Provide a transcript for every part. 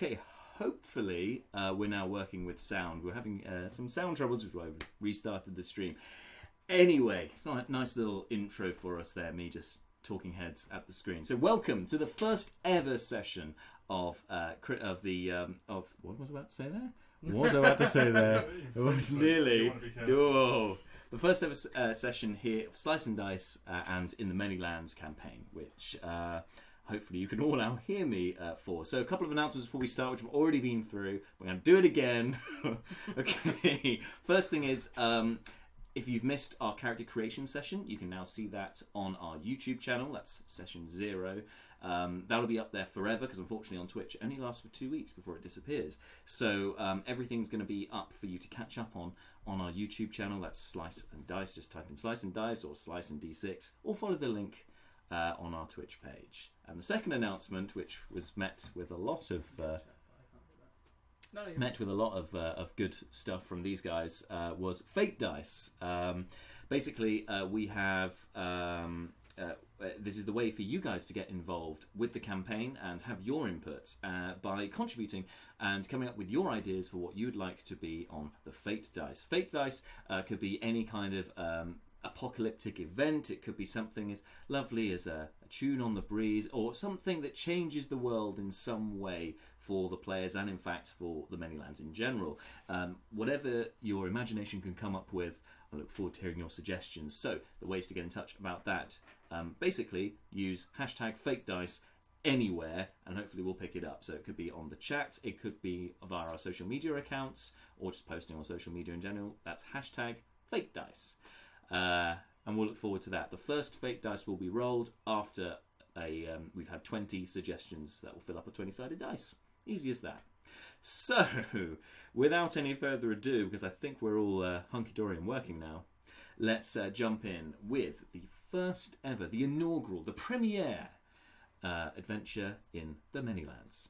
Okay, hopefully we're now working with sound. We're having some sound troubles, which is why we restarted the stream. Anyway, nice little intro for us there, me just talking heads at the screen. So welcome to the first ever session of what was I about to say there? What was I about to say there? Nearly. Oh. The first ever session here of Slice and Dice and in the Manylands campaign, which hopefully you can all now hear me for. So a couple of announcements before we start, which have already been through. We're going to do it again. Okay. First thing is, if you've missed our character creation session, you can now see that on our YouTube channel. That's session 0. That'll be up there forever because unfortunately on Twitch it only lasts for 2 weeks before it disappears. So everything's going to be up for you to catch up on our YouTube channel. That's Slice and Dice. Just type in Slice and Dice or Slice and D6 or follow the link on our Twitch page. And the second announcement, which was met with a lot of good stuff from these guys, was Fate Dice. Basically, we have this is the way for you guys to get involved with the campaign and have your inputs by contributing and coming up with your ideas for what you'd like to be on the Fate Dice. Fate Dice could be any kind of apocalyptic event. It could be something as lovely as a tune on the breeze, or something that changes the world in some way for the players and in fact for the Manylands in general. Whatever your imagination can come up with, I look forward to hearing your suggestions. So the ways to get in touch about that, basically use hashtag FateDice anywhere and hopefully we'll pick it up. So it could be on the chat, it could be via our social media accounts, or just posting on social media in general. That's hashtag FateDice. And we'll look forward to that. The first Fate Dice will be rolled after we've had 20 suggestions that will fill up a 20-sided dice. Easy as that. So, without any further ado, because I think we're all hunky-dory and working now, let's jump in with the first ever, the inaugural, the premiere adventure in the Manylands.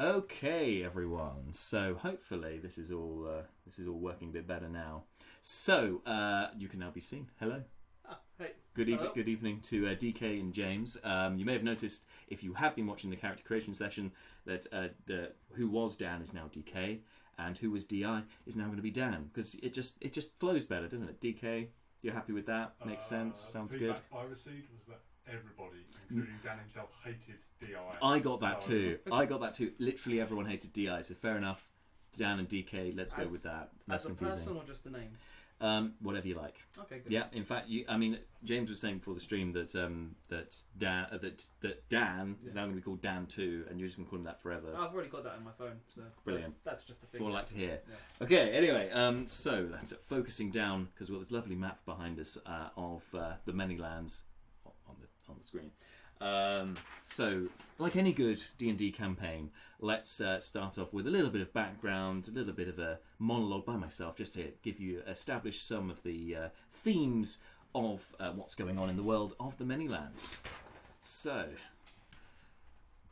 Okay, everyone. So hopefully this is all working a bit better now. So you can now be seen. Hello. Hey. Good evening to DK and James. You may have noticed if you have been watching the character creation session that who was Dan is now DK, and who was DI is now going to be Dan, because it just flows better, doesn't it? DK, you're happy with that? Makes sense. Sounds good. The feedback I received was that everybody, including Dan himself, hated DI. I got that too. Literally everyone hated DI, so fair enough. Dan and DK, let's go with that. That's as a confusing. person or just the name? Whatever you like. Okay, good. Yeah, in fact, James was saying before the stream that Dan is now going to be called Dan 2, and you're just going to call him that forever. I've already got that on my phone, so brilliant. That's just a thing. That's what I like to hear. Yeah. Okay, anyway, so that's focusing down, because we've got this lovely map behind us of the Manylands on the screen. So, like any good D&D campaign, let's start off with a little bit of background, a little bit of a monologue by myself, just to establish some of the themes of what's going on in the world of the Manylands. So,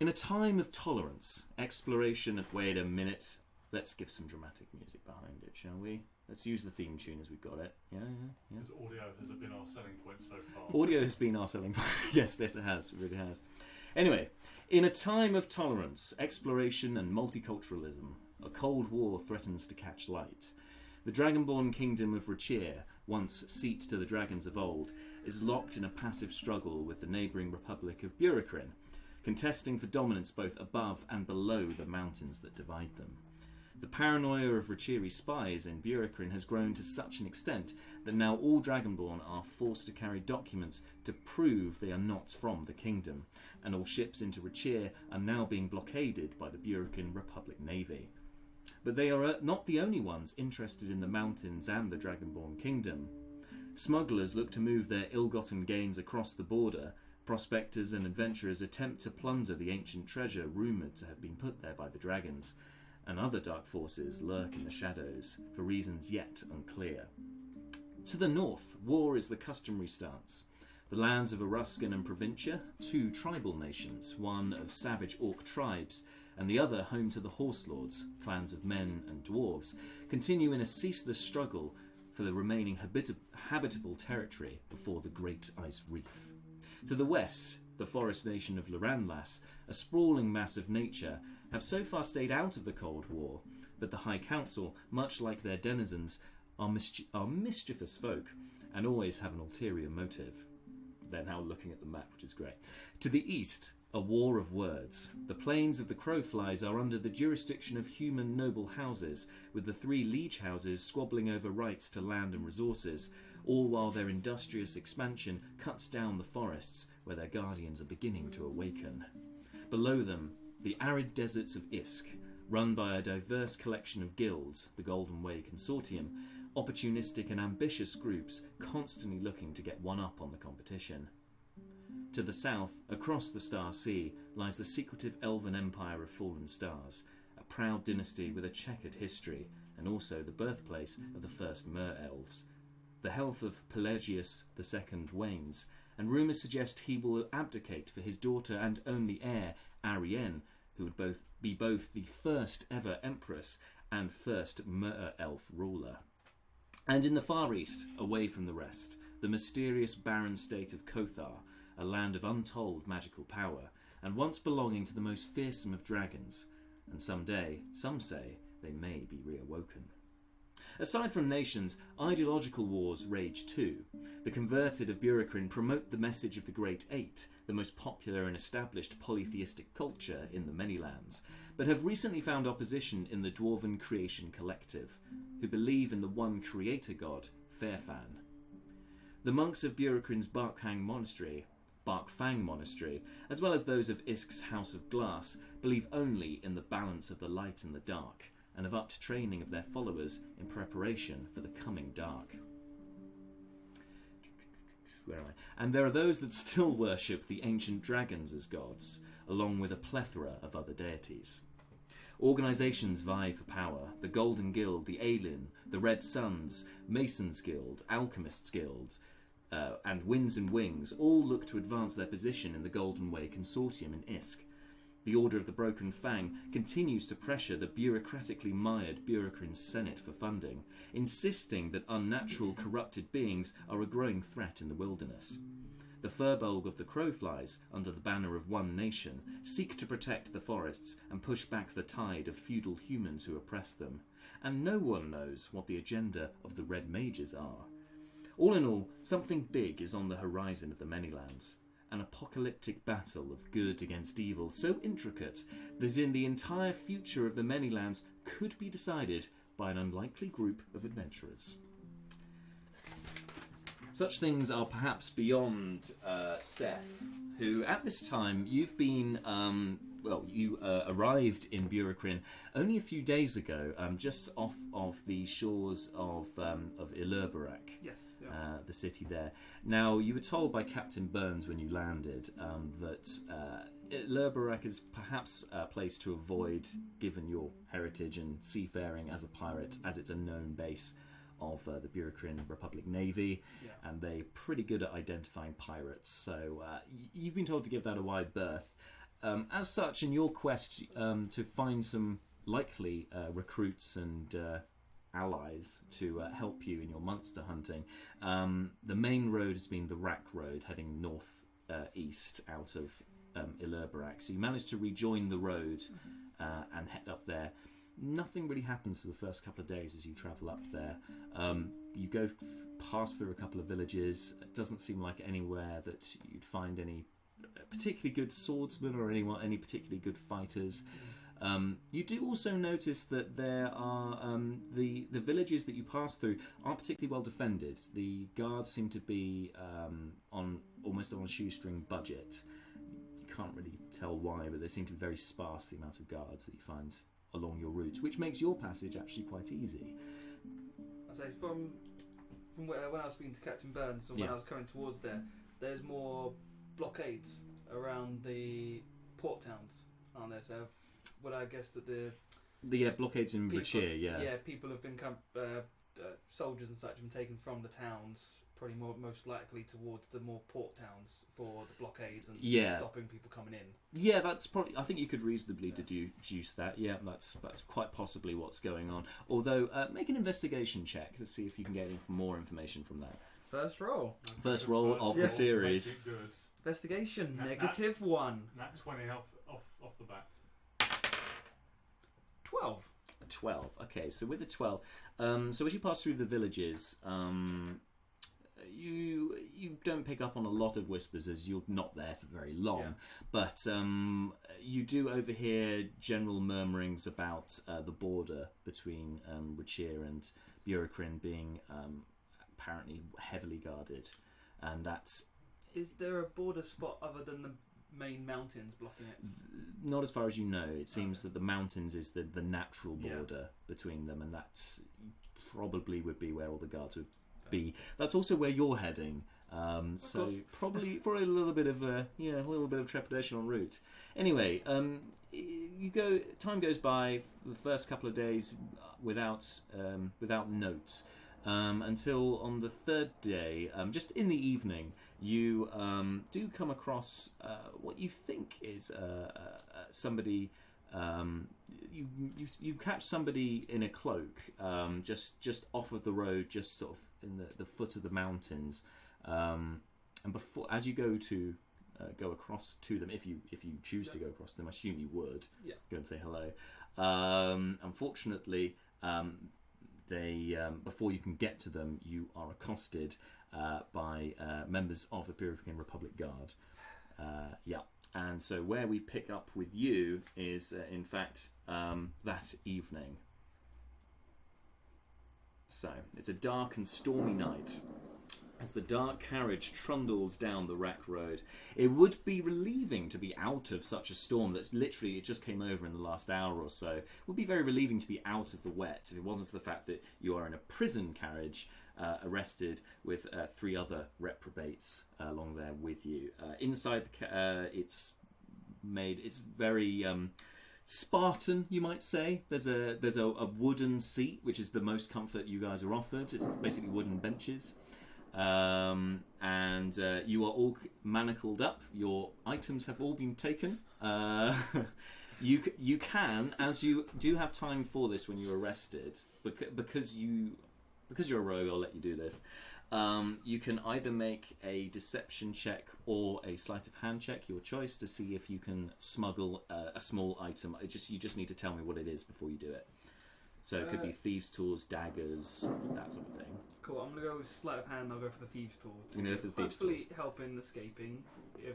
in a time of tolerance, exploration, wait a minute, let's give some dramatic music behind it, shall we? Let's use the theme tune as we've got it. Yeah. Because audio has been our selling point so far. Audio has been our selling point. Yes, it has. It really has. Anyway, in a time of tolerance, exploration and multiculturalism, a cold war threatens to catch light. The Dragonborn kingdom of Rachir, once seat to the dragons of old, is locked in a passive struggle with the neighbouring republic of Burikrin, contesting for dominance both above and below the mountains that divide them. The paranoia of Rachiri spies in Burikrin has grown to such an extent that now all Dragonborn are forced to carry documents to prove they are not from the kingdom, and all ships into Rachir are now being blockaded by the Burikrin Republic Navy. But they are not the only ones interested in the mountains and the Dragonborn kingdom. Smugglers look to move their ill-gotten gains across the border. Prospectors and adventurers attempt to plunder the ancient treasure rumoured to have been put there by the dragons, and other dark forces lurk in the shadows for reasons yet unclear. To the north, war is the customary stance. The lands of Eruskin and Provincia, two tribal nations, one of savage orc tribes and the other home to the Horse Lords, clans of men and dwarves, continue in a ceaseless struggle for the remaining habitable territory before the Great Ice Reef. To the west, the forest nation of Loranlas, a sprawling mass of nature, have so far stayed out of the Cold War, but the High Council, much like their denizens, are mischievous folk and always have an ulterior motive. They're now looking at the map, which is great. To the east, a war of words. The plains of the Crowflies are under the jurisdiction of human noble houses, with the three liege houses squabbling over rights to land and resources, all while their industrious expansion cuts down the forests where their guardians are beginning to awaken. Below them, the arid deserts of Isk, run by a diverse collection of guilds, the Golden Way Consortium, opportunistic and ambitious groups constantly looking to get one up on the competition. To the south, across the Star Sea, lies the secretive elven empire of Fallen Stars, a proud dynasty with a checkered history, and also the birthplace of the first Mer-Elves. The health of Pelagius II wanes, and rumours suggest he will abdicate for his daughter and only heir, Arienne, who would be both the first ever empress and first Mer-Elf ruler. And in the far east, away from the rest, the mysterious barren state of Kothar, a land of untold magical power, and once belonging to the most fearsome of dragons, and someday, some say, they may be reawoken. Aside from nations, ideological wars rage too. The converted of Burikrin promote the message of the Great Eight, the most popular and established polytheistic culture in the Manylands, but have recently found opposition in the Dwarven Creation Collective, who believe in the one creator god, Fairfan. The monks of Burikrin's Barkfang Monastery, as well as those of Isk's House of Glass, believe only in the balance of the light and the dark, and have upped training of their followers in preparation for the coming dark. Where am I? And there are those that still worship the ancient dragons as gods, along with a plethora of other deities. Organisations vie for power: the Golden Guild, the Aelin, the Red Suns, Masons Guild, Alchemists Guild, and Winds and Wings all look to advance their position in the Golden Way Consortium in Isk. The Order of the Broken Fang continues to pressure the bureaucratically mired Burikrin Senate for funding, insisting that unnatural, corrupted beings are a growing threat in the wilderness. The Furbolg of the Crowflies, under the banner of One Nation, seek to protect the forests and push back the tide of feudal humans who oppress them, and no one knows what the agenda of the Red Mages are. All in all, something big is on the horizon of the Manylands. An apocalyptic battle of good against evil, so intricate that in the entire future of the Manylands could be decided by an unlikely group of adventurers. Such things are perhaps beyond Sef, who at this time you've been, you arrived in Burikrin only a few days ago, just off of the shores of Ilurbarak. Yes. Yeah. The city there. Now, you were told by Captain Burns when you landed that Ilurbarak is perhaps a place to avoid, given your heritage and seafaring as a pirate, as it's a known base of the Burikrin Republic Navy, Yeah. and they're pretty good at identifying pirates. So you've been told to give that a wide berth. As such, in your quest to find some likely recruits and allies to help you in your monster hunting, the main road has been the Rack Road, heading north east out of Ilurbarak. So you managed to rejoin the road and head up there. Nothing really happens for the first couple of days as you travel up there. You go pass through a couple of villages. It doesn't seem like anywhere that you'd find any particularly good swordsmen or any particularly good fighters. You do also notice that there are the villages that you pass through aren't particularly well defended. The guards seem to be almost on a shoestring budget. You can't really tell why, but they seem to be very sparse, the amount of guards that you find along your route, which makes your passage actually quite easy. I say from when I was speaking to Captain Burns and when I was coming towards there's more blockades around the port towns, aren't there? So would I guess that the blockades in Brachir, people have been soldiers and such have been taken from the towns, probably most likely towards the more port towns for the blockades and stopping people coming in. Yeah, that's probably. I think you could reasonably deduce that. Yeah, that's quite possibly what's going on. Although, make an investigation check to see if you can get any more information from that. First roll. First roll of the series. Investigation -1. Nat 20 off the bat. 12. A 12. Okay, so with a 12, so as you pass through the villages, you don't pick up on a lot of whispers as you're not there for very long, but you do overhear general murmurings about the border between Richir and Burokrin being apparently heavily guarded, and that's... Is there a border spot other than the main mountains blocking it? Not as far as you know. It seems that the mountains is the natural border between them, and that's probably would be where all the guards would be. That's also where you're heading. So probably a little bit of trepidation en route. Anyway, you go. Time goes by. The first couple of days without notes. Until on the third day, just in the evening, you do come across what you think is somebody. You catch somebody in a cloak, just off of the road, just sort of in the foot of the mountains. And before, as you go to go across to them, if you choose to go across them, I assume you would go and say hello. Unfortunately, they before you can get to them, you are accosted by members of the Burokrin Republic Guard. And so where we pick up with you is, in fact, that evening. So it's a dark and stormy night. As the dark carriage trundles down the wreck road, it would be relieving to be out of such a storm that's literally, it just came over in the last hour or so. It would be very relieving to be out of the wet if it wasn't for the fact that you are in a prison carriage, arrested with 3 other reprobates along there with you. Inside it's very Spartan, you might say. There's a wooden seat, which is the most comfort you guys are offered. It's basically wooden benches. And you are all manacled up. Your items have all been taken. You can, as you do have time for this when you're arrested, because you're a rogue, I'll let you do this. You can either make a deception check or a sleight of hand check, your choice, to see if you can smuggle a small item. You just need to tell me what it is before you do it. So it could be thieves' tools, daggers, that sort of thing. Cool, I'm going to go with sleight of hand. I'll go for the thieves' tool. You're going to go for the thieves' tools. Hopefully help in escaping. Okay,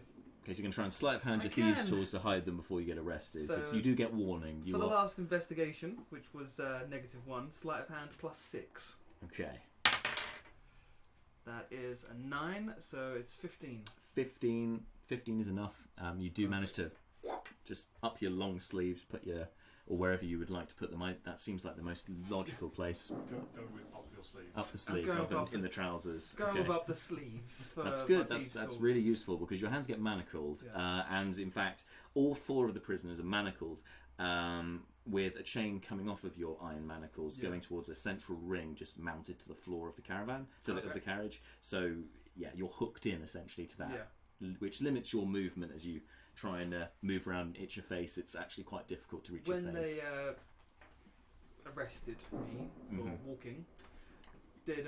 so you can try and sleight of hand your thieves' tools to hide them before you get arrested. Because you do get warning. For the last investigation, which was -1, sleight of hand +6. Okay. That is a 9, so it's 15. 15 is enough. You do manage to just up your long sleeves, put your... or wherever you would like to put them. That seems like the most logical place. Go with up your sleeves. Up the sleeves, rather than in the trousers. Go with up the sleeves. That's good. That's really useful because your hands get manacled, and in fact, all 4 of the prisoners are manacled, with a chain coming off of your iron manacles, going towards a central ring just mounted to the floor of the caravan, of the carriage. So you're hooked in essentially to that, which limits your movement as you try and move around and itch your face. It's actually quite difficult to reach your face. When they arrested me for walking, did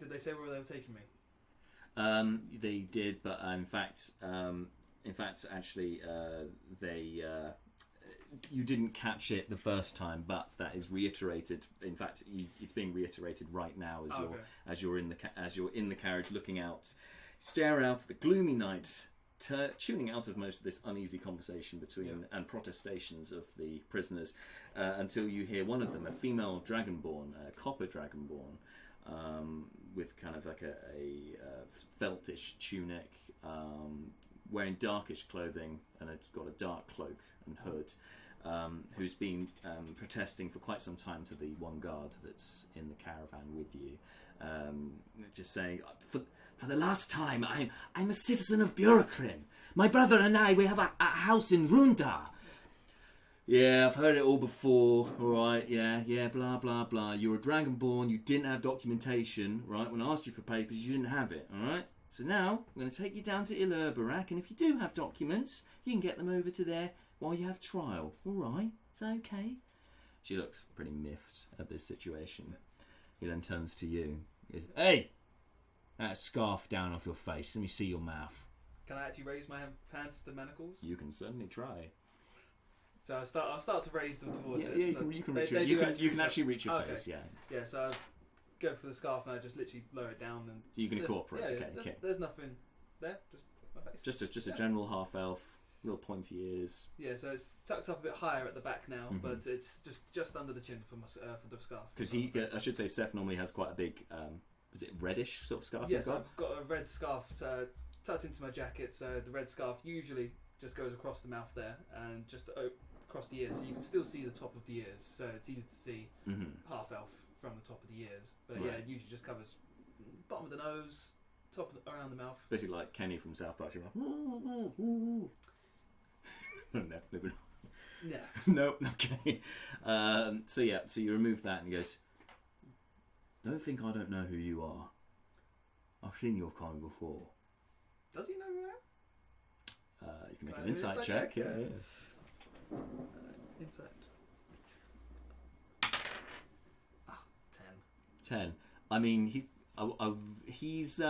they say where they were taking me? They did, but in fact, actually, you didn't catch it the first time, but that is reiterated. In fact, it's being reiterated right now as you're in the carriage, looking out, stare out at the gloomy night. Tuning out of most of this uneasy conversation between and protestations of the prisoners, until you hear one of them, a female dragonborn, a copper dragonborn, with kind of like a feltish tunic, wearing darkish clothing, and it's got a dark cloak and hood, who's been protesting for quite some time to the one guard that's in the caravan with you, just saying, for the last time, I'm a citizen of Burokrin. My brother and I, we have a house in Runda. Yeah, I've heard it all before. All right, yeah, blah blah blah. You're a dragonborn. You didn't have documentation, right? When I asked you for papers, you didn't have it. All right. So now I'm going to take you down to Ilurbarak, and if you do have documents, you can get them over to there while you have trial. All right? Is that okay? She looks pretty miffed at this situation. He then turns to you. He goes, "Hey, that scarf down off your face. Let me see your mouth." Can I actually raise my hands to the manacles? You can certainly try. So I'll start to raise them towards it. Yeah, So you can they- reach they it. do You can actually reach your face. Yeah. Yeah, so I go for the scarf and I just literally lower it down and. You can there's- incorporate. Yeah, Okay. there's nothing there. Just my face. Just a general half elf, little pointy ears. Yeah, so it's tucked up a bit higher at the back now, Mhm. but it's just under the chin for the scarf. Because on my face. I should say, Seth normally has quite a big, is it reddish sort of scarf? Yes, you've got? I've got a red scarf tucked into my jacket. So the red scarf usually just goes across the mouth there and just across the ears, so you can still see the top of the ears. So it's easy to see half elf from the top of the ears. But yeah, Right. it usually just covers bottom of the nose, top of around the mouth. Basically like Kenny from South Park. You're like, no, maybe not. Yeah. No, okay. So you remove that and he goes, "Don't think I don't know who you are. I've seen your kind before." Does he know who I am? You can make Right, an insight check. Yeah. Insight. 10. 10. I mean, he's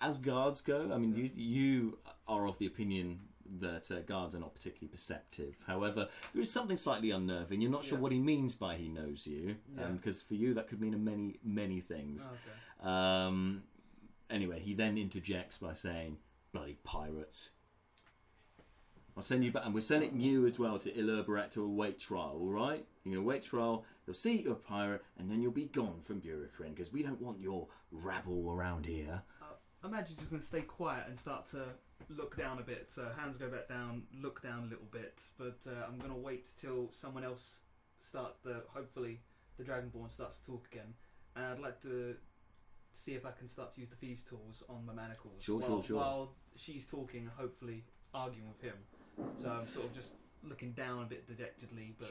as guards go. I mean, you are of the opinion that guards are not particularly perceptive. However, there is something slightly unnerving. You're not sure what he means by he knows you, because for you that could mean many things. Oh, okay. Anyway, he then interjects by saying, "Bloody pirates. I'll send you back, and we're sending you as well to Ilurbarak to await trial, all right? You're going to await trial, they'll see you're a pirate, and then you'll be gone from Burikrin, because we don't want your rabble around here." I imagine just going to stay quiet and start to look down a bit. So hands go back down, look down a little bit. But I'm going to wait till someone else starts hopefully the Dragonborn starts to talk again. And I'd like to see if I can start to use the thieves' tools on my manacles. Sure. While she's talking, hopefully arguing with him. So I'm sort of just looking down a bit dejectedly, but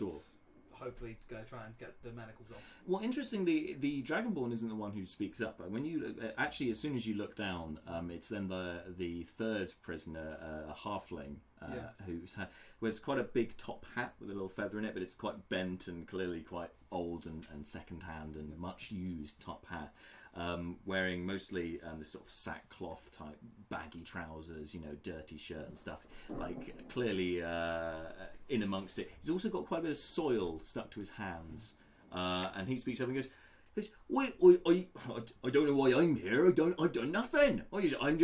hopefully going to try and get the manacles off. Well, interestingly, the Dragonborn isn't the one who speaks up. When you actually, as soon as you look down, it's then the third prisoner, a halfling, who wears quite a big top hat with a little feather in it, but it's quite bent and clearly quite old and second hand and much used top hat. Wearing mostly this sort of sackcloth type baggy trousers, dirty shirt and stuff, like clearly in amongst it. He's also got quite a bit of soil stuck to his hands, and he speaks up and goes, "Wait, I don't know why I'm here. I've done nothing. I'm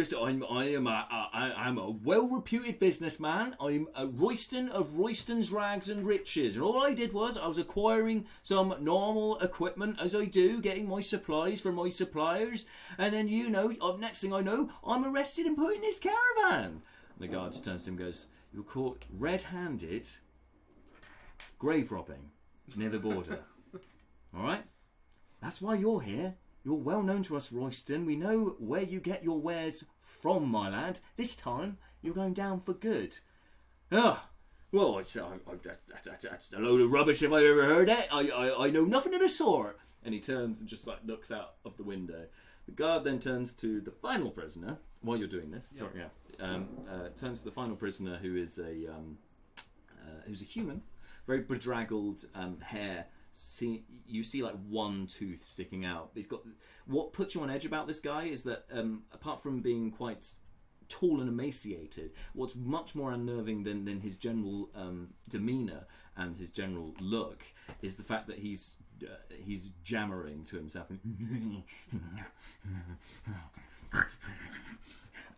a well-reputed businessman. I'm a Royston of Royston's Rags and Riches, and all I did was I was acquiring some normal equipment as I do, getting my supplies from my suppliers, and then next thing I know, I'm arrested and put in this caravan." The guard turns to him and goes, "You were caught red-handed grave robbing near the border. All right? That's why you're here. You're well known to us, Royston. We know where you get your wares from, my lad. This time, you're going down for good." "Ah, well, that's a load of rubbish if I've ever heard it. I know nothing of the sort." And he turns and just looks out of the window. The guard then turns to the final prisoner. While you're doing this, turns to the final prisoner, who is who's a human, very bedraggled hair. You see like one tooth sticking out. He's got, what puts you on edge about this guy is that apart from being quite tall and emaciated, what's much more unnerving than his general demeanour and his general look is the fact that he's jammering to himself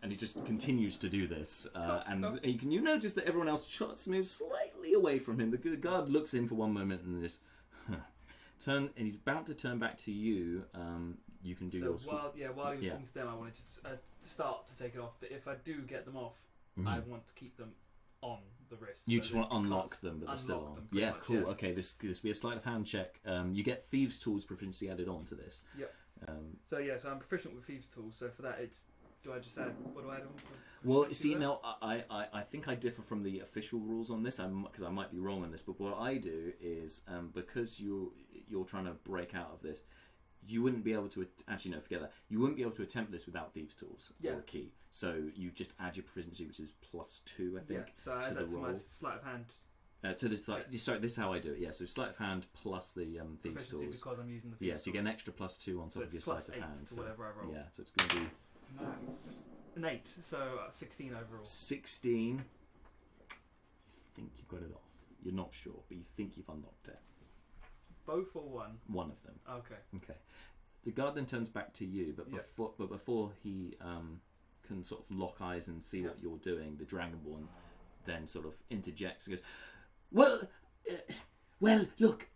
and he just continues to do this, and you notice that everyone else moves slightly away from him. The guard looks at him for one moment and just and he's about to turn back to you. You can do your... While he was talking to them, I wanted to start to take it off, but if I do get them off, I want to keep them on the wrist. You just want to unlock them, but they're still on. Yeah, much, cool. Yeah. Okay, this will be a sleight of hand check. You get thieves' tools proficiency added on to this. Yep. So I'm proficient with thieves' tools. So for that, it's do I just add? What do I add on? Well, see, now I think I differ from the official rules on this, because I might be wrong on this. But what I do is, because you're trying to break out of this, you wouldn't be able to actually no, forget that. You wouldn't be able to attempt this without thieves' tools or a key. So you just add your proficiency, which is +2, I think. Yeah. So I add that to my sleight of hand. To the sorry, this is how I do it. Yeah, so sleight of hand plus the thieves' tools. Because I'm using the thieves' yeah, so you get an extra +2 on top of your sleight of hand. To whatever I roll. Yeah, so it's going to be an 8. So 16 overall. 16. You think you got it off. You're not sure, but you think you've unlocked it. Both or one? One of them. Okay. Okay. The guard then turns back to you, but before he can sort of lock eyes and see what you're doing, the Dragonborn then sort of interjects and goes, Well, look.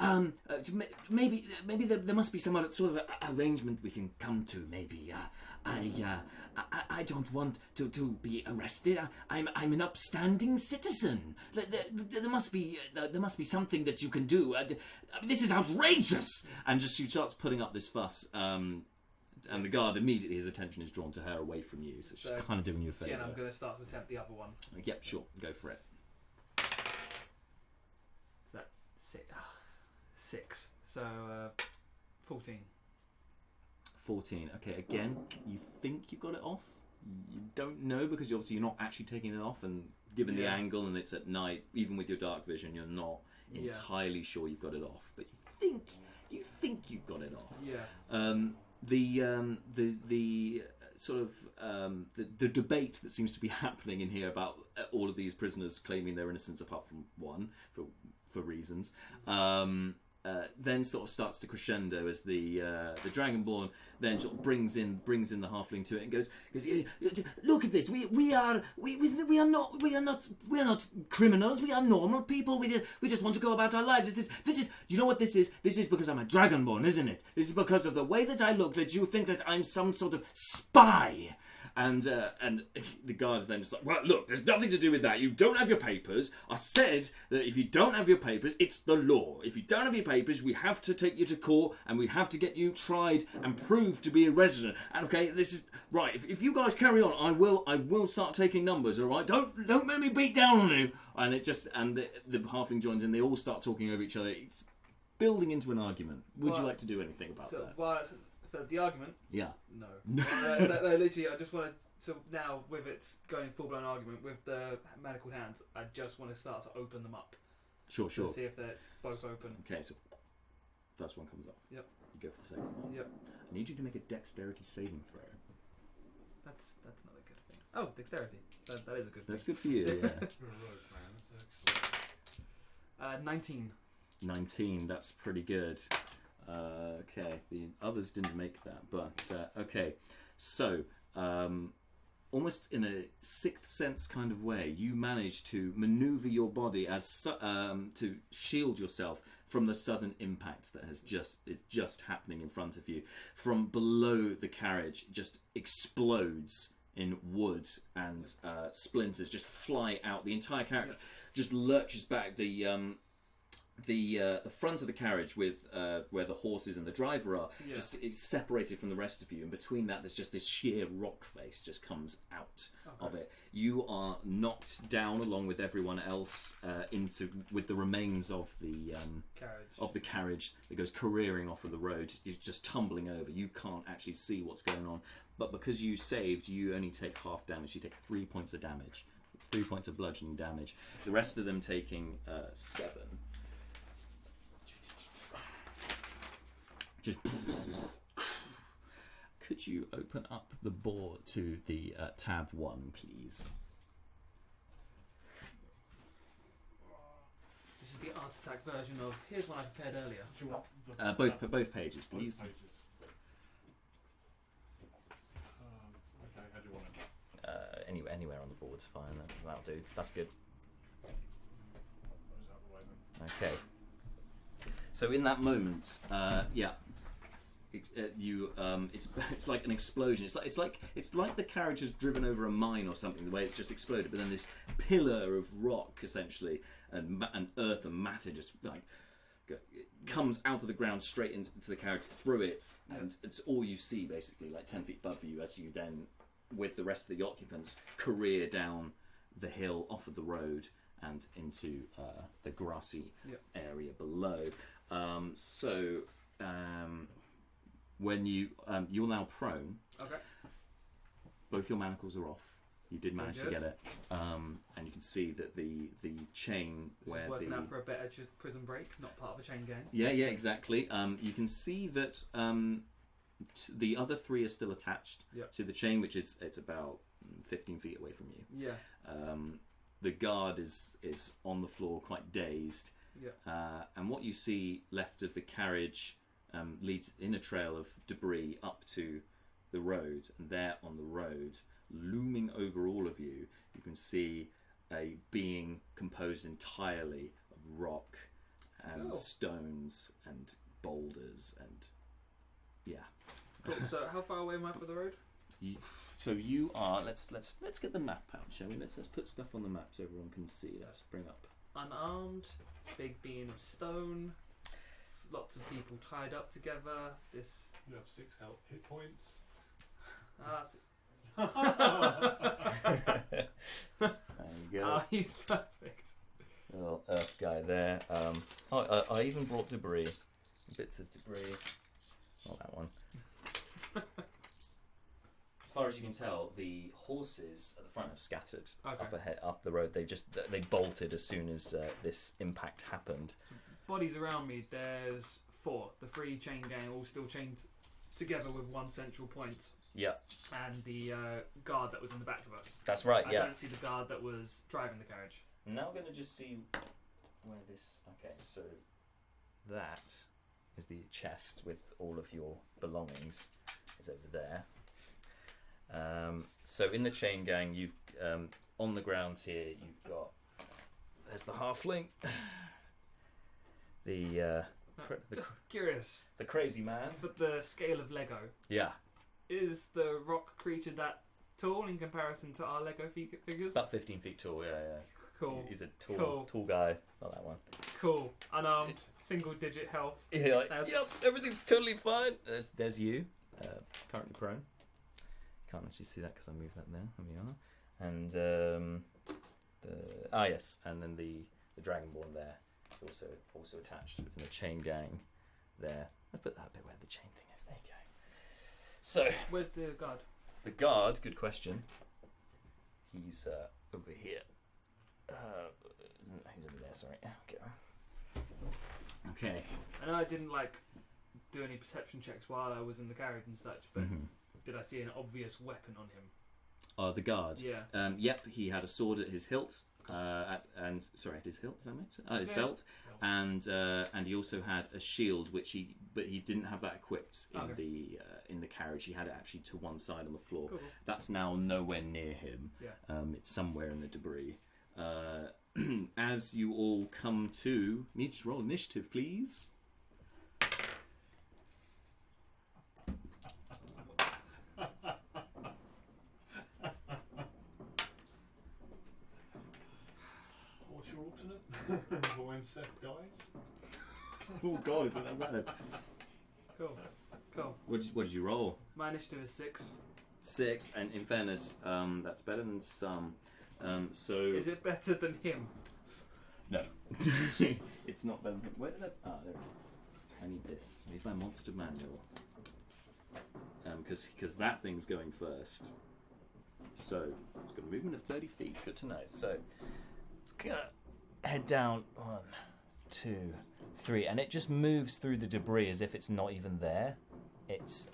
Maybe there must be some sort of arrangement we can come to. Maybe. I don't want to be arrested. I'm an upstanding citizen. There must be something that you can do. This is outrageous. And just she starts putting up this fuss. And the guard immediately, his attention is drawn to her away from you. So she's kind of doing you a favour. Yeah, I'm going to start to attempt the other one. Yep, sure. Go for it. Is that 6? So 14. 14. Okay, again, you think you got it off. You don't know because you're not actually taking it off, and given the angle and it's at night, even with your dark vision, you're not entirely sure you've got it off. But you think you've got it off. Yeah. The sort of the debate that seems to be happening in here about all of these prisoners claiming their innocence, apart from one for reasons. Then sort of starts to crescendo as the Dragonborn then sort of brings in the halfling to it and goes, look at this. We are not criminals. We are normal people. We just want to go about our lives. This is you know what this is? This is because I'm a Dragonborn, isn't it? This is because of the way that I look that you think that I'm some sort of spy. And the guard's then just like, well, look, there's nothing to do with that. You don't have your papers. I said that if you don't have your papers, it's the law. If you don't have your papers, we have to take you to court and we have to get you tried and proved to be a resident. And okay, this is right. If you guys carry on, I will start taking numbers. All right, don't make me beat down on you. And the halfling joins in. They all start talking over each other. It's building into an argument. Would you like to do anything about that? For the argument? Yeah. No. Literally, I just want to... So now, with its going full-blown argument, with the manacled hands, I just want to start to open them up. Sure. To see if they're both open. Okay, so first one comes off. Yep. You go for the second one. Yep. I need you to make a dexterity saving throw. That's not a good thing. Oh, dexterity. That is a good thing. That's good for you, yeah. You're a rogue, man. That's excellent. 19. 19, that's pretty good. Okay, the others didn't make that, but okay. So, almost in a sixth sense kind of way, you manage to maneuver your body as to shield yourself from the sudden impact that is just happening in front of you. From below, the carriage just explodes in wood and splinters just fly out. The entire carriage just lurches back. The front of the carriage with where the horses and the driver are just is separated from the rest of you, and between that there's just this sheer rock face just comes out of it. You are knocked down along with everyone else with the remains of the carriage that goes careering off of the road. You're just tumbling over. You can't actually see what's going on, but because you saved, you only take half damage. You take 3 points of damage, 3 points of bludgeoning damage. The rest of them taking 7. Just could you open up the board to the tab 1, please? This is the Art Attack version of. Here's one I prepared earlier. Do you want Both pages, please. Both pages. Okay, how do you want it? Anywhere on the board's fine. That'll do. That's good. Those out the way then. Okay. So in that moment, it's like an explosion. It's like the carriage has driven over a mine or something. The way it's just exploded, but then this pillar of rock, essentially, and earth and matter just like comes out of the ground straight into the carriage through it, and it's all you see basically, like 10 feet above you as you then with the rest of the occupants, career down the hill off of the road and into the grassy area below. When you're now prone. Okay. Both your manacles are off. You did manage to get it, and you can see that the chain this where is working out for a better prison break, not part of a chain gang. Yeah, exactly. You can see that the other 3 are still attached to the chain, which is it's about 15 feet away from you. Yeah. The guard is on the floor, quite dazed. Yeah. And what you see left of the carriage leads in a trail of debris up to the road, and there on the road, looming over all of you, you can see a being composed entirely of rock and stones and boulders and Cool. So how far away am I from the road? So you are. Let's get the map out, shall we? Let's put stuff on the map so everyone can see. Let's bring up unarmed, big being of stone, lots of people tied up together. This You have 6 health hit points. There you go. He's perfect. Little earth guy there. I even brought debris. Bits of debris. Not that one. As far as you can tell, the horses at the front have scattered up the road. They bolted as soon as this impact happened. So bodies around me. There's 4. The 3 chain gang all still chained together with one central point. Yeah. And the guard that was in the back of us. That's right. I don't see the guard that was driving the carriage. Now we're going to just see where this... Okay, so that is the chest with all of your belongings is over there. So in the chain gang, you've on the ground here, you've got... There's the halfling. Just curious. The crazy man. For the scale of Lego. Yeah. Is the rock creature that tall in comparison to our Lego figures? About 15 feet tall, yeah. Cool. He's a tall guy. Not that one. Cool. Unarmed, single-digit health. Yeah, yep, everything's totally fine. There's you, currently prone. Can't actually see that because I moved that there. There we are. And yes, and then the Dragonborn there, also attached in the chain gang there. Let's put that bit where the chain thing is. There you go. So where's the guard? The guard, good question. He's over here. He's over there. Sorry. Okay. I know I didn't do any perception checks while I was in the carriage and such, but did I see an obvious weapon on him? The guard. Yeah. Yep. He had a sword at his hilt. At his hilt. Does that make sense? His belt. And he also had a shield, but he didn't have that equipped in the carriage. He had it actually to one side on the floor. Cool. That's now nowhere near him. Yeah. It's somewhere in the debris. As you all come to, need to roll initiative, please. What's your alternate? For when Seth dies? Oh God, isn't that bad? Cool. What did you roll? My initiative is 6. 6, and in fairness, that's better than some. So is it better than him? No. It's not better than him. Where did I... Ah, there it is. I need this. I need my monster manual. Because that thing's going first. So, it's got a movement of 30 feet. Good to know. So, it's going to head down. 1, 2, 3. And it just moves through the debris as if it's not even there. It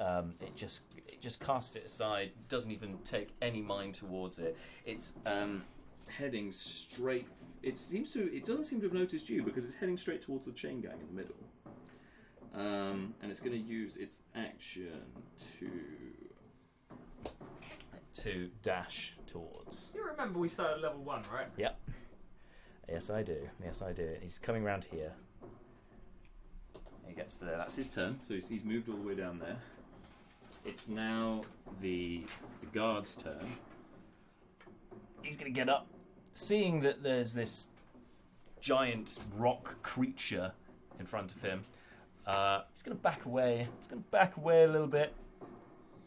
just casts it aside, doesn't even take any mind towards it. It's heading straight. It doesn't seem to have noticed you because it's heading straight towards the chain gang in the middle. And it's going to use its action to dash towards. You remember we started at level 1, right? Yep. Yes, I do. He's coming round here. He gets to there. That's his turn. So he's moved all the way down there. It's now the guard's turn. He's going to get up. Seeing that there's this giant rock creature in front of him, he's going to back away. He's going to back away a little bit,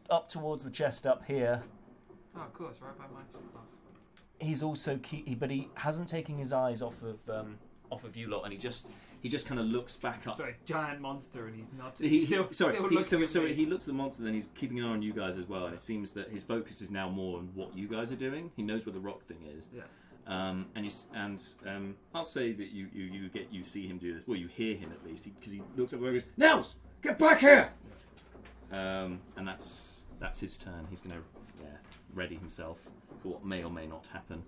up towards the chest up here. Oh, of course, right by my stuff. He's also but he hasn't taken his eyes off of you lot, and he just kind of looks back up. Sorry, giant monster, and he's not. Still looking at me. he looks at the monster, then he's keeping an eye on you guys as well, and it seems that his focus is now more on what you guys are doing. He knows where the rock thing is. Yeah. I'll say that you see him do this. Well, you hear him at least, because he looks up and goes, "Nels, get back here!" And that's his turn. He's going to ready himself for what may or may not happen.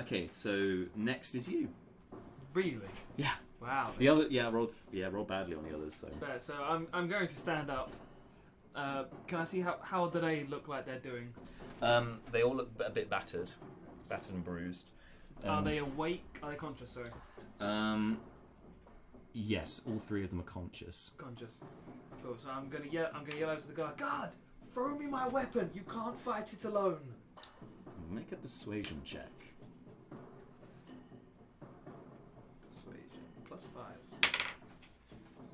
Okay, so next is you. Really? Yeah. Wow. The other, roll badly on the others. So. Fair. So I'm going to stand up. Can I see how do they look like they're doing? They all look a bit battered and bruised. Are they awake? Are they conscious? Sorry. Yes, all three of them are conscious. Conscious. Cool. So I'm gonna yell over to the guard. Guard, throw me my weapon. You can't fight it alone. Make a persuasion check. Persuasion +5.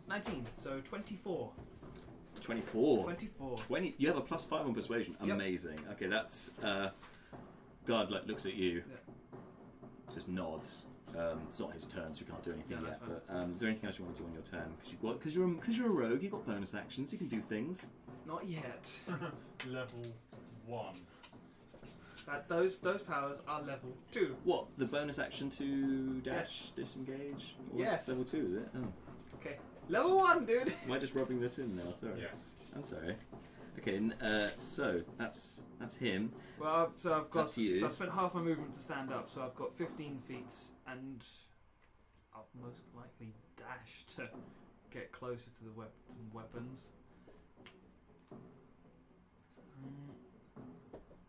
19. So 24. 24. 24. 20. You have a +5 on persuasion. Yep. Amazing. Okay, that's guard looks at you. Yeah. Just nods. It's not his turn, so we can't do anything No, yet. that's But is there anything else you want to do on your turn? Because you're a rogue, you've got bonus actions. You can do things. Not yet. Level 1. Those powers are level 2. What? The bonus action to dash, disengage? Or Yes. Level 2, is it? Oh. Okay. Level 1, dude. Am I just rubbing this in now? Sorry. Yes. I'm sorry. Okay, so that's him. Well, I've got. That's you. So I've spent half my movement to stand up. So I've got 15 feet, and I'll most likely dash to get closer to the weapons. I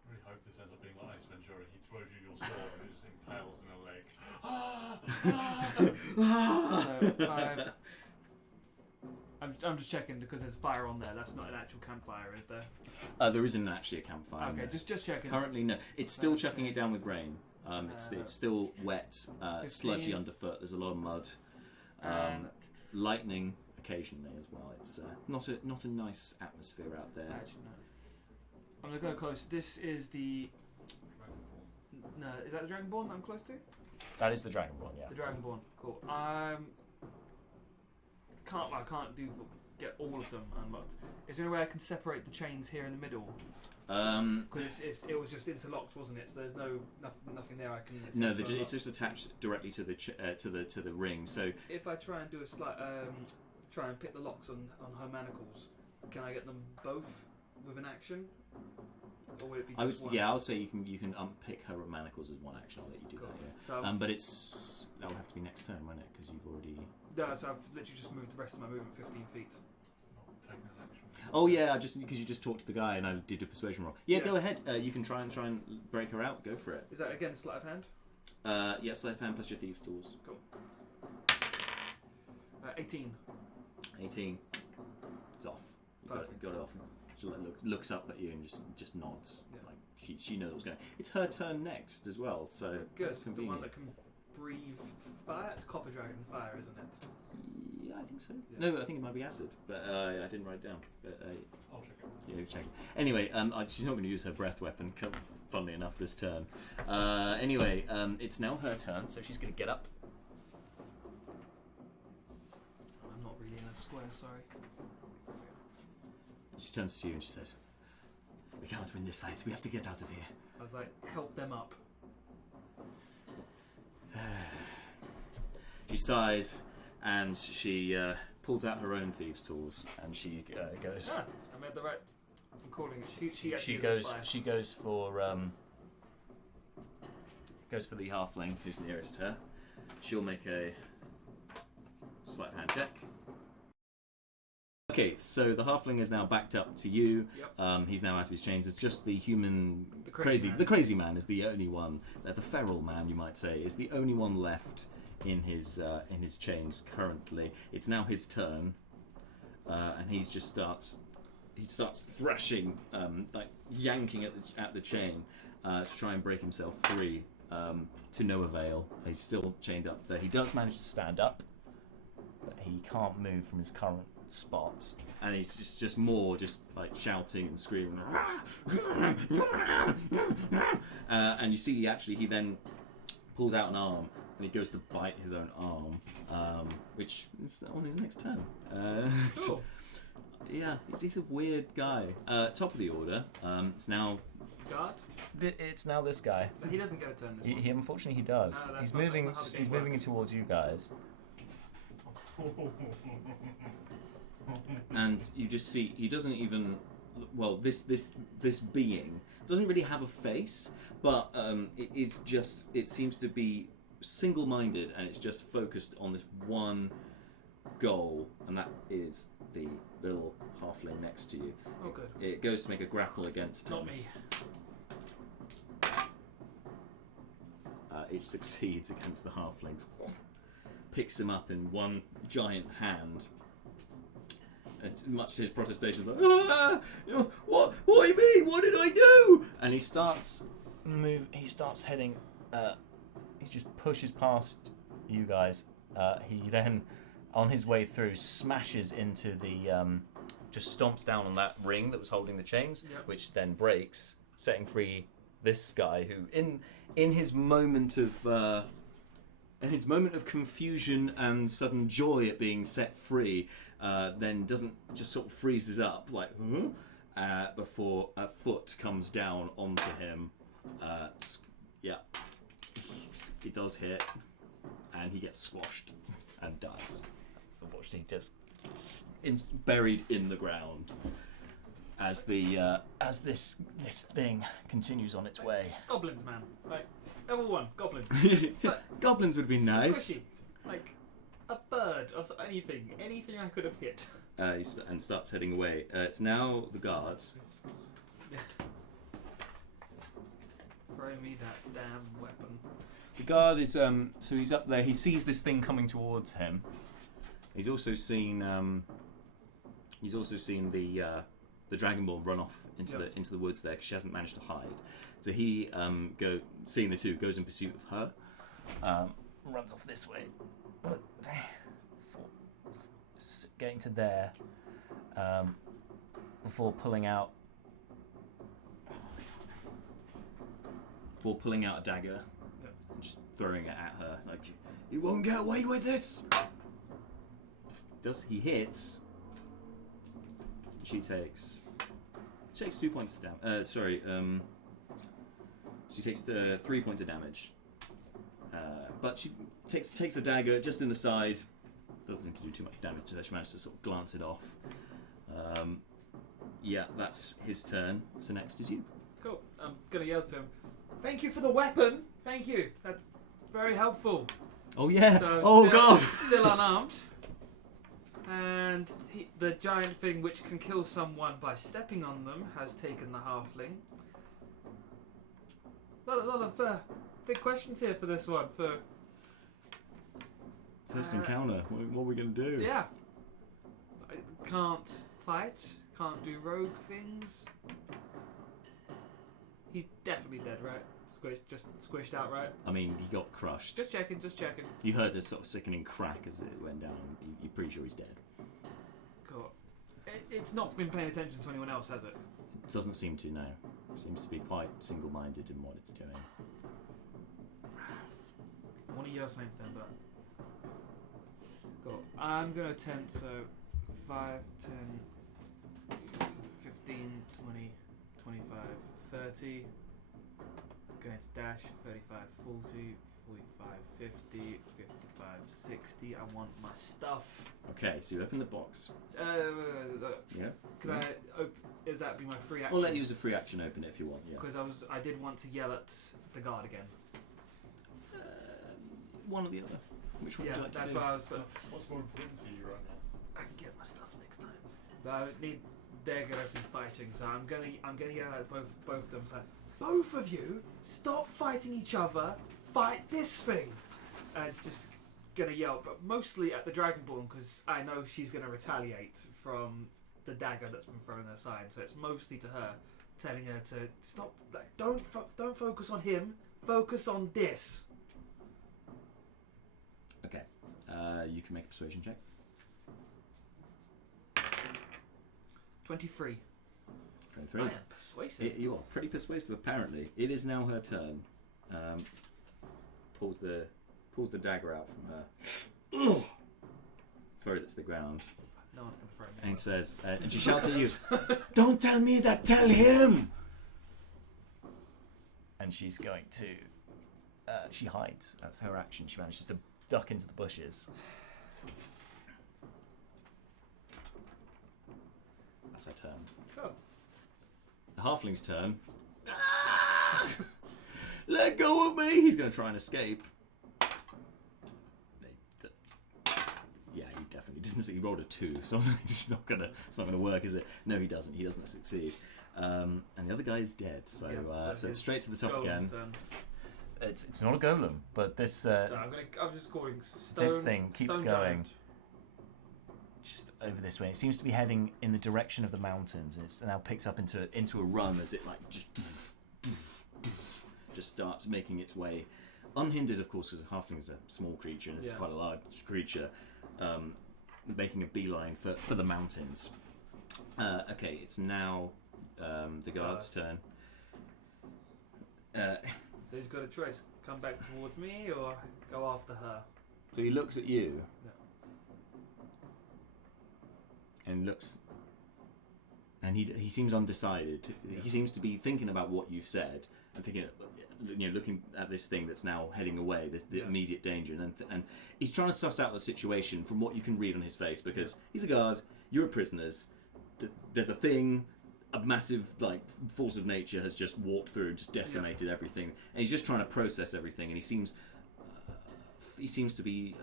really hope this ends up being like Ace Ventura. He throws you your sword and it just impales in a leg. So 5. I'm just checking because there's fire on there. That's not an actual campfire, is there? There isn't actually a campfire. Okay, no. just checking. Currently, no. It's still chucking it down with rain. It's still wet, 15. sludgy underfoot. There's a lot of mud. Lightning occasionally as well. It's not a nice atmosphere out there. Actually, no. I'm gonna go close. This is the. No, is that the Dragonborn that I'm close to? That is the Dragonborn, yeah. The Dragonborn. Cool. Get all of them unlocked. Is there any way I can separate the chains here in the middle? Because it was just interlocked, wasn't it? So there's nothing there I can. No, it's just attached directly to the to the ring. So if I try and do a slight try and pick the locks on her manacles, can I get them both with an action? Or would it be just one? I would say you can unpick her manacles as one action. I'll let you do that. Yeah. So but that'll have to be next turn, won't it? Because you've already. No, so I've literally just moved the rest of my movement 15 feet. Taking an action. Oh yeah, because you just talked to the guy and I did a persuasion roll. Yeah, Yeah. go ahead. You can try and break her out. Go for it. Is that again sleight of hand? Yeah, sleight of hand plus your thieves' tools. Cool. 18. 18. It's off. You got it off. She looks up at you and just nods. Yeah. Like she knows what's going on. It's her turn next as well, so Good. that's The convenient. one that can breathe fire. It's copper dragon fire, isn't it? Yeah, I think so. Yeah. No, I think it might be acid, but I didn't write it down. But I'll check it. yeah, check it. Anyway, she's not going to use her breath weapon. Funnily enough, this turn. Anyway, it's now her turn, so she's going to get up. I'm not really in a square. Sorry. She turns to you and she says, "We can't win this fight. We have to get out of here." I was like, help them up. She sighs and she pulls out her own thieves' tools and she goes. Ah, I made the right. I'm calling it. She actually is a goes. spy. She goes for the halfling who's nearest her. She'll make a sleight of hand check. Okay, so the halfling is now backed up to you. Yep. He's now out of his chains. It's just the human, The crazy man. The crazy man is the only one. The feral man, you might say, is the only one left in his chains currently. It's now his turn, and he starts thrashing, like yanking at the chain to try and break himself free. To no avail. He's still chained up there. He does manage to stand up, but he can't move from his current spot, and he's just more just like shouting and screaming. And you see he then pulls out an arm and he goes to bite his own arm, which is on his next turn. Cool. Yeah, he's a weird guy. Top of the order. It's now. Guard? It's now this guy. He doesn't get a turn this one. He unfortunately he does. No, He's that's not moving. how the game He's moving in works. towards you guys. And you just see he doesn't even. Well, this being doesn't really have a face, but it seems to be single-minded, and it's just focused on this one goal, and that is the little halfling next to you. Oh, good. It goes to make a grapple against him. Not me. It succeeds against the halfling. Picks him up in one giant hand. And much to his protestations, like, what do you mean? What did I do? And he starts heading. He just pushes past you guys. He then, on his way through, smashes into the. Just stomps down on that ring that was holding the chains, Yep. which then breaks, setting free this guy who, In his moment of confusion and sudden joy at being set free, then doesn't just sort of freezes up like, before a foot comes down onto him. Yeah, it does hit, and he gets squashed and dies. unfortunately, just Buried in the ground. as this thing continues on its way. Goblins, man. Like, level 1, goblins. It's like, Goblins would be nice. squishy. Like, a bird or anything. Anything I could have hit. And starts heading away. It's now the guard. Throw me that damn weapon. The guard is so he's up there. He sees this thing coming towards him. He's also seen the Dragonborn run off into the woods there because she hasn't managed to hide. So he seeing the two, goes in pursuit of her. Runs off this way. Getting to there before pulling out a dagger and just throwing it at her like, you won't get away with this. He hits? She takes 2 points of damage. She takes 3 points of damage. But she takes a dagger just in the side. Doesn't seem to do too much damage to her. She managed to sort of glance it off. Yeah, that's his turn. So next is you. Cool. I'm gonna yell to him. Thank you for the weapon. Thank you. That's very helpful. Oh yeah. So God. Still unarmed. And the giant thing which can kill someone by stepping on them has taken the halfling. A lot of big questions here for this one. For First encounter. What are we going to do? yeah, I can't fight. Can't do rogue things. He's definitely dead, right? Squished out, right? I mean, he got crushed. Just checking. You heard a sort of sickening crack as it went down. You're pretty sure he's dead. Cool. It's not been paying attention to anyone else, has it? It doesn't seem to, no. Seems to be quite single-minded in what it's doing. One of your signs then, but cool. I'm gonna attempt 5, 10, 15, 20, 25, 30. Going to dash 35, 40, 45, 50, 55, 60. I want my stuff. Okay, so you open the box. Yeah. Could I? Is that be my free action? I'll let you use a free action open it if you want. Yeah. Because I did want to yell at the guard again. One or the other. Which one Yeah, would you like that's to do? why I was. What's more important to you right now? I can get my stuff next time. But I need. They're gonna be fighting, so I'm gonna yell at both of them. So, both of you, stop fighting each other. Fight this thing. Just gonna yell, but mostly at the Dragonborn because I know she's gonna retaliate from the dagger that's been thrown her side. So it's mostly to her, telling her to stop. Like, don't focus on him. Focus on this. Okay. You can make a persuasion check. 23. 23. I am persuasive. You are pretty persuasive, apparently. It is now her turn. Pulls the dagger out from her. Throws it to the ground. No one's going to throw me. And says, and she shouts at you, "Don't tell me that, tell him!" And she's going to... she hides. That's her action. She manages to duck into the bushes. That's her turn. Oh. The halfling's turn. Let go of me! He's going to try and escape. Yeah, he definitely didn't. He rolled a 2, so it's not gonna work, is it? No, he doesn't. He doesn't succeed. And the other guy is dead. So, so it's straight to the top again. It's not a golem, but this. So I'm just calling stone. This thing keeps stone going. giant. Just over this way. It seems to be heading in the direction of the mountains, and it now picks up into a run as it just starts making its way, unhindered, of course, because a halfling is a small creature and this is quite a large creature, making a beeline for the mountains. Okay, it's now the guard's turn. So he's got a choice: come back towards me or go after her. So he looks at you. Yeah. And looks, and he seems undecided. He seems to be thinking about what you've said and thinking, looking at this thing that's now heading away, the immediate danger, and he's trying to suss out the situation from what you can read on his face, because he's a guard, you're prisoners. There's a thing, a massive force of nature has just walked through and just decimated everything, and he's just trying to process everything, and he seems to be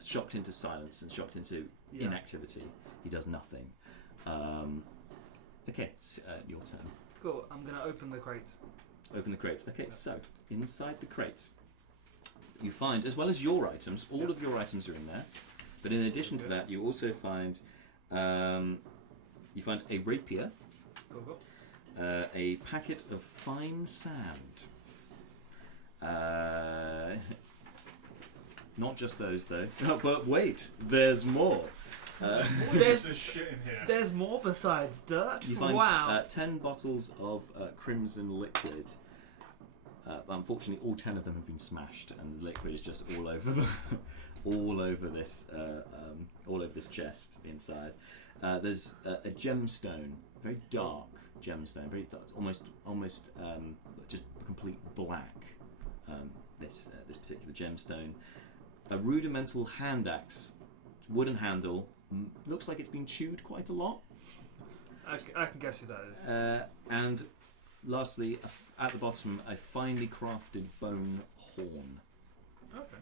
shocked into silence and shocked into inactivity. He does nothing. Okay, it's your turn. Cool. I'm gonna open the crate. Open the crates. Okay, so inside the crate, you find, as well as your items, all of your items are in there. But in addition to that, you also find a rapier, a packet of fine sand. Not just those though. But wait, there's more. There's shit in here. There's more besides dirt. You find wow. 10 bottles of crimson liquid. Unfortunately, all 10 of them have been smashed, and the liquid is just all over all over this chest inside. There's a gemstone, very dark gemstone, very dark, almost just complete black. This particular gemstone, a rudimental hand axe, wooden handle, looks like it's been chewed quite a lot. I can guess who that is. And lastly, at the bottom, a finely crafted bone horn. Okay.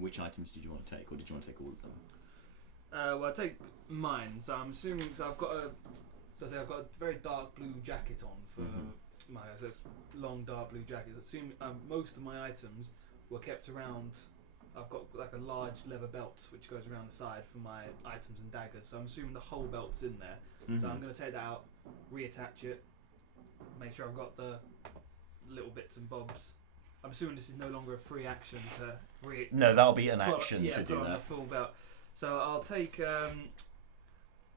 Which items did you want to take, or did you want to take all of them? Well, I take mine. So I'm assuming. So I've got a very dark blue jacket on for my. So it's long dark blue jacket. I assume most of my items were kept around. I've got like a large leather belt which goes around the side for my items and daggers. So I'm assuming the whole belt's in there. So I'm going to take that out, reattach it, make sure I've got the little bits and bobs. I'm assuming this is no longer a free action to No, that'll be an action to put do on the that. full belt. So I'll take.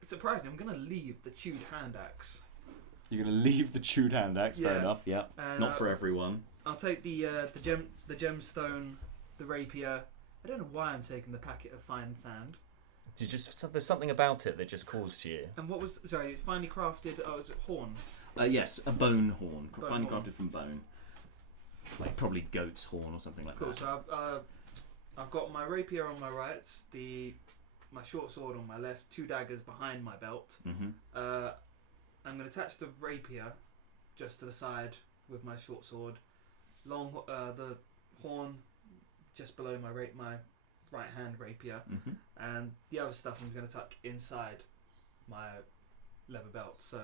It's surprising. I'm going to leave the chewed hand axe. You're going to leave the chewed hand axe. Fair enough. Yeah. And Not for everyone. I'll take the gemstone, the rapier. I don't know why I'm taking the packet of fine sand. There's something about it that just calls to you. And what was finely crafted? Oh, is it horn? Yes, a bone horn, finely horn. crafted from bone, like probably goat's horn or something like Cool. that. So I've got my rapier on my right, my short sword on my left, 2 daggers behind my belt. I'm going to attach the rapier just to the side with my short sword. The horn just below my right hand rapier, and the other stuff I'm going to tuck inside my leather belt. So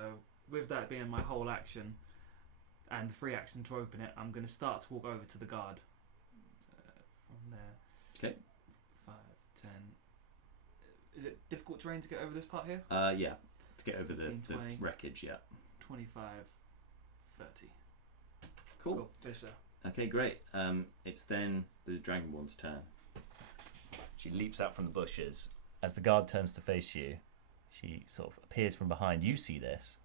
with that being my whole action and the free action to open it, I'm going to start to walk over to the guard. From there. Okay. 5, 10. Is it difficult terrain to get over this part here? Yeah. To get over the 20, wreckage, yeah. 25, 30. Cool. Yes, sir. Okay, great. It's then the Dragonborn's turn. She leaps out from the bushes as the guard turns to face you, she sort of appears from behind. You see this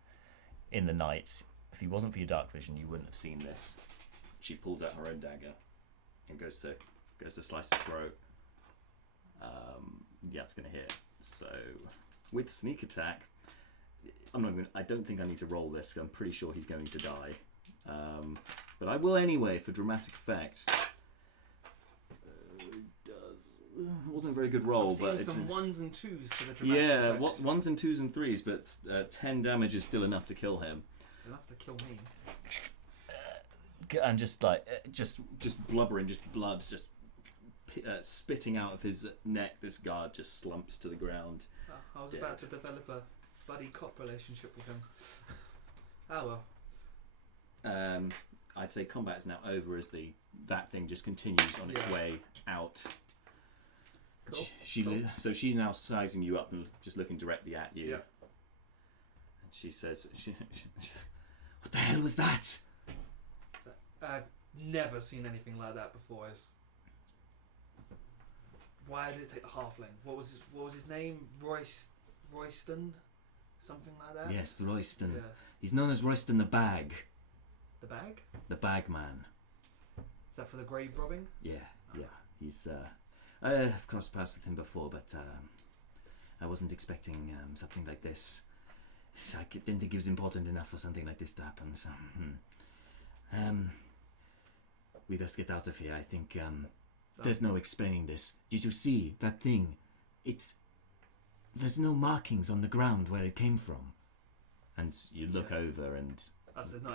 in the night. If it wasn't for your dark vision, you wouldn't have seen this. She pulls out her own dagger and goes to slice his throat. Yeah, it's going to hit. So with sneak attack, I don't think I need to roll this. I'm pretty sure he's going to die. But I will anyway for dramatic effect. It wasn't a very good roll, I'm but seeing it's some ones and twos for the dramatic yeah, effect. ones and twos and threes, but 10 damage is still enough to kill him. It's enough to kill me. And just Blubbering, just blood, just spitting out of his neck. This guard just slumps to the ground. I was about to develop a buddy cop relationship with him. Oh well. I'd say combat is now over as that thing just continues on its way out. Cool. So she's now sizing you up and just looking directly at you. Yeah. And she says, "What the hell was that?" I've never seen anything like that before. Why did it take the halfling? What was his name? Royston? Something like that? Yes, Royston. Yeah. He's known as Royston the Bag. The bag? The Bag Man. Is that for the grave robbing? Yeah, yeah. He's I've crossed paths with him before, but I wasn't expecting something like this. I didn't think he was important enough for something like this to happen. So, we best get out of here. I think there's no explaining this. Did you see that thing? There's no markings on the ground where it came from. And you look over, and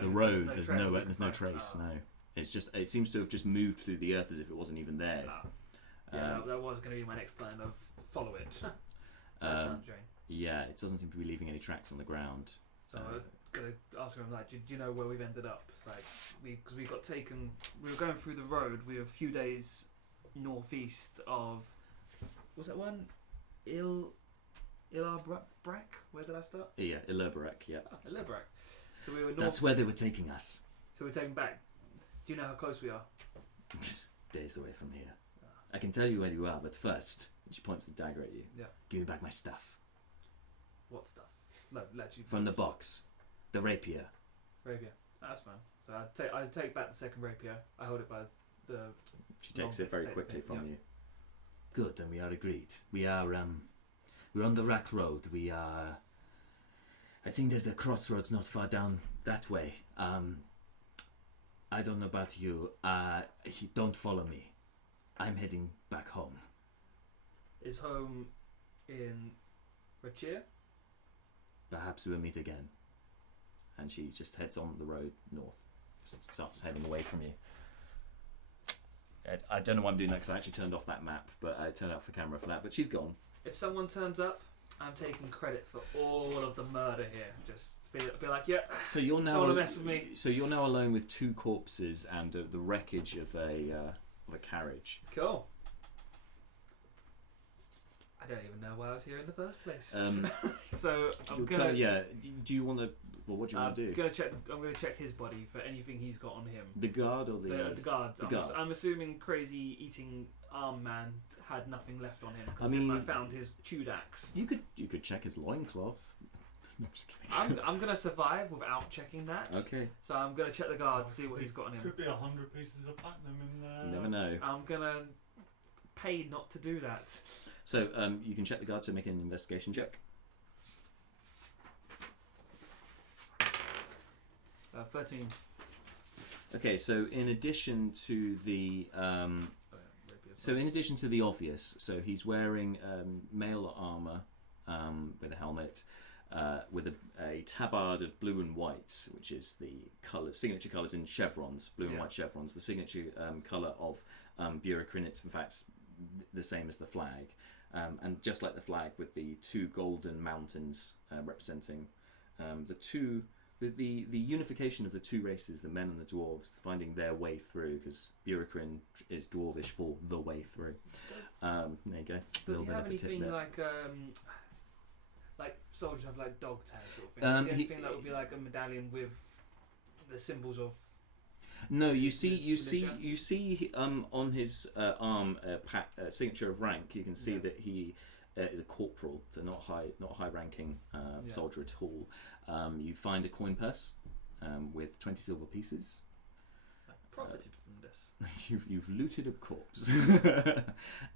the road. There's no trace. No, it seems to have just moved through the earth as if it wasn't even there. That was going to be my next plan of follow it. That's not Jane. Yeah, it doesn't seem to be leaving any tracks on the ground. So I'm going to ask him, like, do you know where we've ended up? It's like, because we got taken, we were going through the road, we were a few days northeast of, what's that one? Ilarbrak? Where did I start? Yeah, Ilarbrak, yeah. Oh, Ilarbrak. So we were north. That's where they were taking us. So we're taking back. Do you know how close we are? Days away from here. I can tell you where you are, but first, she points the dagger at you. Yeah. Give me back my stuff. What stuff? No, let you. From the box. The rapier. Rapier. That's fine. So I take back the second rapier. I hold it by the. She takes it very quickly from yeah. you. Good, then we are agreed. We are we're on the Rack Road. We are. I think there's a crossroads not far down that way. I don't know about you. Don't follow me. I'm heading back home. Is home in Rachir? Perhaps we'll meet again. And she just heads on the road north. Starts heading away from you. I don't know why I'm doing that because I actually turned off that map, but I turned off the camera for that. But she's gone. If someone turns up, I'm taking credit for all of the murder here. Just be like, yeah. So you're now. Don't want to mess with me. So you're now alone with 2 corpses and the wreckage of a carriage. Cool. I don't even know why I was here in the first place. So I'm gonna. Do you want to? Well, what do you want to do? I'm gonna check his body for anything he's got on him. The guard or the guard? The guard. I'm assuming crazy eating arm man had nothing left on him I because mean, I found his chewed axe. You could check his loincloth. No, I'm just kidding. I'm gonna survive without checking that. Okay. So I'm gonna check the guard, see what he's got on him. Could be 100 pieces of platinum in there. You never know. I'm gonna pay not to do that. So you can check the guard, so make an investigation check. 13. Okay, so in addition to the obvious, so he's wearing mail armor with a helmet, with a tabard of blue and white, which is the signature colours in chevrons, blue and white chevrons. The signature colour of Burekrin, it's in fact the same as the flag, and just like the flag, with the 2 golden mountains representing the unification of the 2 races, the men and the dwarves, finding their way through, because Burekrin is dwarvish for the way through. There you go. Does he have anything like soldiers have like dog tags sort of thing? Is there anything that would be like a medallion with the symbols of? No, you see on his arm signature of rank. You can see that he is a corporal, so not a high-ranking soldier at all. You find a coin purse with 20 silver pieces. I profited from this. You've looted a corpse.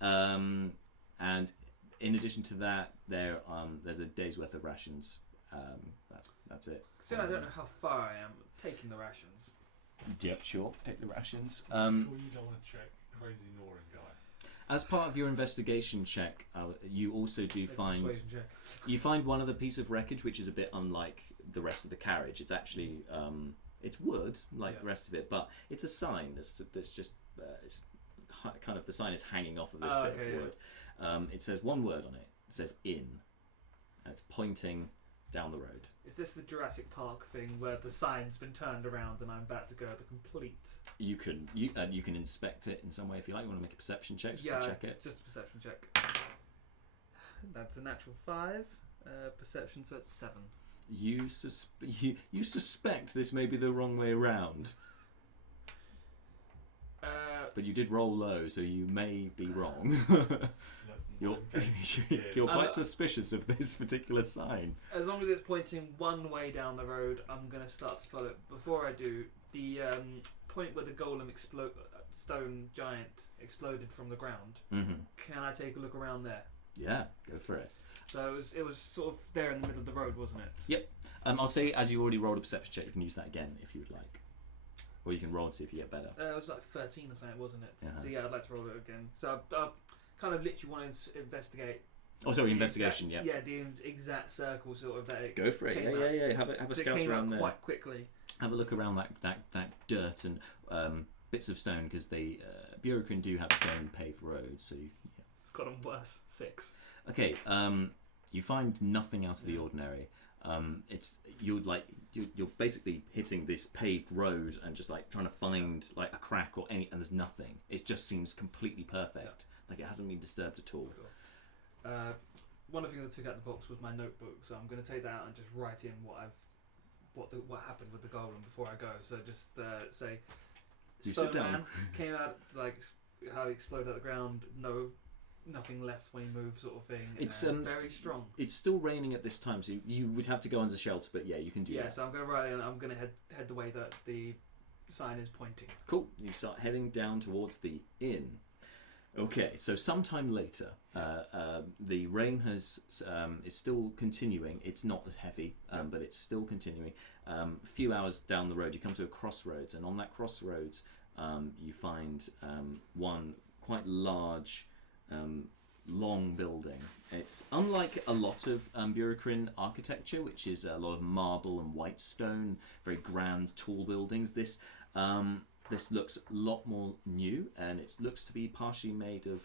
And in addition to that, there's a day's worth of rations. That's it. Still, I don't know how far I am taking the rations. Yep, sure. Take the rations. I'm sure you don't want to check crazy gnawing guy. As part of your investigation check, you also do find one other piece of wreckage which is a bit unlike the rest of the carriage. It's actually it's wood like the rest of it, but it's a sign that's just it's kind of the sign is hanging off of this bit of wood. It says one word on it. It says "in," and it's pointing down the road. Is this the Jurassic Park thing where the sign's been turned around and I'm about to go the complete? You can inspect it in some way if you like. You want to make a perception check just to check it. Just a perception check. That's a natural 5. Perception, so it's 7. You suspect this may be the wrong way around. But you did roll low, so you may be wrong. You're quite suspicious of this particular sign. As long as it's pointing one way down the road, I'm going to start to follow it. Before I do, the point where the golem stone giant exploded from the ground, can I take a look around there? Yeah, go for it. So it was sort of there in the middle of the road, wasn't it? Yep. I'll say, as you already rolled a perception check, you can use that again if you would like. Or you can roll and see if you get better. It was like 13 or something, wasn't it? So yeah, I'd like to roll it again. So I kind of literally want to investigate. Oh, sorry, investigation, yeah. Yeah, the exact circle sort of that it go for it, yeah. Have a scout around there. Quite quickly. Have a look around that dirt and bits of stone, because they Bureaucran do have stone paved roads, so it's gotten worse. 6. Okay, you find nothing out of the ordinary. You're basically hitting this paved road and just like trying to find like a crack or any, and there's nothing. It just seems completely perfect, like it hasn't been disturbed at all. Cool. One of the things I took out of the box was my notebook, so I'm going to take that out and just write in what happened with the golem before I go. So just say, Stone Man came out, like how he exploded at the ground. Nothing left when he moved, sort of thing. It's very strong. It's still raining at this time, so you would have to go under shelter. But yeah, you can do that. Yeah, so I'm going to write in. I'm going to head the way that the sign is pointing. Cool. You start heading down towards the inn. Okay, so sometime later, the rain is still continuing. It's not as heavy, but it's still continuing. A few hours down the road, you come to a crossroads, and on that crossroads, you find one quite large, long building. It's unlike a lot of Bureaucran architecture, which is a lot of marble and white stone, very grand, tall buildings. This looks a lot more new, and it looks to be partially made of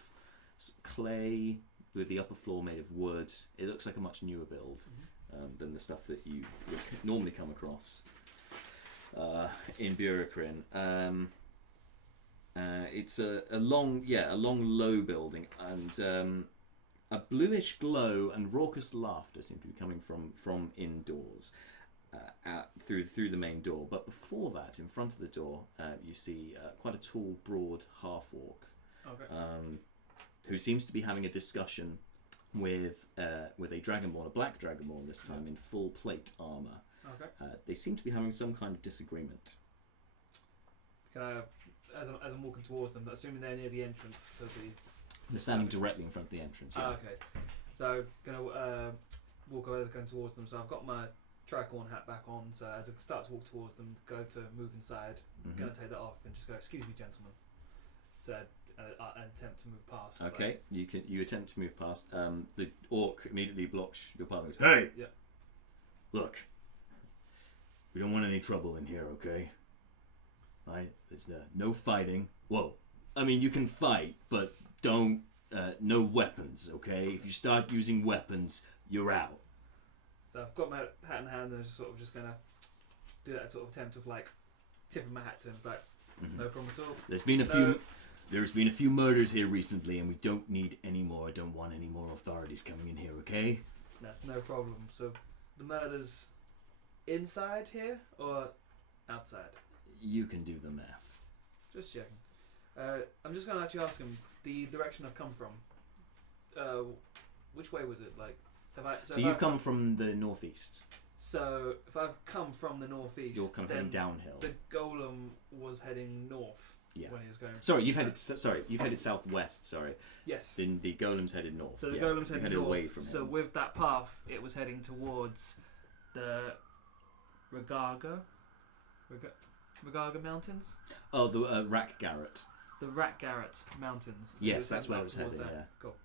clay with the upper floor made of wood. It looks like a much newer build than the stuff that you would normally come across in Bureaucran. It's a long, low building, and a bluish glow and raucous laughter seem to be coming from indoors. Through the main door, but before that, in front of the door, you see quite a tall, broad half-orc, who seems to be having a discussion with a dragonborn, a black dragonborn this time, in full plate armor. They seem to be having some kind of disagreement. Can I, as I'm walking towards them, assuming they're near the entrance of They're standing directly in front of the entrance. Yeah. Okay, so gonna walk over, going towards them. So I've got my tricorn hat back on, so as I start to walk towards them, go to move inside, I'm going to take that off and just go, "Excuse me, gentlemen." So I attempt to move past. Okay, you attempt to move past. The orc immediately blocks your path and goes, "Hey! Yeah. Look, we don't want any trouble in here, okay? Right? There's no fighting. Well, I mean, you can fight, but don't, no weapons, okay? If you start using weapons, you're out." So I've got my hat in hand, and I'm just going to do that sort of attempt of like tipping my hat to him. It's like, no problem at all. There's been a few murders here recently, and we don't need any more. Don't want any more authorities coming in here, okay? That's no problem. So the murders inside here or outside? You can do the math. Just checking. I'm just going to actually ask him the direction I've come from. which way was it? Like, have I? So you've come from the northeast. So if I've come from the northeast, You're kind of heading downhill. The golem was heading north when he was going. Sorry, you've headed southwest. Sorry. Yes. Then the golem's headed north. So the golem's headed north. Away from him. So with that path, it was heading towards the Regaga Mountains. Oh, the Rack Garret. The Rack Garret Mountains. So yes, that's where I was headed. Yeah. Cool.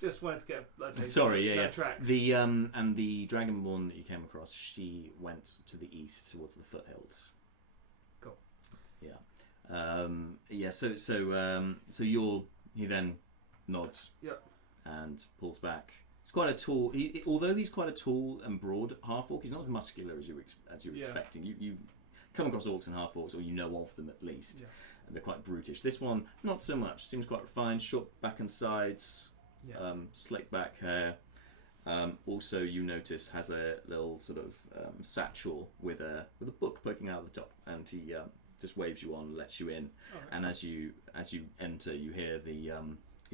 Just wanted to get. Sorry, yeah. Tracks. The and the Dragonborn that you came across, she went to the east towards the foothills. Cool. Yeah. So he then nods. Yep. And pulls back. He's quite a tall. Although he's quite a tall and broad half orc, he's not as muscular as you were expecting. You come across orcs and half orcs, or you know of them at least. Yeah. And they're quite brutish. This one, not so much. Seems quite refined. Short back and sides. Yeah. Slick back hair. Also, you notice has a little sort of satchel with a book poking out of the top, and he just waves you on, lets you in. Right. And as you enter, you hear the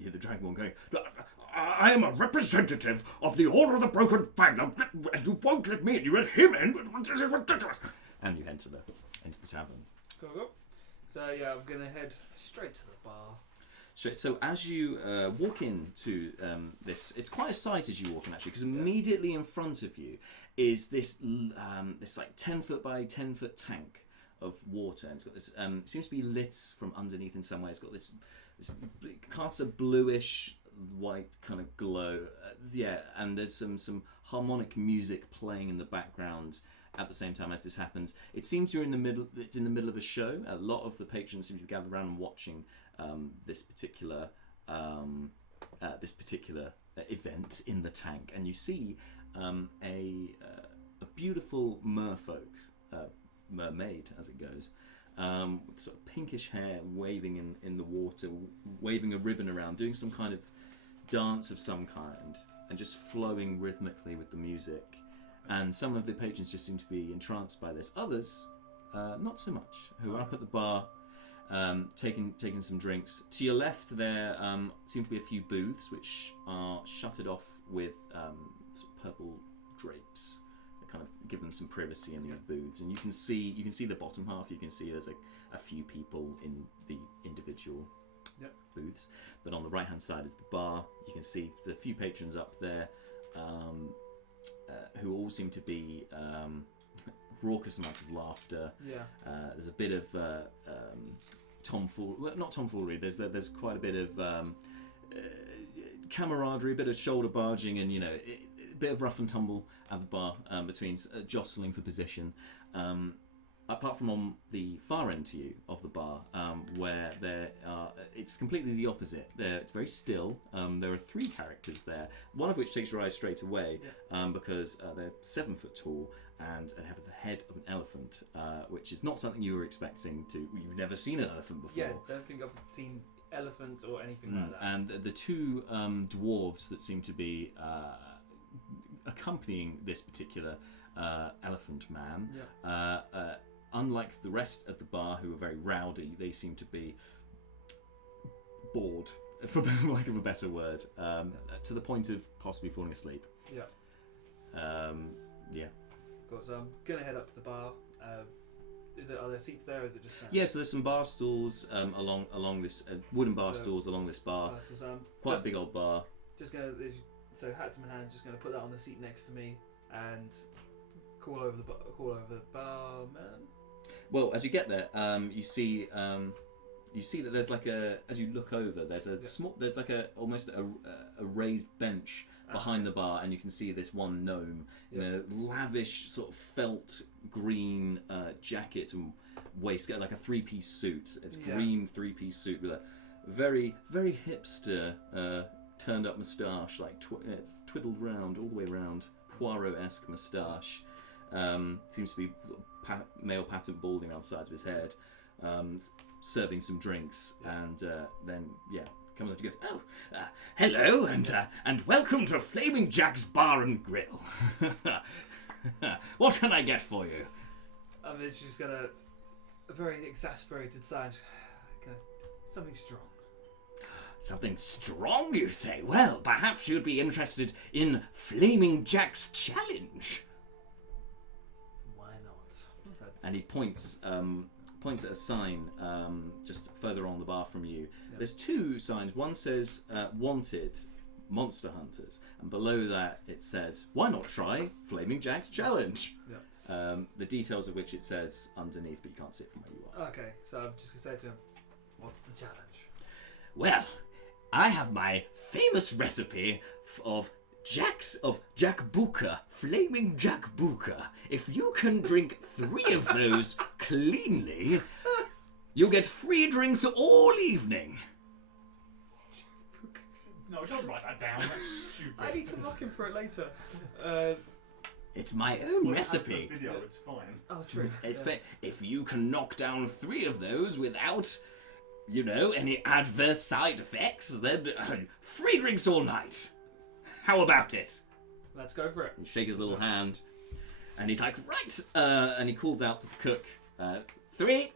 Dragonborn going, "I am a representative of the Order of the Broken Fang, and you won't let me in. You let him in. This is ridiculous." And you enter the tavern. Cool. So yeah, I'm gonna head straight to the bar. So as you walk into this, it's quite a sight as you walk in actually, because immediately in front of you is this like 10-foot by 10-foot tank of water, and it's got this. It seems to be lit from underneath in some way. It's got this casts a bluish white kind of glow. And there's some harmonic music playing in the background at the same time as this happens. It seems it's in the middle of a show. A lot of the patrons seem to be gathered around and watching this particular event in the tank, and you see a beautiful merfolk, mermaid as it goes, with sort of pinkish hair, waving in the water, waving a ribbon around, doing some kind of dance of some kind, and just flowing rhythmically with the music. And some of the patrons just seem to be entranced by this. Others, not so much, who are up at the bar, taking some drinks. To your left there seem to be a few booths which are shuttered off with sort of purple drapes that kind of give them some privacy in these booths. And you can see the bottom half. You can see there's a few people in the individual booths. But on the right hand side is the bar. You can see there's a few patrons up there who all seem to be raucous amounts of laughter. There's a bit of not tomfoolery. There's quite a bit of camaraderie, a bit of shoulder barging, and a bit of rough and tumble at the bar between jostling for position. Apart from on the far end to you of the bar, where it's completely the opposite. It's very still. There are 3 characters there, one of which takes your eyes straight away because they're 7 foot tall and they have the head of an elephant, which is not something you were expecting to. You've never seen an elephant before. Yeah, I don't think I've seen elephant or anything like that. And the 2 dwarves that seem to be accompanying this particular elephant man. Unlike the rest at the bar, who are very rowdy, they seem to be bored, for lack of a better word, to the point of possibly falling asleep. Cool. So I'm gonna head up to the bar. Are there seats there, or is it just? Yeah. So there's some bar stools along this wooden bar stools along this bar. Quite a big old bar. Just gonna hats in my hand. Just gonna put that on the seat next to me and call over the barman. Well, as you get there, you see that there's like as you look over, there's almost a raised bench behind the bar, and you can see this one gnome in a lavish sort of felt green jacket and waistcoat, like a 3-piece suit. It's green 3-piece suit with a very, very hipster turned up moustache, like it's twiddled round all the way around, Poirot-esque moustache. Seems to be sort of male pattern balding on the sides of his head, serving some drinks, and then comes up to go, hello, and welcome to Flaming Jack's Bar and Grill. What can I get for you? It's just got a very exasperated side. Something strong. Something strong, you say? Well, perhaps you'd be interested in Flaming Jack's challenge. Why not? And he points at a sign just further on the bar from you. Yep. There's two signs. One says "Wanted Monster Hunters," and below that it says, "Why not try Flaming Jack's challenge?" Yep. The details of which it says underneath, but you can't see it from where you are. Okay, so I'm just gonna say to him, "What's the challenge?" Well, I have my famous recipe of Jack Booker, Flaming Jack Booker. If you can drink 3 of those cleanly, you'll get free drinks all evening. No, don't write that down. That's stupid. I need to look him for it later. It's my own Well, recipe. the video, it's fine. Oh, true. It's if you can knock down 3 of those without, any adverse side effects, then free drinks all night. How about it? Let's go for it. And shake his little hand, and he's like, right. And he calls out to the cook, 3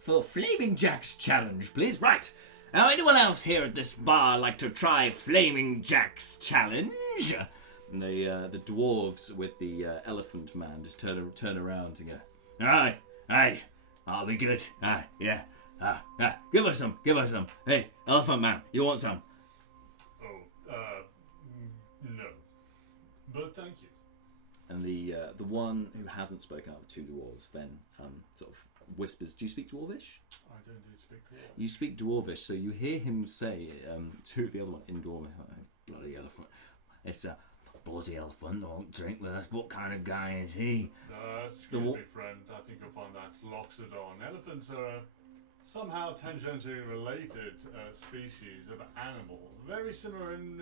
for Flaming Jack's challenge, please. Right. Now, anyone else here at this bar like to try Flaming Jack's challenge? And the dwarves with the elephant man just turn around and go, aye, I'll be good. Yeah. Give us some. Hey, elephant man, you want some? No. But thank you. And the one who hasn't spoken out, the 2 dwarves, then sort of whispers, do you speak Dwarvish? I don't do speak dwarf. You speak Dwarvish, so you hear him say to the other one in Dwarvish, bloody elephant. It's a bloody elephant, don't drink with us. What kind of guy is he? Excuse me, friend. I think you'll find that's Loxodon. Elephants are a somehow tangentially related species of animal. Very similar in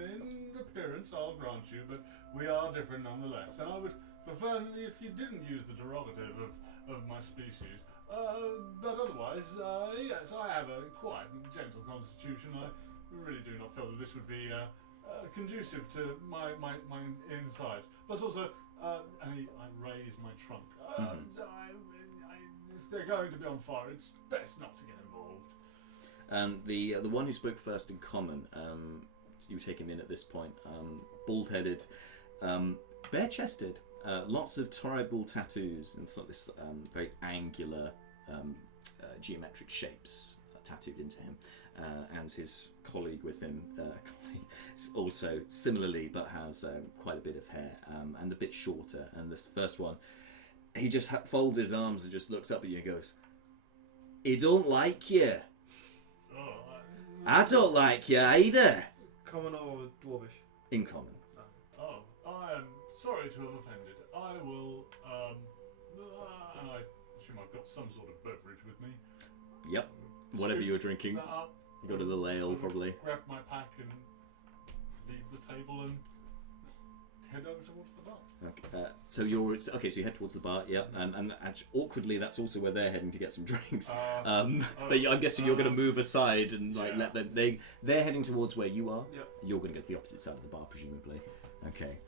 appearance, I'll grant you, but we are different nonetheless. And I would prefer if you didn't use the derogative of my species. But otherwise, yes, I have a quite gentle constitution. I really do not feel that this would be conducive to my insides. Plus also, I raise my trunk. If they're going to be on fire, it's best not to get involved. The one who spoke first in common, you take him in at this point, bald-headed, bare-chested, lots of tribal tattoos and sort of this very angular geometric shapes tattooed into him, and his colleague with him also similarly but has quite a bit of hair and a bit shorter. And this first one, he just folds his arms and just looks up at you and goes, "He don't like you." I don't like you either. Common or dwarvish? In common. Oh, I am sorry to have offended. I will, and I assume I've got some sort of beverage with me. Yep. Whatever you were drinking. That up, You got a little ale, sort of probably. Grab my pack and leave the table and head over towards the bar. Okay, so you head towards the bar, yeah, and awkwardly that's also where they're heading to get some drinks. But I'm guessing you're going to move aside and let them. They're heading towards where you are. Yep. You're going to go to the opposite side of the bar, presumably. Okay.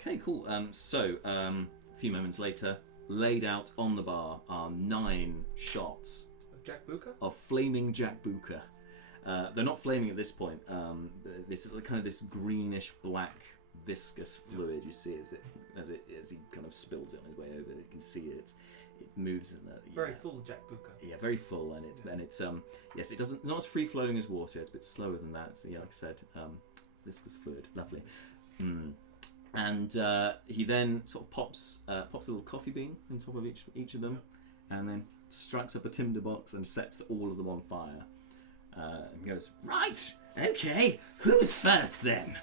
Okay, cool. So a few moments later, laid out on the bar are 9 shots Of Jack Booker? of Flaming Jack Booker. They're not flaming at this point. This kind of this greenish black viscous fluid you see as he kind of spills it on his way over. You can see it moves in there. Very full Jack Booker. Yeah, very full, and it's yes, it doesn't not as free flowing as water. It's a bit slower than that. So, like I said, viscous fluid, lovely. And he then sort of pops a little coffee bean on top of each of them, and then strikes up a tinderbox and sets all of them on fire. And goes, right, okay, who's first then?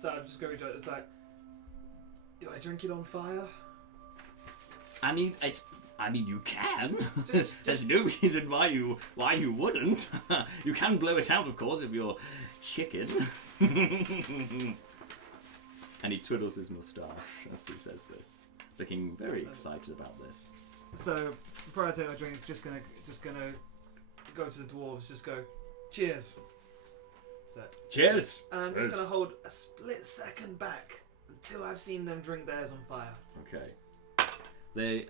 So I'm just going to. It's like, do I drink it on fire? I mean, you can. There's no reason why you wouldn't. You can blow it out, of course, if you're chicken. And he twiddles his moustache as he says this, looking very excited about this. So before I take my drink, it's just gonna go to the dwarves. Just go, cheers. So, Cheers. and I'm just gonna hold a split second back until I've seen them drink theirs on fire. Okay. They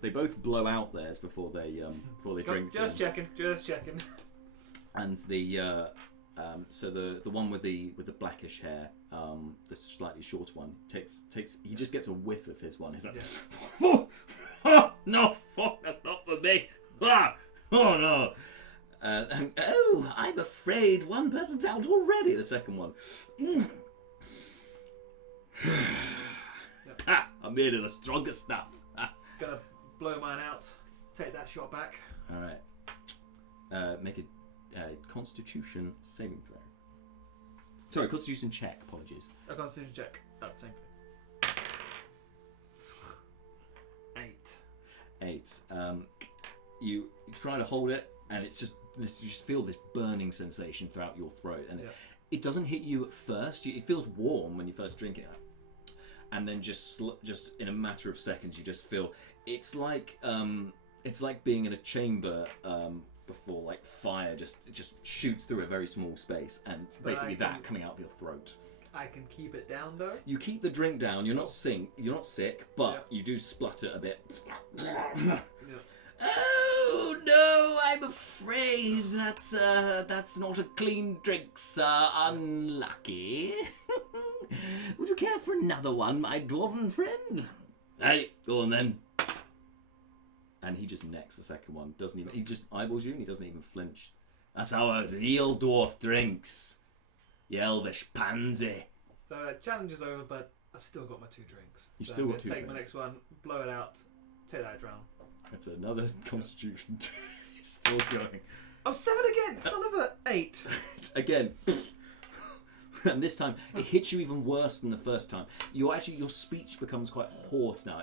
They both blow out theirs before they drink. Just checking. And the so the one with the blackish hair, the slightly shorter one takes. He just gets a whiff of his one. He's like, no, fuck, that's not for me. Oh no. Oh, I'm afraid one person's out already. The second one. I'm made of the strongest stuff. Gonna blow mine out. Take that shot back. All right. Make a Constitution saving throw. Sorry, Constitution check. Apologies. A Constitution check. Oh, same thing. 8. You try to hold it, and it's just you just feel this burning sensation throughout your throat, and it doesn't hit you at first. It feels warm when you first drink it, and then just in a matter of seconds, you just feel it's like being in a chamber. Before like fire just shoots through a very small space, and basically that coming out of your throat. I can keep it down though. You keep the drink down. You're not sick, but you do splutter a bit. Oh no! I'm afraid that's not a clean drink, sir. Unlucky. Would you care for another one, my dwarven friend? Hey, go on then. And he just necks the second one. He just eyeballs you and he doesn't even flinch. That's how a real dwarf drinks. You elvish pansy. So challenge is over, but I've still got my 2 drinks. You've still got 2 take drinks. my next one, blow it out, take that drown. That's another Constitution. He's still going. Oh, 7 again! Son of a 8. Again. And this time it hits you even worse than the first time. Your speech becomes quite hoarse now.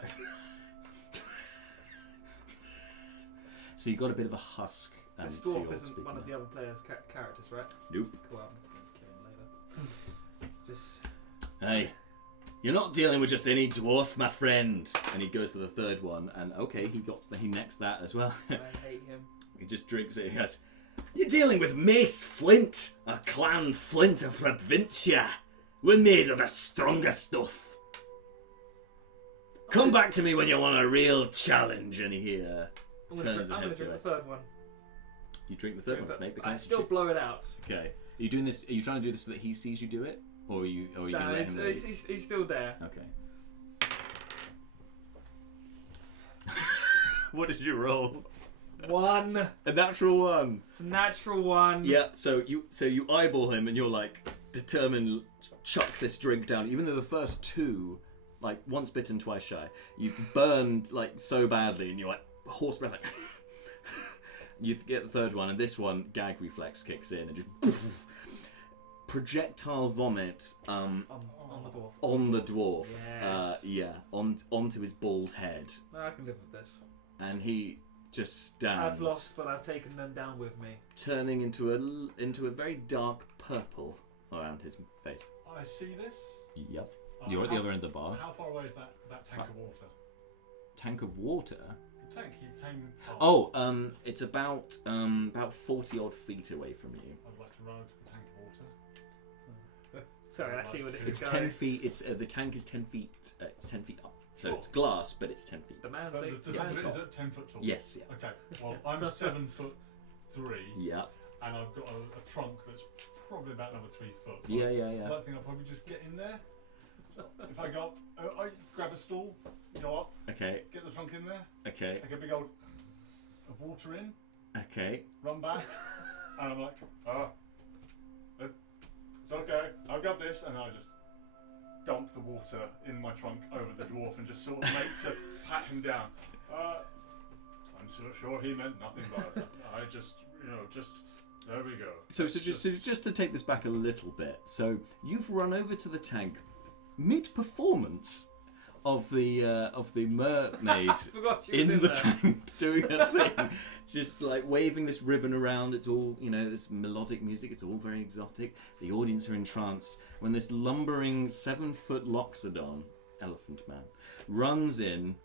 So you got a bit of a husk. This dwarf isn't one of the other players' characters, right? Nope. Cool, I'm gonna kill him later. Just. Hey, you're not dealing with just any dwarf, my friend. And he goes for the third one, and okay, he necks that as well. I hate him. He just drinks it. He goes, "You're dealing with Mace Flint, a clan Flint of Provincia. We're made of the strongest stuff. Come back to me when you want a real challenge." And he I'm going to drink the third one. You drink the third one. Make the I still blow it out. Okay. Are you doing this? Are you trying to do this so that he sees you do it, or are you going to let him? He's still there. Okay. What did you roll? 1. A natural 1. It's a natural 1. Yeah. So you eyeball him, and you're like determined. Chuck this drink down, even though the first 2, like once bitten, twice shy. You burned like so badly, and you're like horse breath. Like you get the third one, and this one gag reflex kicks in, and just projectile vomit on the dwarf. Yes. Onto his bald head. I can live with this. And he just stands. I've lost, but I've taken them down with me. Turning into a very dark purple around his face. I see this. Yep. You're at the other end of the bar. How far away is that tank of water? Tank of water? The tank you came past. Oh, it's about 40 odd feet away from you. I'd like to run into the tank of water. Sorry, I see where this It's is going. 10 feet. The tank is 10 feet. It's 10 feet up. So it's glass, but it's 10 feet. The man's But eight the feet tank tall. is at 10 foot tall. Yes. Yeah. Okay. Well, I'm 7'3", Yeah. and I've got a trunk that's probably about another 3 foot. So Yeah. I don't think I'll probably just get in there. If I go, I grab a stool, go up, Okay. get the trunk in there, Okay. take a big old of water in, Okay. run back, and I'm like, it's okay, I've got this, and I just dump the water in my trunk over the dwarf and just sort of make to pat him down. I'm so sure he meant nothing by that. I just, there we go. So just to take this back a little bit. So you've run over to the tank mid-performance of the mermaid Forgot she was in in the there. tank doing her thing, just like waving this ribbon around. It's all, this melodic music. It's all very exotic. The audience are entranced when this lumbering 7-foot Loxodon, elephant man, runs in,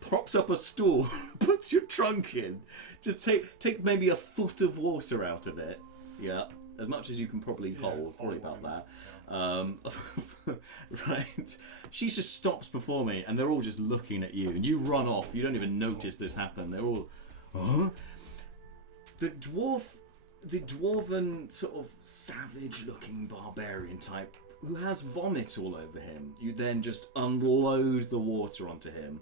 props up a stool, puts your trunk in, just take maybe 1 foot of water out of it. Yeah, as much as you can probably hold. Probably about that. Right? She just stops before me, and they're all just looking at you, and you run off. You don't even notice this happen. They're all, huh? The dwarven sort of savage-looking barbarian type who has vomit all over him. You then just unload the water onto him,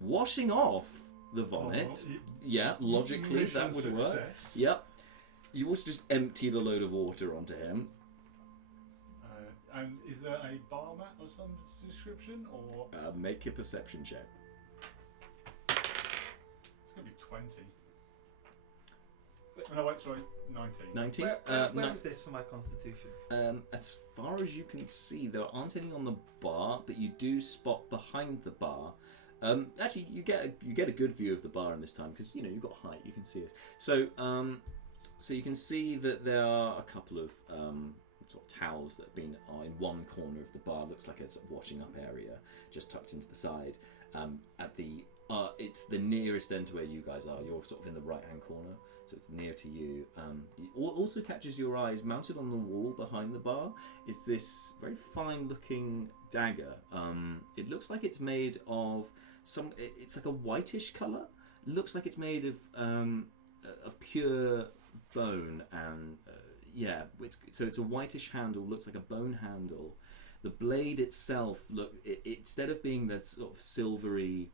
washing off the vomit. Yeah, logically that would work. Yep. You also just emptied a load of water onto him. And is there a bar mat or some description, or make a perception check. it's gonna be 20. No, wait, sorry, 19. 19. Where was this for my constitution? As far as you can see, there aren't any on the bar, but you do spot behind the bar. Actually, you get a good view of the bar in this time because you've got height. You can see it. So, so you can see that there are a couple of sort of towels that have been in one corner of the bar. Looks like a sort of washing up area, just tucked into the side. At the it's the nearest end to where you guys are. You're sort of in the right hand corner. So it's near to you. It also catches your eyes, mounted on the wall behind the bar, is this very fine-looking dagger. It looks like it's made of it's like a whitish colour. Looks like it's made of pure bone, and so it's a whitish handle. Looks like a bone handle. The blade itself, instead of being the sort of silvery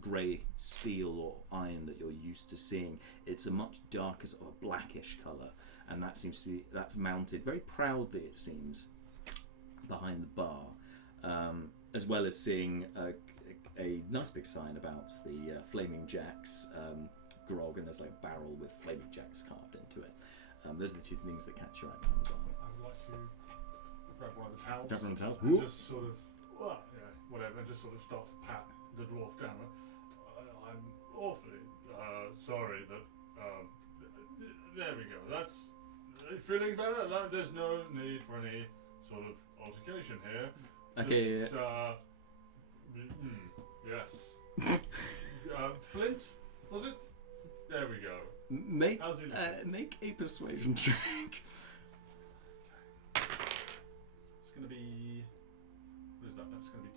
grey steel or iron that you're used to seeing, it's a much darker sort of blackish colour, and that's mounted very proudly, it seems, behind the bar, as well as seeing a nice big sign about the Flaming Jacks grog, and there's like a barrel with Flaming Jacks carved into it. Those are the two things that catch your eye behind the bar. I would like to grab one of the towels. Grab one of the towels? And just sort of, whatever, and just sort of start to pat the dwarf down. I'm awfully sorry that. There we go. That's feeling better. No, there's no need for any sort of altercation here. Okay. Just, yes. Flint, was it? There we go. Make How's he looking? make a persuasion check. It's gonna be. What is that? That's gonna be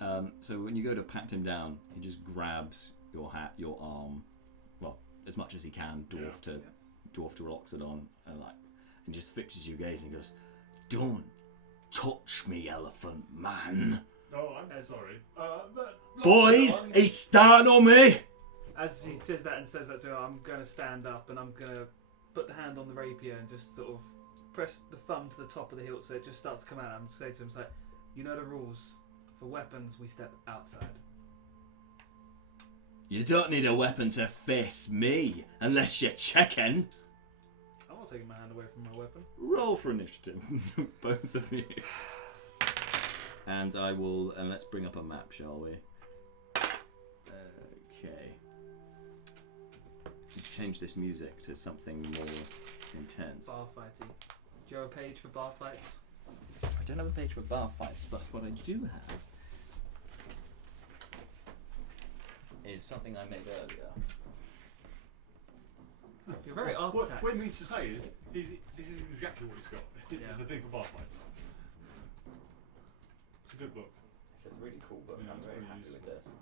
10. So when you go to pat him down, he just grabs your arm, well, as much as he can, dwarf to Loxodon, and just fixes you gaze and he goes, "Don't touch me, elephant man." No, I'm sorry. But Boys, Loxodon- he's starting on me. As he says that and says that to her, I'm going to stand up and I'm going to put the hand on the rapier and just sort of press the thumb to the top of the hilt so it just starts to come out. I'm say to him, it's like, you know the rules. For weapons, we step outside. You don't need a weapon to face me, unless you're checking. I'm not taking my hand away from my weapon. Roll for initiative, both of you. And let's bring up a map, shall we? Okay. Let's change this music to something more intense. Bar fighting. Do you have a page for bar fights? I don't have a page for bar fights, but what I do have is something I made earlier. You're very What architect. it means to say is, this is exactly what he's got. Yeah. It's a thing for bar fights. It's a good book. It's a really cool book. Yeah, I'm it's very pretty happy with useful.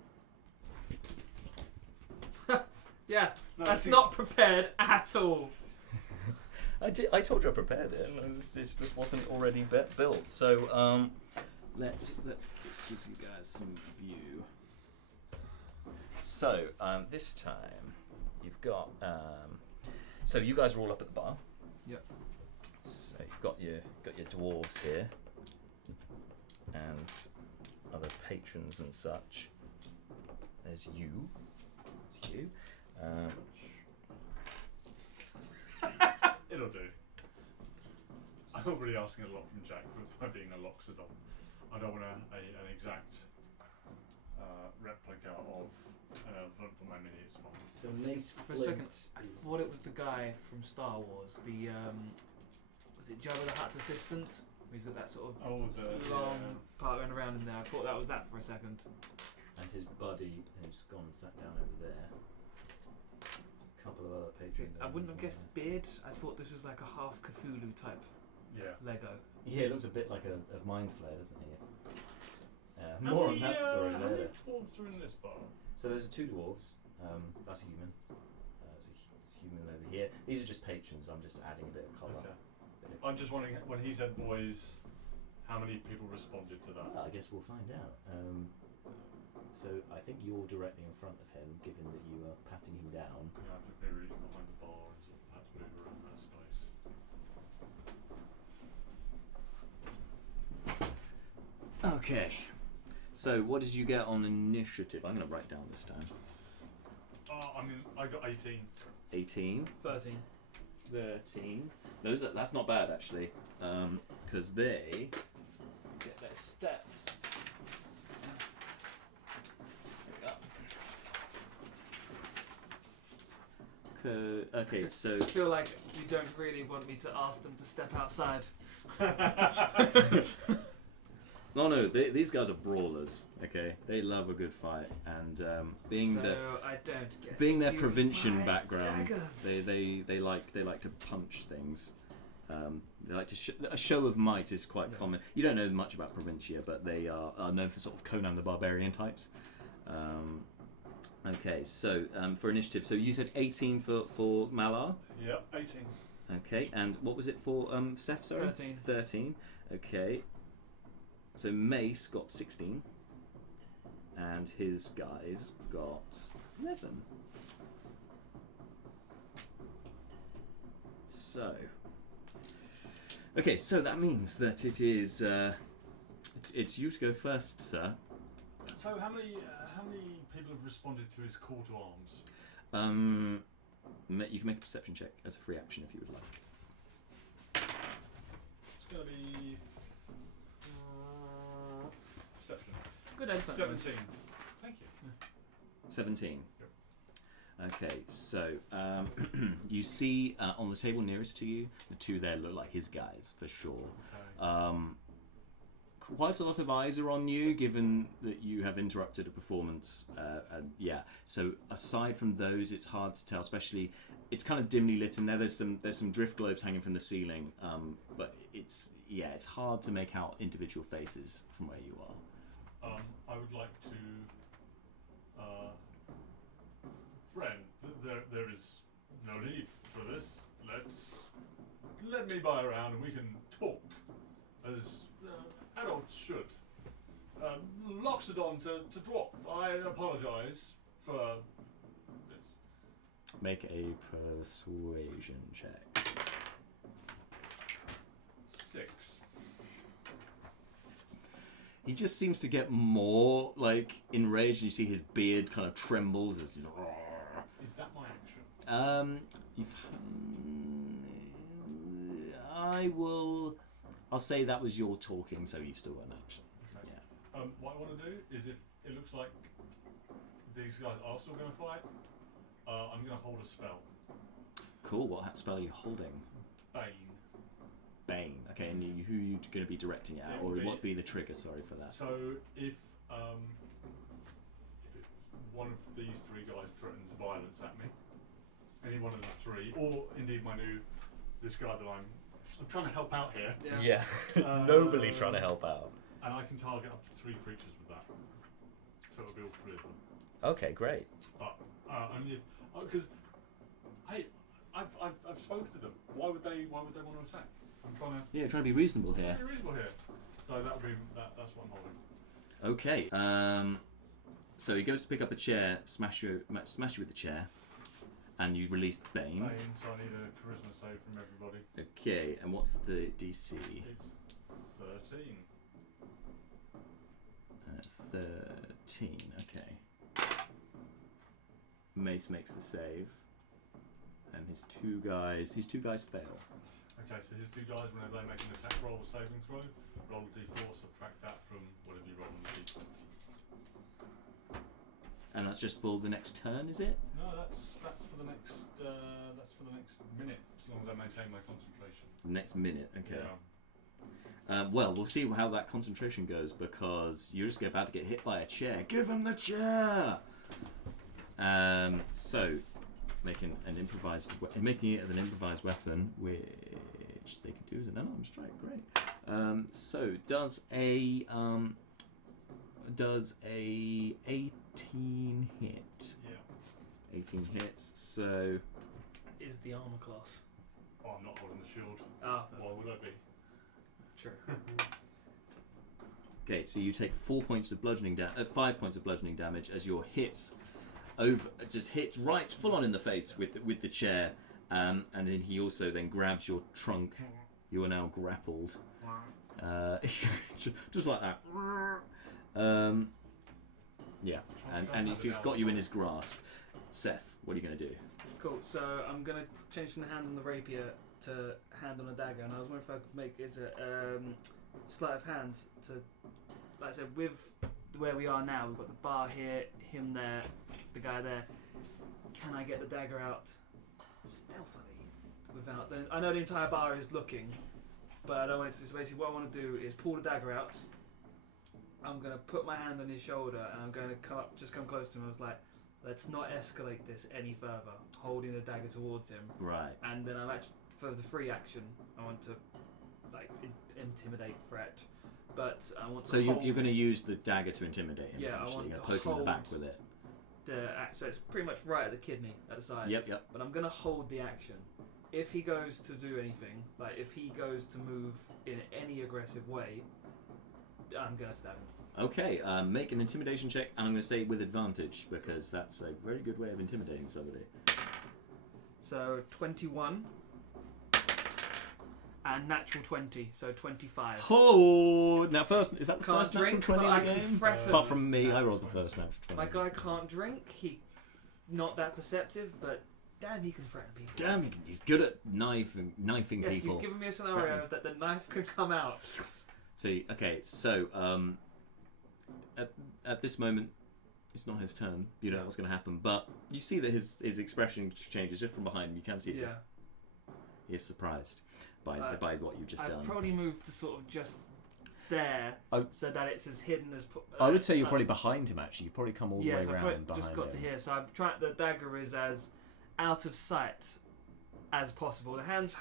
this. Yeah, No, that's I not prepared at all. I told you I prepared it. This just wasn't already built. So Let's give you guys some view. So this time you've got. So you guys are all up at the bar. Yep. So you've got your dwarves here, and other patrons and such. There's you. There's you. It'll do. I'm not really asking a lot from Jack for being a Loxodon. I don't want an exact replica of an elephant for my mini. It's fine. So lace For a second, I thought it was the guy from Star Wars. The was it Jabba the Hutt's assistant? He's got that sort of long part going around in there. I thought that was that for a second. And his buddy, who's gone and sat down over there, couple of other patrons. I wouldn't have guessed beard. I thought this was like a half Cthulhu type Lego. Yeah, it looks a bit like a mind flare, doesn't it? More on that story How many later. dwarves are in this bar? So there's 2 dwarves. That's a human. There's a human over here. These are just patrons. I'm just adding a bit of colour. Okay. I'm just wondering, when he said boys, how many people responded to that? Well, I guess we'll find out. So I think you're directly in front of him, given that you are patting him down. You have to be reaching behind the bar and sort of have to move around that space. Okay. So what did you get on initiative? I'm going to write down this time. I got 18. 18. 13. 13. That's not bad actually, because they get their stats. There we go. Okay, so I feel like you don't really want me to ask them to step outside. no, these guys are brawlers. Okay, they love a good fight, and being their provincian background, they like to punch things. They like to a show of might is quite common. You don't know much about Provincia, but they are known for sort of Conan the Barbarian types. Okay, so for initiative, so you said 18 for Malar. Yep, 18. Okay, and what was it for Sef? Sorry, 13. 13. Okay, so Mace got 16, and his guys got 11. So, okay, so that means that it is it's you to go first, sir. So how many people have responded to his call to arms? You can make a perception check as a free action if you would like. It's going to be perception. Good answer. 17. Thank you. 17. Yep. Okay, so you see on the table nearest to you, the two there look like his guys for sure. Okay. Quite a lot of eyes are on you, given that you have interrupted a performance. And yeah, so aside from those, it's hard to tell. Especially, it's kind of dimly lit in there. There's some drift globes hanging from the ceiling, but it's hard to make out individual faces from where you are. I would like to, friend. There is no need for this. Let me buy around and we can talk as adults should. Loxodon to dwarf. I apologise for this. Make a persuasion check. 6. He just seems to get more enraged. You see his beard kind of trembles. As Is that my action? I'll say that was your talking, so you've still got an action. Okay. Yeah. What I want to do is, if it looks like these guys are still going to fight, I'm going to hold a spell. Cool. What spell are you holding? Bane. Bane. Okay, and who are you going to be directing it at, or what would be the trigger? Sorry for that. So if one of these 3 guys threatens violence at me, any one of the 3, or indeed this guy that I'm trying to help out here. Yeah. Nobly trying to help out. And I can target up to 3 creatures with that. So it'll be all 3 of them. Okay, great. But only if because I've spoken to them. Why would they want to attack? I'm trying to trying to be reasonable here. be reasonable here. So that'll be that's what I'm holding. Okay. So he goes to pick up a chair, smash you with the chair, and you release Bane. Bane, so I need a charisma save from everybody. Okay, and what's the DC? It's 13. 13. Okay. Mace makes the save, and his two guys fail. Okay, so his 2 guys, whenever they make an attack roll or saving throw, roll a d4, subtract that from whatever you roll on the d20. And that's just for the next turn, is it? No, that's for the next minute, as long as I maintain my concentration. Next minute, okay. Yeah. Well, we'll see how that concentration goes, because you're just about to get hit by a chair. Give him the chair! So, making it as an improvised weapon, which they could do as an unarmed strike. Great. So does a 18 hit? Yeah. 18 hits. So Is the armor class? Oh, I'm not holding the shield. Ah, Why would I be? true. okay, so you take 5 points of bludgeoning damage as your hit just hits right full on in the face with the chair, and then he also then grabs your trunk. You are now grappled, just like that. Yeah, and he's got you in his grasp. Seth, what are you going to do? Cool. So I'm gonna change from the hand on the rapier to hand on a dagger, and I was wondering if I could make sleight of hand to, like I said, with where we are now. We've got the bar here, him there, the guy there. Can I get the dagger out stealthily without? I know the entire bar is looking, but I don't want it to. So basically, what I want to do is pull the dagger out. I'm gonna put my hand on his shoulder, and I'm going to come close to him. I was like, let's not escalate this any further. Holding the dagger towards him. Right. And then I'm actually, for the free action, I want to intimidate, threat, but I want to. So you're going to use the dagger to intimidate him. Yeah, essentially. I want You're to poke him in the back hold with it. So it's pretty much right at the kidney at the side. Yep. But I'm gonna hold the action. If he goes to do anything, like if he goes to move in any aggressive way, I'm gonna stab him. Okay, make an intimidation check, and I'm going to say with advantage, because that's a very good way of intimidating somebody. So 21 and natural 20, so 25. Oh, now is that the Can't first natural drink, 20 but in I the can game? threaten. Apart from me, I rolled the first natural 20. My guy can't drink. He not that perceptive, but damn, he can threaten people. Damn, he's good at knifing Yes, people. you've given me a scenario that the knife can come out. So, okay, so at this moment, it's not his turn. You don't know what's going to happen, but you see that his expression changes just from behind him. You can see it. Yeah. He is surprised by what you've just I've done. probably moved to sort of just there, so that it's as hidden as. I would say you're probably behind him. Actually, you've probably come all the way I've around probably behind just got him. to here. So I'm trying. The dagger is as out of sight as possible. The hand's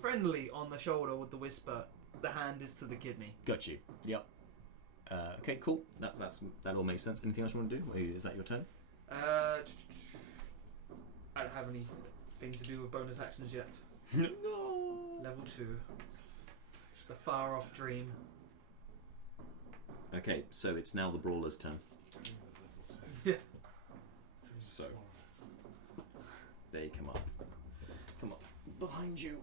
friendly on the shoulder with the whisper. The hand is to the kidney. Got you. Yep. Okay, cool. That all makes sense. Anything else you want to do? Is that your turn? I don't have anything to do with bonus actions yet. No. Level 2. The far off dream. Okay, so it's now the brawler's turn. Yeah. So they come up behind you.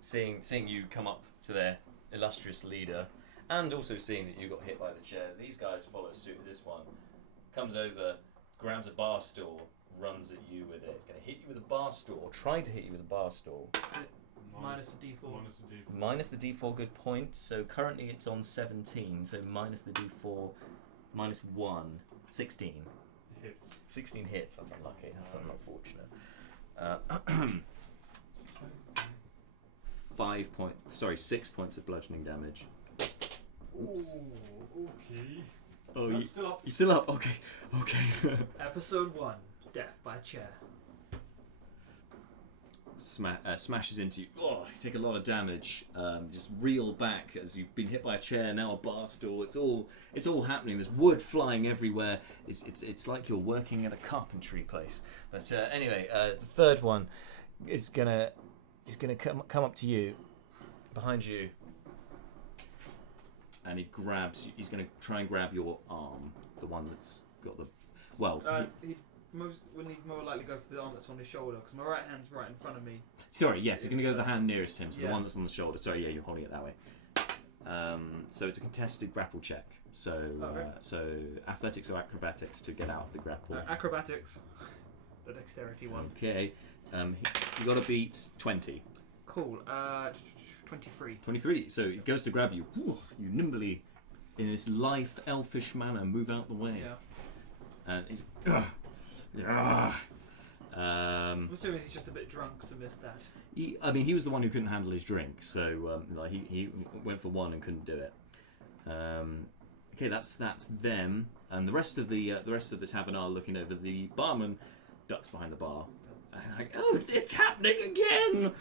Seeing you come up to their illustrious leader, and also seeing that you got hit by the chair, these guys follow suit. This one comes over, grabs a bar stool, runs at you with it. It's going to hit you with a bar stool, or try to hit you with a bar stool. Minus the D4. Minus the D4, good point. So currently it's on 17, so minus the D4, minus 1, 16. Hits. 16 hits, that's unlucky, that's unfortunate. 6 points of bludgeoning damage. Ooh, okay. Oh, I'm still up. you're still up? Okay. Episode 1. Death by chair. Smashes into you. Oh, you take a lot of damage. Just reel back as you've been hit by a chair, now a bar stool. It's all happening. There's wood flying everywhere. It's like you're working at a carpentry place. But anyway, the third one is gonna come up to you, behind you, and he's going to try and grab your arm, the one that's got the Wouldn't he more likely go for the arm that's on his shoulder? Because my right hand's right in front of me. Sorry, yes, he's going to go to the hand nearest him, so Yeah. the one that's on the shoulder. Sorry, yeah, you're holding it that way. So it's a contested grapple check. So Okay. so athletics or acrobatics to get out of the grapple. Acrobatics. The dexterity one. Okay, you got to beat 20. Cool. 23. 23. So it goes to grab you. You nimbly, in this lithe, elfish manner, move out the way. Yeah. And he's. Yeah. I'm assuming he's just a bit drunk to miss that. He was the one who couldn't handle his drink, so he went for one and couldn't do it. Okay, that's them, and the rest of the tavern are looking over. The barman ducks behind the bar. Like, oh, it's happening again!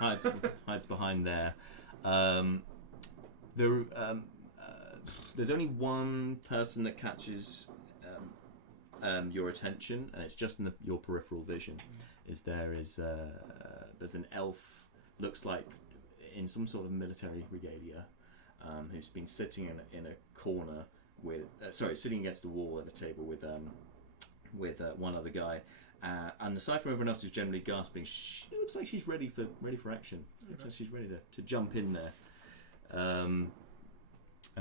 And hides behind there. There's only one person that catches your attention, and it's just in your peripheral vision. There's an elf, looks like in some sort of military regalia, who's been sitting in a corner with sitting against the wall at a table with one other guy, and aside from everyone else who's generally gasping, it looks like she's ready for action. Looks like she's ready to jump in there, and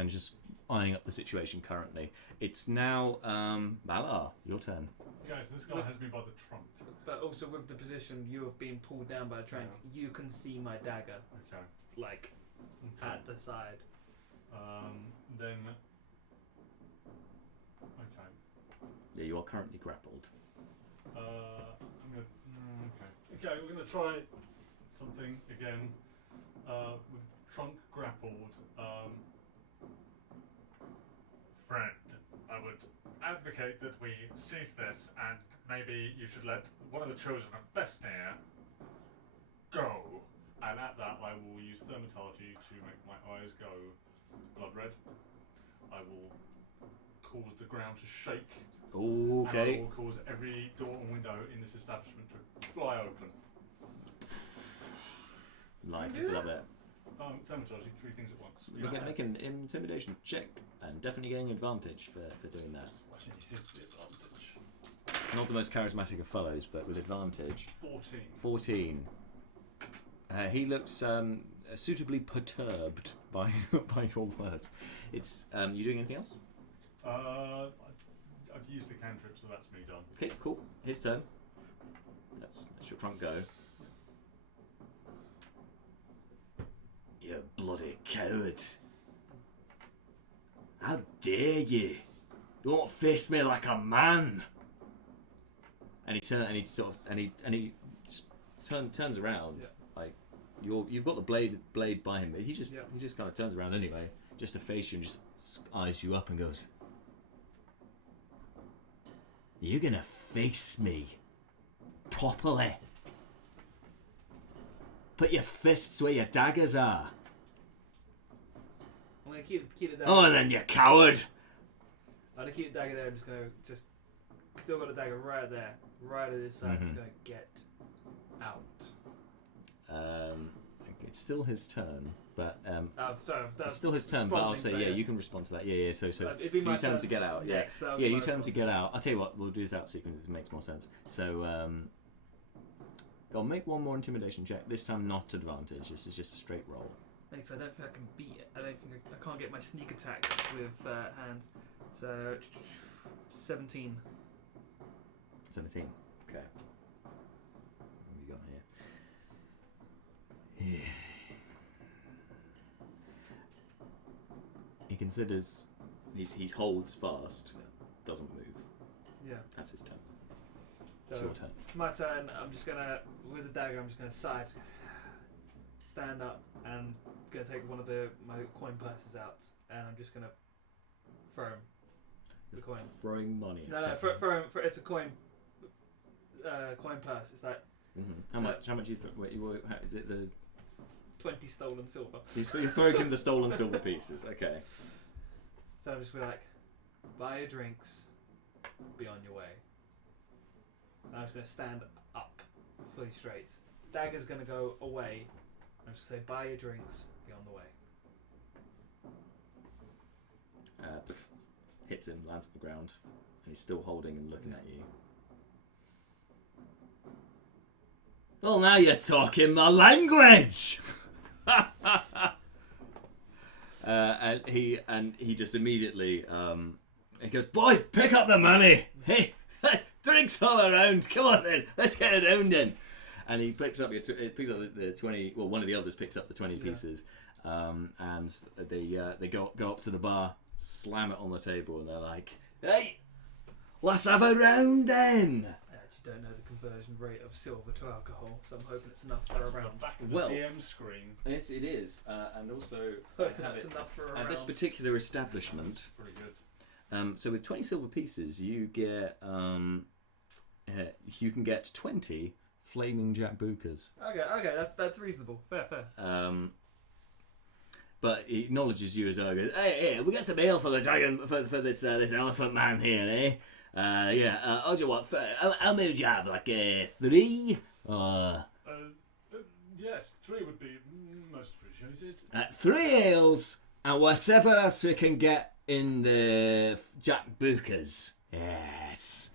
just eyeing up the situation currently. It's now Valar, your turn. Guys, this guy has me by the trunk. But also with the position you have been pulled down by the trunk, you can see my dagger. Okay. Like at the side. Then. Okay. Yeah, you are currently grappled. Okay, we're gonna try something again. With trunk grappled. Friend, I would advocate that we cease this, and maybe you should let one of the children of Fesnir go. And at that, I will use thaumaturgy to make my eyes go blood red. I will cause the ground to shake. Okay. And I will cause every door and window in this establishment to fly open. Love it. Thaumaturgy, 3 things at once. You can make an intimidation check, and definitely getting advantage for doing that. What's in his advantage? Not the most charismatic of fellows, but with advantage. 14. 14. He looks suitably perturbed by your words. It's you doing anything else? I've used a cantrip, so that's me done. Okay, cool. His turn. That's your trunk go. You bloody coward! How dare you! You won't face me like a man! And he turns around. Yeah. Like you've got the blade by him, but he just kind of turns around anyway, just to face you and just eyes you up and goes, "You're gonna face me properly. Put your fists where your daggers are." I'm gonna keep the dagger. Oh, then you coward! I'm gonna keep the dagger there. I'm just gonna still got the dagger right there, right at this side. Just gonna get out. It's still his turn, but sorry, it's still his turn. But I'll say, you can respond to that. Yeah. So it'd be you my tell him turn to get out. next, Yeah, you tell him to get out. I'll tell you what, we'll do this out sequence. It makes more sense. So I'll make one more intimidation check. This time, not advantage. This is just a straight roll. Thanks. I don't think I can beat it. I don't think I can't get my sneak attack with hands. So 17. 17. Okay. What have we got here? Yeah. He considers he holds fast, doesn't move. Yeah. That's his turn. So It's your turn. it's my turn. I'm just gonna, with the dagger, I'm just gonna stand up and gonna take one of my coin purses out, and I'm just gonna throw him the coins. Throwing money. No, throw him. It's a coin purse. It's like How much you throw? Is it the 20 stolen silver. So you're throwing him the stolen silver pieces. Okay. So I'm just be like, buy your drinks, be on your way. And I'm just gonna stand up, fully straight. Dagger's gonna go away. I'm just gonna say, buy your drinks, be on the way. Hits him, lands on the ground, and he's still holding and looking at you. Well, now you're talking my language. And he just immediately he goes, "Boys, pick up the money. Hey, drinks all around. Come on then, let's get it around then." And he picks up the 20. Well, one of the others picks up the 20 pieces, and they go up to the bar, slam it on the table, and they're like, "Hey, let's have a round then." I actually don't know the conversion rate of silver to alcohol, so I'm hoping it's enough for a round. Back of the Well, DM screen. Yes, it is, and also Hoping have it's it enough for a at round. this particular establishment. That's pretty good. So with 20 silver pieces, you get you can get 20 flaming jackbookers. Okay, that's reasonable. Fair. But he acknowledges you as well. Goes, hey, we got some ale for the dragon, for this elephant man here, eh? I'll do what? How many would you have? Like 3? Yes, 3 would be most appreciated. 3 ales and whatever else we can get in the jackbookers. Yes.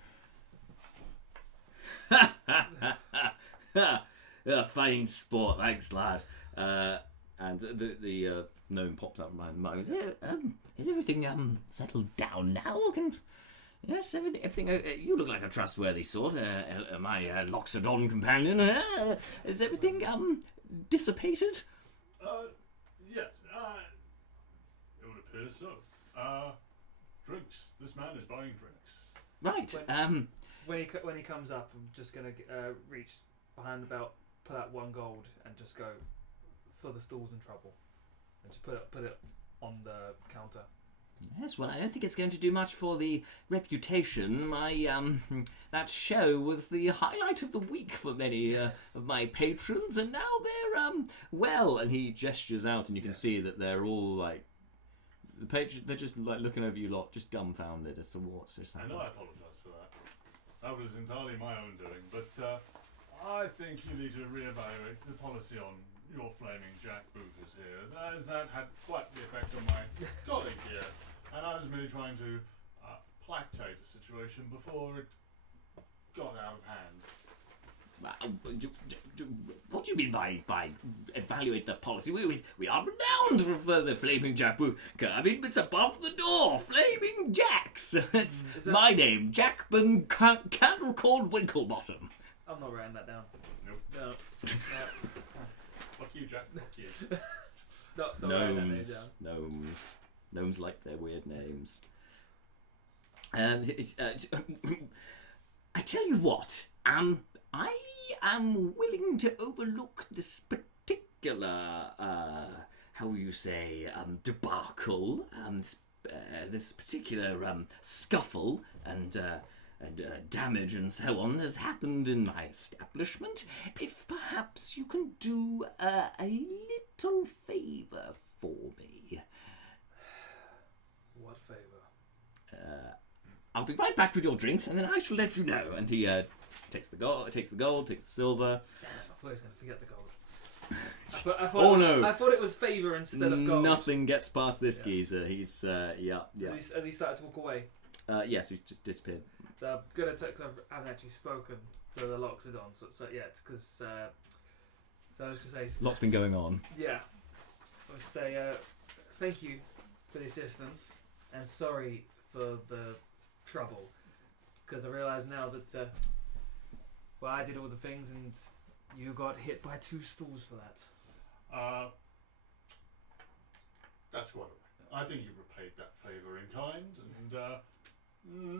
Fine sport, thanks, lad. And the gnome pops up in my mind. Is everything settled down now? Yes, everything. You look like a trustworthy sort. My Loxodon companion. Is everything dissipated? Yes. It would appear so. Drinks. This man is buying drinks. Right. When he comes up, I'm just gonna reach behind the belt, pull out 1 gold, and just go for the stall's in trouble, and just put it on the counter. Yes, well, I don't think it's going to do much for the reputation. That show was the highlight of the week for many of my patrons, and now they're well. And he gestures out, and you can see that they're all like the patrons. They're just like looking over you lot, just dumbfounded as to what's just happening. I know I apologise for that. That was entirely my own doing, but I think you need to reevaluate the policy on your flaming jackbookers here, as that had quite the effect on my colleague here, and I was merely trying to placate a situation before it got out of hand. What do you mean by evaluate the policy? We are renowned for the flaming jackbooker. I mean, it's above the door. Flaming Jacks. It's my name, Jackman Candle called Winklebottom. I'm not writing that down. Nope. No. Fuck you, Jack. Fuck you. Not writing that name down. Gnomes like their weird names. I tell you what, I am willing to overlook this particular, how will you say, debacle, this particular scuffle and damage and so on has happened in my establishment. If perhaps you can do a little favour for me. What favour? I'll be right back with your drinks, and then I shall let you know. And he takes the gold, takes the silver. Damn, I thought he was going to forget the gold. No! I thought it was favour instead of gold. Nothing gets past this geezer. He's yeah. As he started to walk away. Yes, he's just disappeared. So I'm gonna take. Cause I haven't actually spoken to the Loxodon so yet, because so I was gonna say. Lots been going on. Yeah, I was gonna say thank you for the assistance and sorry for the trouble, because I realise now that I did all the things and you got hit by 2 stools for that. That's quite all right. I think you've repaid that favour in kind, and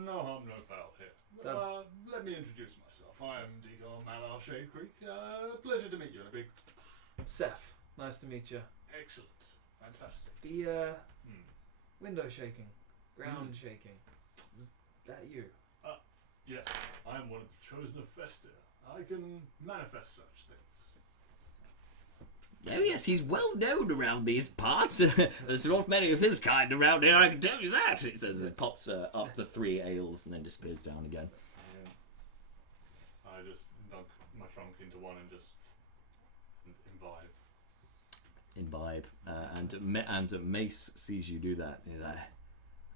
no harm, no foul here. So, let me introduce myself. I am Deacon Malar Shade Creek. Pleasure to meet you in a big... Sef, nice to meet you. Excellent. Fantastic. The window shaking, ground shaking. Was that you? Yes, I am one of the chosen of Festa. I can manifest such things. Oh yes, he's well known around these parts. There's not many of his kind around here, I can tell you that. He says it pops up the 3 ales and then disappears down again. I just dunk my trunk into one and just imbibe. And Mace sees you do that. He's like,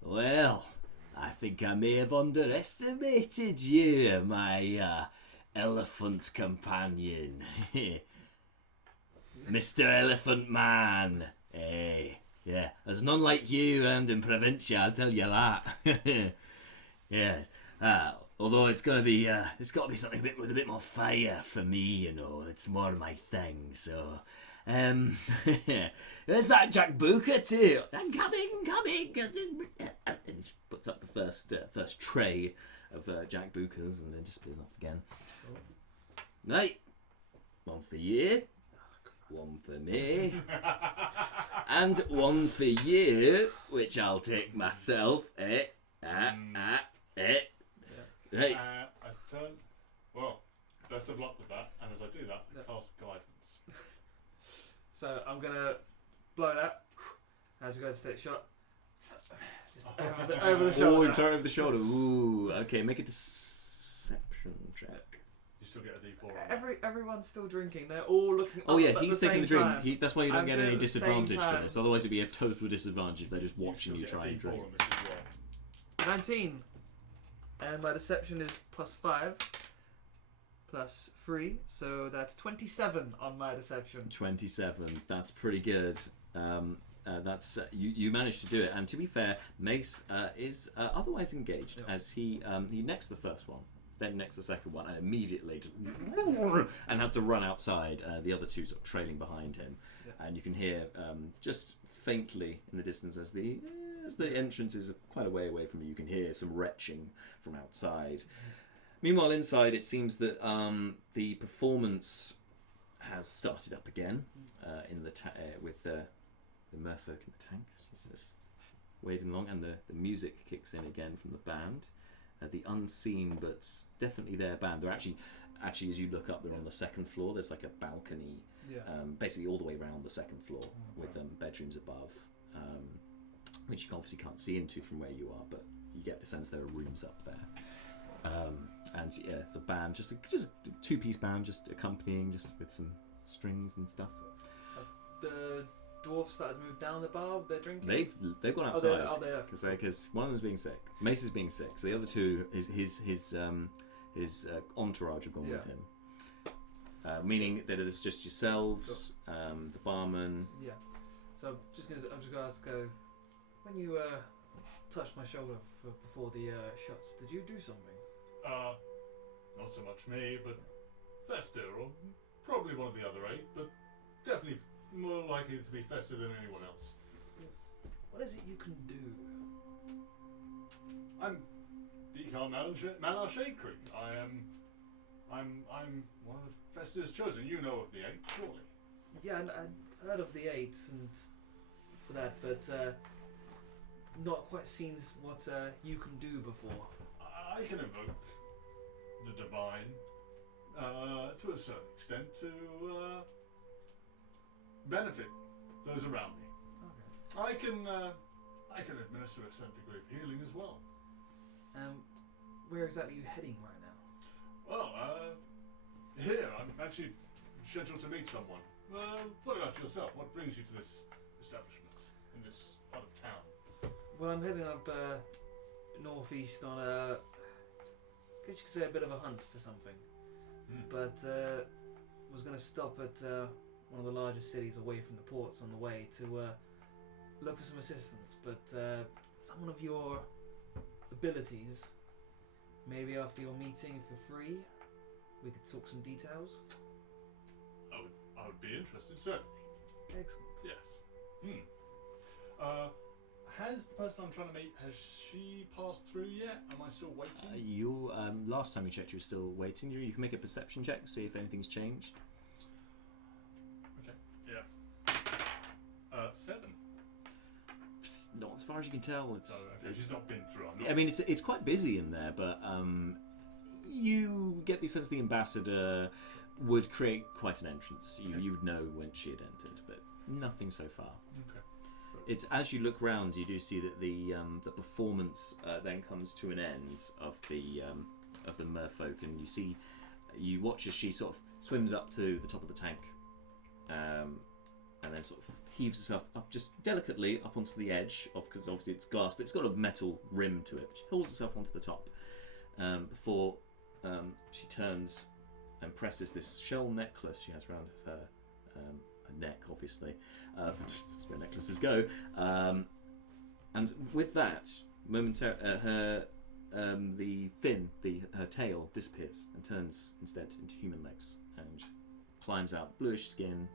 well, I think I may have underestimated you, my elephant companion. Mr. Elephant Man. Hey, yeah, there's none like you around in Provincia, I'll tell you that. Yeah. Although it's got to be something with a bit more fire for me, you know. It's more my thing, so... there's that Jack Booker too. I'm coming. And he puts up the first tray of Jack Bookers and then disappears off again. Right, 1 for you, 1 for me, and 1 for you, which I'll take myself. Right. I turn Well, best of luck with that. And as I do that, Yeah. I cast guidance. So I'm gonna blow that as we go to take a shot. Just over the Oh, shoulder. you throw it over the shoulder. Ooh, okay, make a deception check. You still get a D4 on that. Everyone's still drinking. They're all looking. Oh up yeah, at he's the taking the same drink. time. That's why you don't I'm get doing any it at the same disadvantage for time. this. Otherwise, it'd be a total disadvantage if they're just watching you still try and get a D4 drink. on this as well. 19, and my deception is +5, +3, so that's 27 on my deception. 27. That's pretty good. That's you managed to do it. And to be fair, Mace is otherwise engaged as he necks the first one, then necks the second one, and immediately just and has to run outside. The other two sort of trailing behind him, and you can hear just faintly in the distance as the entrance is quite a way away from you. You can hear some retching from outside. Meanwhile, inside, it seems that the performance has started up again in the with the merfolk in the tank. She's just wading along, and the music kicks in again from the band. The unseen but definitely their band. They're actually, as you look up, they're on the second floor. There's like a balcony, basically all the way around the second floor with bedrooms above, which you obviously can't see into from where you are, but you get the sense there are rooms up there. And yeah, it's a band, just a two-piece band, just accompanying, just with some strings and stuff. The dwarves started to move down the bar with their drinking. They've gone outside they because one of them's being sick. Mace is being sick, so the other two, his entourage have gone with him. Meaning that it's just yourselves, the barman. Yeah. So I'm just gonna ask, when you touched my shoulder before the shots, did you do something? Not so much me, but Fester, or probably one of the other 8, but definitely more likely to be Fester than anyone else. What is it you can do? I'm Deacon Malar Shade Creek. I'm one of Fester's chosen. You know of the 8, surely. Yeah, I've heard of the 8 and for that, but not quite seen what you can do before. I can invoke the divine to a certain extent to benefit those around me. Okay. I can administer a certain degree of healing as well. Where exactly are you heading right now? Well, here I'm actually scheduled to meet someone. What about yourself? What brings you to this establishment in this part of town? Well, I'm heading up northeast on I guess you could say a bit of a hunt for something. But was going to stop at one of the largest cities away from the ports on the way to look for some assistance. But someone of your abilities, maybe after your meeting, if you're free, we could talk some details. I would be interested, certainly. Excellent. Yes. Has the person I'm trying to meet, has she passed through yet? Am I still waiting? You last time you checked, you were still waiting. You can make a perception check, see if anything's changed. Okay. Yeah. 7. Not as far as you can tell. She's not been through. I mean, it's quite busy in there, but you get the sense the ambassador would create quite an entrance. You would know when she had entered, but nothing so far. Okay. It's as you look round, you do see that the performance then comes to an end of the merfolk, and you watch as she sort of swims up to the top of the tank, and then sort of heaves herself up just delicately up onto the edge of, because obviously it's glass, but it's got a metal rim to it. She pulls herself onto the top before she turns and presses this shell necklace she has around her neck, obviously. That's where necklaces go. And with that, momentarily, the fin, her tail disappears and turns instead into human legs and climbs out. Bluish skin,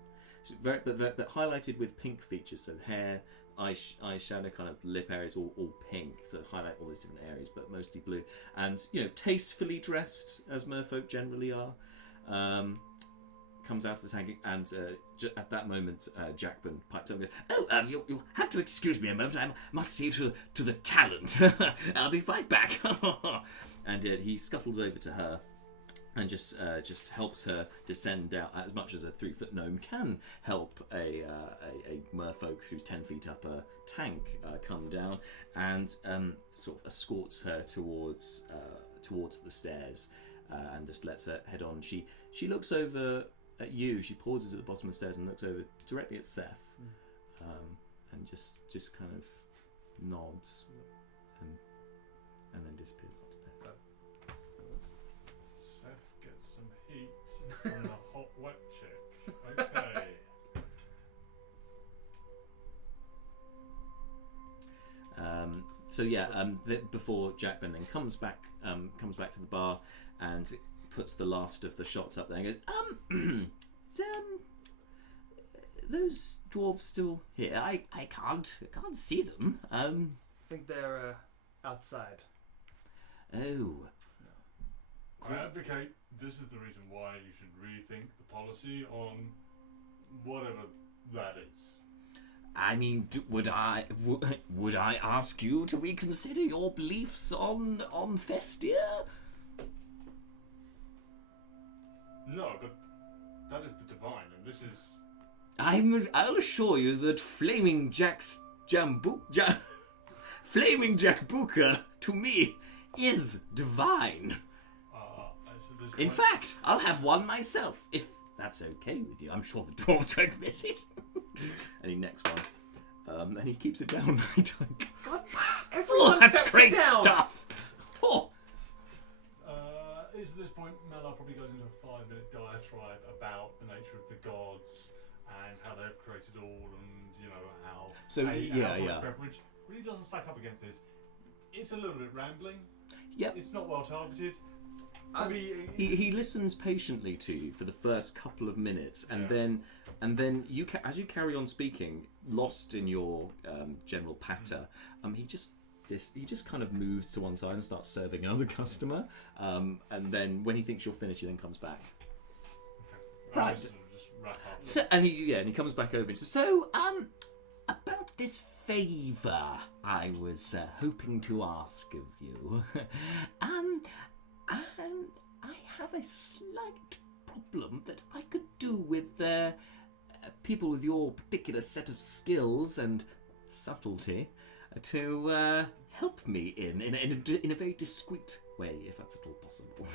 but highlighted with pink features. So hair, eyeshadow, kind of lip areas, all pink. So highlight all those different areas, but mostly blue. And tastefully dressed as merfolk generally are. Comes out of the tank, and at that moment, Jackman pipes up and goes, "Oh, you'll have to excuse me a moment. I must see to the talent. I'll be right back." And he scuttles over to her, and just helps her descend down as much as a 3-foot gnome can help a merfolk who's 10 feet up a tank come down, and sort of escorts her towards the stairs, and just lets her head on. She looks over at you. She pauses at the bottom of the stairs and looks over directly at Sef, and just kind of nods, and then disappears upstairs. Seth gets some heat from the hot wet chick. Okay. So yeah, before Jack then comes back to the bar and puts the last of the shots up there and goes, those dwarves still here? I can't see them. I think they're outside. Oh. I advocate this is the reason why you should rethink the policy on whatever that is. I mean, would I ask you to reconsider your beliefs on Festia? No, but that is the divine, and this is... I'll assure you that Flaming Jack Booker to me is divine. In fact, I'll have one myself, if that's okay with you. I'm sure the dwarves won't miss it. And he next one. And he keeps it down 9 times. God, everyone that's great down. stuff! Oh. Is at this point, Mela probably goes into a 5-minute diatribe about the nature of the gods and how they've created all, and how beverage really doesn't stack up against this. It's a little bit rambling. Yep. It's not well targeted. He listens patiently to you for the first couple of minutes, and then you as you carry on speaking, lost in your general patter, he just kind of moves to one side and starts serving another customer, and then when he thinks you're finished, he then comes back. Okay. Right. Just wrap up. So, and he comes back over and says, "So, about this favour I was hoping to ask of you, I have a slight problem that I could do with people with your particular set of skills and subtlety to help me in a very discreet way, if that's at all possible."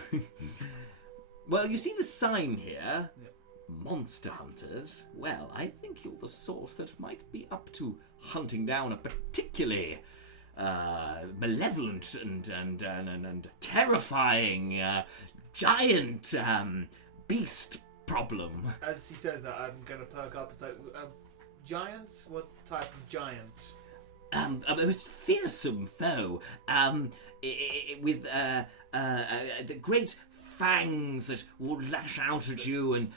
Well, you see the sign here, Monster Hunters. Well, I think you're the sort that might be up to hunting down a particularly malevolent and terrifying giant beast problem. As he says that, I'm going to perk up. It's like, giants? What type of giant? A most fearsome foe, with the great fangs that will lash out at you and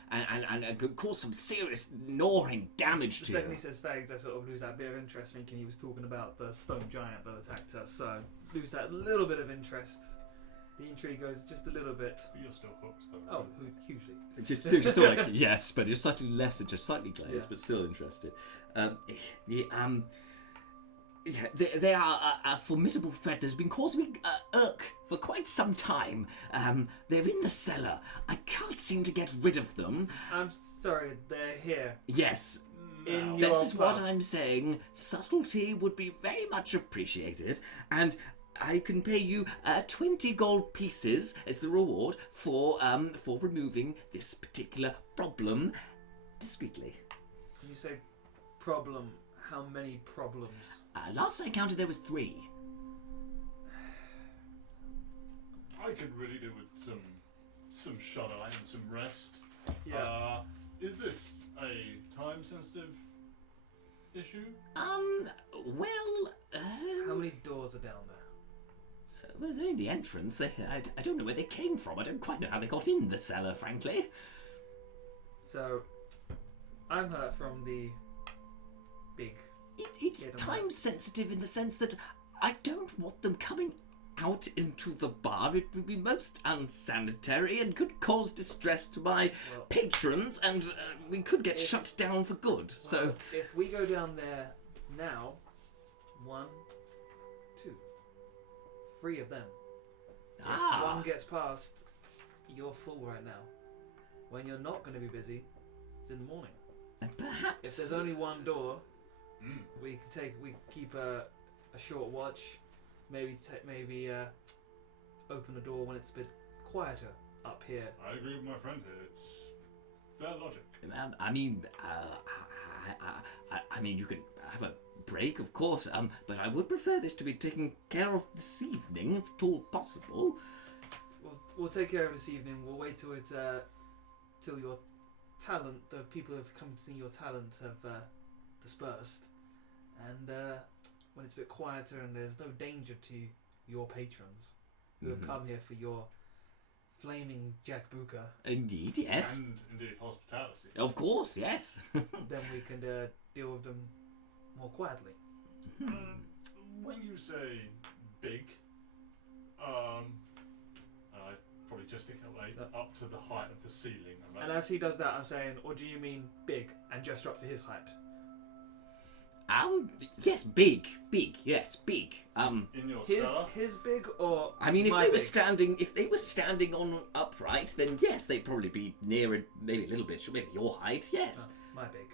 could cause some serious gnawing damage to you. The second he says fangs, I sort of lose that bit of interest, thinking he was talking about the stone giant that attacked us, so lose that little bit of interest. The intrigue goes just a little bit. But you're still hooked, though. Oh, hugely. Just still like, yes, but you're slightly less, just slightly glazed, but still interested. They are a formidable threat that has been causing me irk for quite some time. They're in the cellar. I can't seem to get rid of them. I'm sorry, they're here. Yes. In This your is what I'm saying. Subtlety would be very much appreciated, and I can pay you 20 gold pieces as the reward for removing this particular problem discreetly. When you say problem, how many problems? Last I counted, there was 3. I could really do with some shut-eye and some rest. Yeah. Is this a time-sensitive issue? Well, how many doors are down there? There's only the entrance. I don't know where they came from. I don't quite know how they got in the cellar, frankly. So, I'm hurt from the big... It's time sensitive in the sense that I don't want them coming out into the bar. It would be most unsanitary and could cause distress to my patrons, and we could get shut down for good. So if we go down there now, 1, 2, 3 of them. If one gets past, you're full right now. When you're not going to be busy, it's in the morning. And perhaps If there's only one door, Mm. we keep a short watch. Maybe open the door when it's a bit quieter up here. I agree with my friend here. It's fair logic. I mean, you can have a break, of course. But I would prefer this to be taken care of this evening, if at all possible. We'll take care of this evening. We'll wait till your talent, the people who have come to see your talent, have dispersed, and when it's a bit quieter and there's no danger to your patrons who have come here for your flaming jackbooker. Indeed, yes. And indeed hospitality. Of course, yes. Then we can deal with them more quietly. When you say big, I probably gesticulate up to the height of the ceiling. And as he does that, I'm saying, or do you mean big and gesture up to his height? Yes, big, yes, big. In your cellar? His big, or I mean, if my they were big? standing on upright, then yes, they'd probably be near, maybe a little bit, maybe your height. Yes, My big.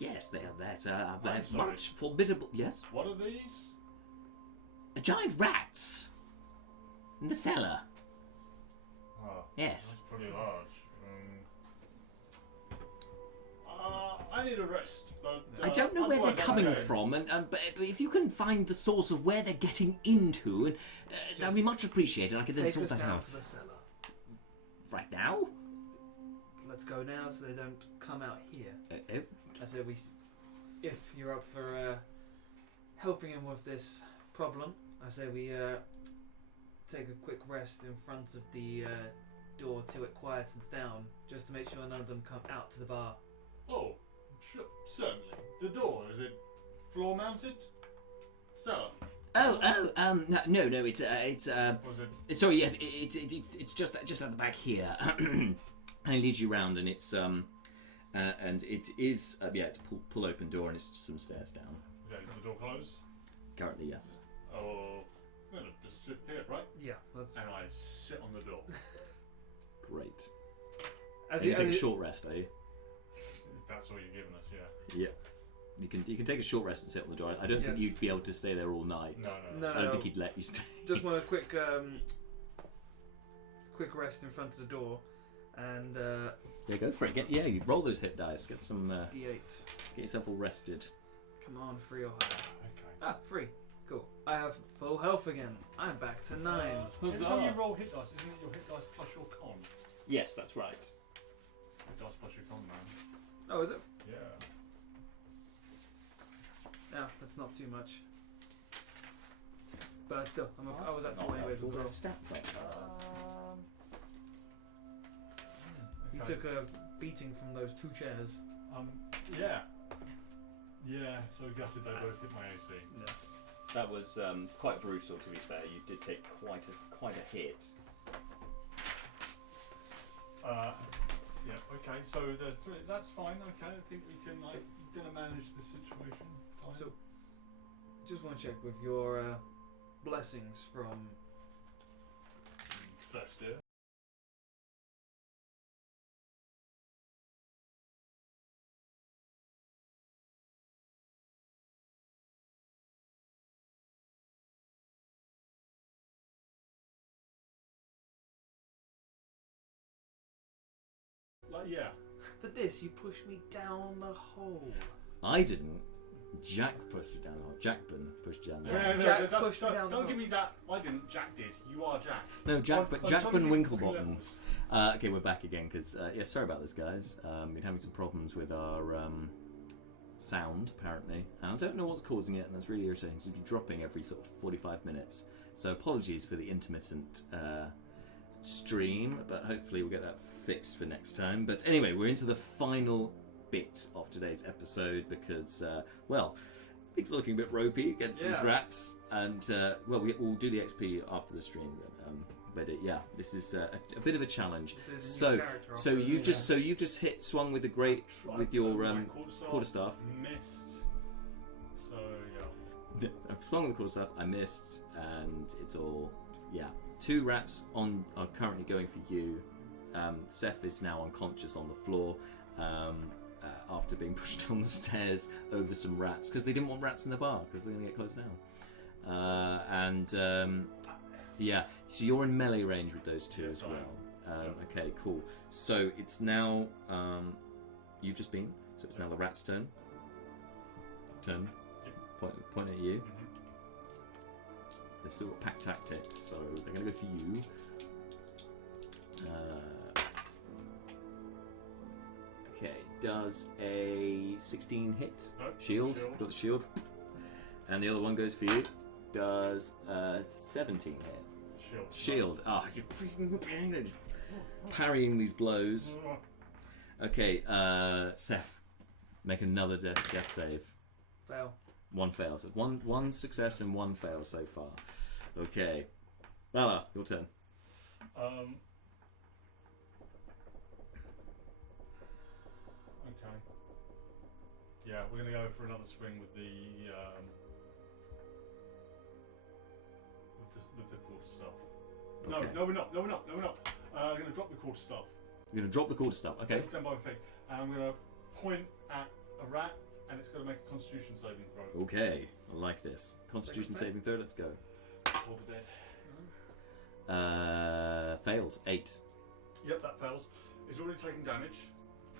yes, they're I'm sorry. much formidable. Yes, What are these? giant rats in the cellar. Oh, Yes. that's pretty large. I need a rest, but I don't know where they're otherwise I'm coming okay. from, but if you can find the source of where they're getting into, and that'd be much appreciated. I could then Take sort us that down out to the cellar. right now. Let's go now, so they don't come out here. Oh. I said if you're up for helping him with this problem, I say we take a quick rest in front of the door till it quietens down, just to make sure none of them come out to the bar. Oh, sure, certainly. The door, is it floor mounted? Cellar? No, it's Was it? sorry, yes, it's just at the back here. And it leads you round, and it's and it is it's a pull open door, and it's just some stairs down. Yeah, is the door closed? Currently, yes. Oh, I'm gonna just sit here, right? Yeah, that's. And I sit on the door. Great. As And you take a short rest, are you? That's all you're giving us, yeah. Yeah. You can take a short rest and sit on the door. I don't think Yes. you'd be able to stay there all night. No. I don't think he'd let you stay. Just want a quick rest in front of the door, and Yeah, go for it. You roll those hit dice. Get some. D8. Get yourself all rested. Come on, 3 or higher. Okay. 3. Cool. I have full health again. I'm back to 9. Every time you roll hit dice, isn't it your hit dice plus your con? Yes, that's right. Hit dice plus your con, man. Oh, is it? Yeah. No, that's not too much. But still, I was at 4 anyways as well. Stats up. You Okay. took a beating from those 2 chairs. Yeah. Yeah, so gutted they both hit my AC. Yeah. That was quite brutal, to be fair. You did take quite a hit. Yeah, okay, so there's 3. That's fine, okay. I think we can, gonna manage the situation. Fine. So, just want to check with your blessings from. First year. Yeah. For this, you pushed me down the hole. I didn't. Jack pushed it down the hole. Jackman pushed it down the hole. Yes, Jack pushed me down the Don't hole. give me that. I didn't. Jack did. You are Jack. No, On so Jackman many Winklebottom. levels. Okay, we're back again because sorry about this, guys. Been having some problems with our sound apparently. I don't know what's causing it, and that's really irritating. It's been dropping every sort of 45 minutes. So apologies for the intermittent stream, but hopefully we'll get that fixed for next time. But anyway, we're into the final bit of today's episode because, things are looking a bit ropey against these rats, and we'll do the XP after the stream. But this is a bit of a challenge. So you've just swung with with your quarterstaff. Missed. So yeah. I've swung with the quarterstaff. I missed, and it's all 2 rats are currently going for you. Sef is now unconscious on the floor after being pushed down the stairs over some rats because they didn't want rats in the bar because they're going to get closed down. Yeah, so you're in melee range with those two as well. Okay, cool. So it's now you've just been. So it's now the rat's turn. Point at you. They've still got pack tactics, so they're going to go for you. Okay, does a 16 hit? Shield. Got the shield. And the other one goes for you. Does a 17 hit? Shield. Ah, you're freaking just parrying these blows. Okay, Seth, make another death save. Fail. One fail. So one success and one fail so far. Okay. Lala, your turn. Okay. Yeah, we're going to go for another swing with the quarterstaff. Okay. No, we're not. I'm going to drop the quarterstaff. You're going to drop the quarterstaff. Okay. Stand by my feet. And I'm going to point at a rat, and it's going to make a Constitution saving throw. Okay. I like this. Constitution saving throw. Let's go. Toll the dead. Fails. 8. Yep, that fails. It's already taken damage,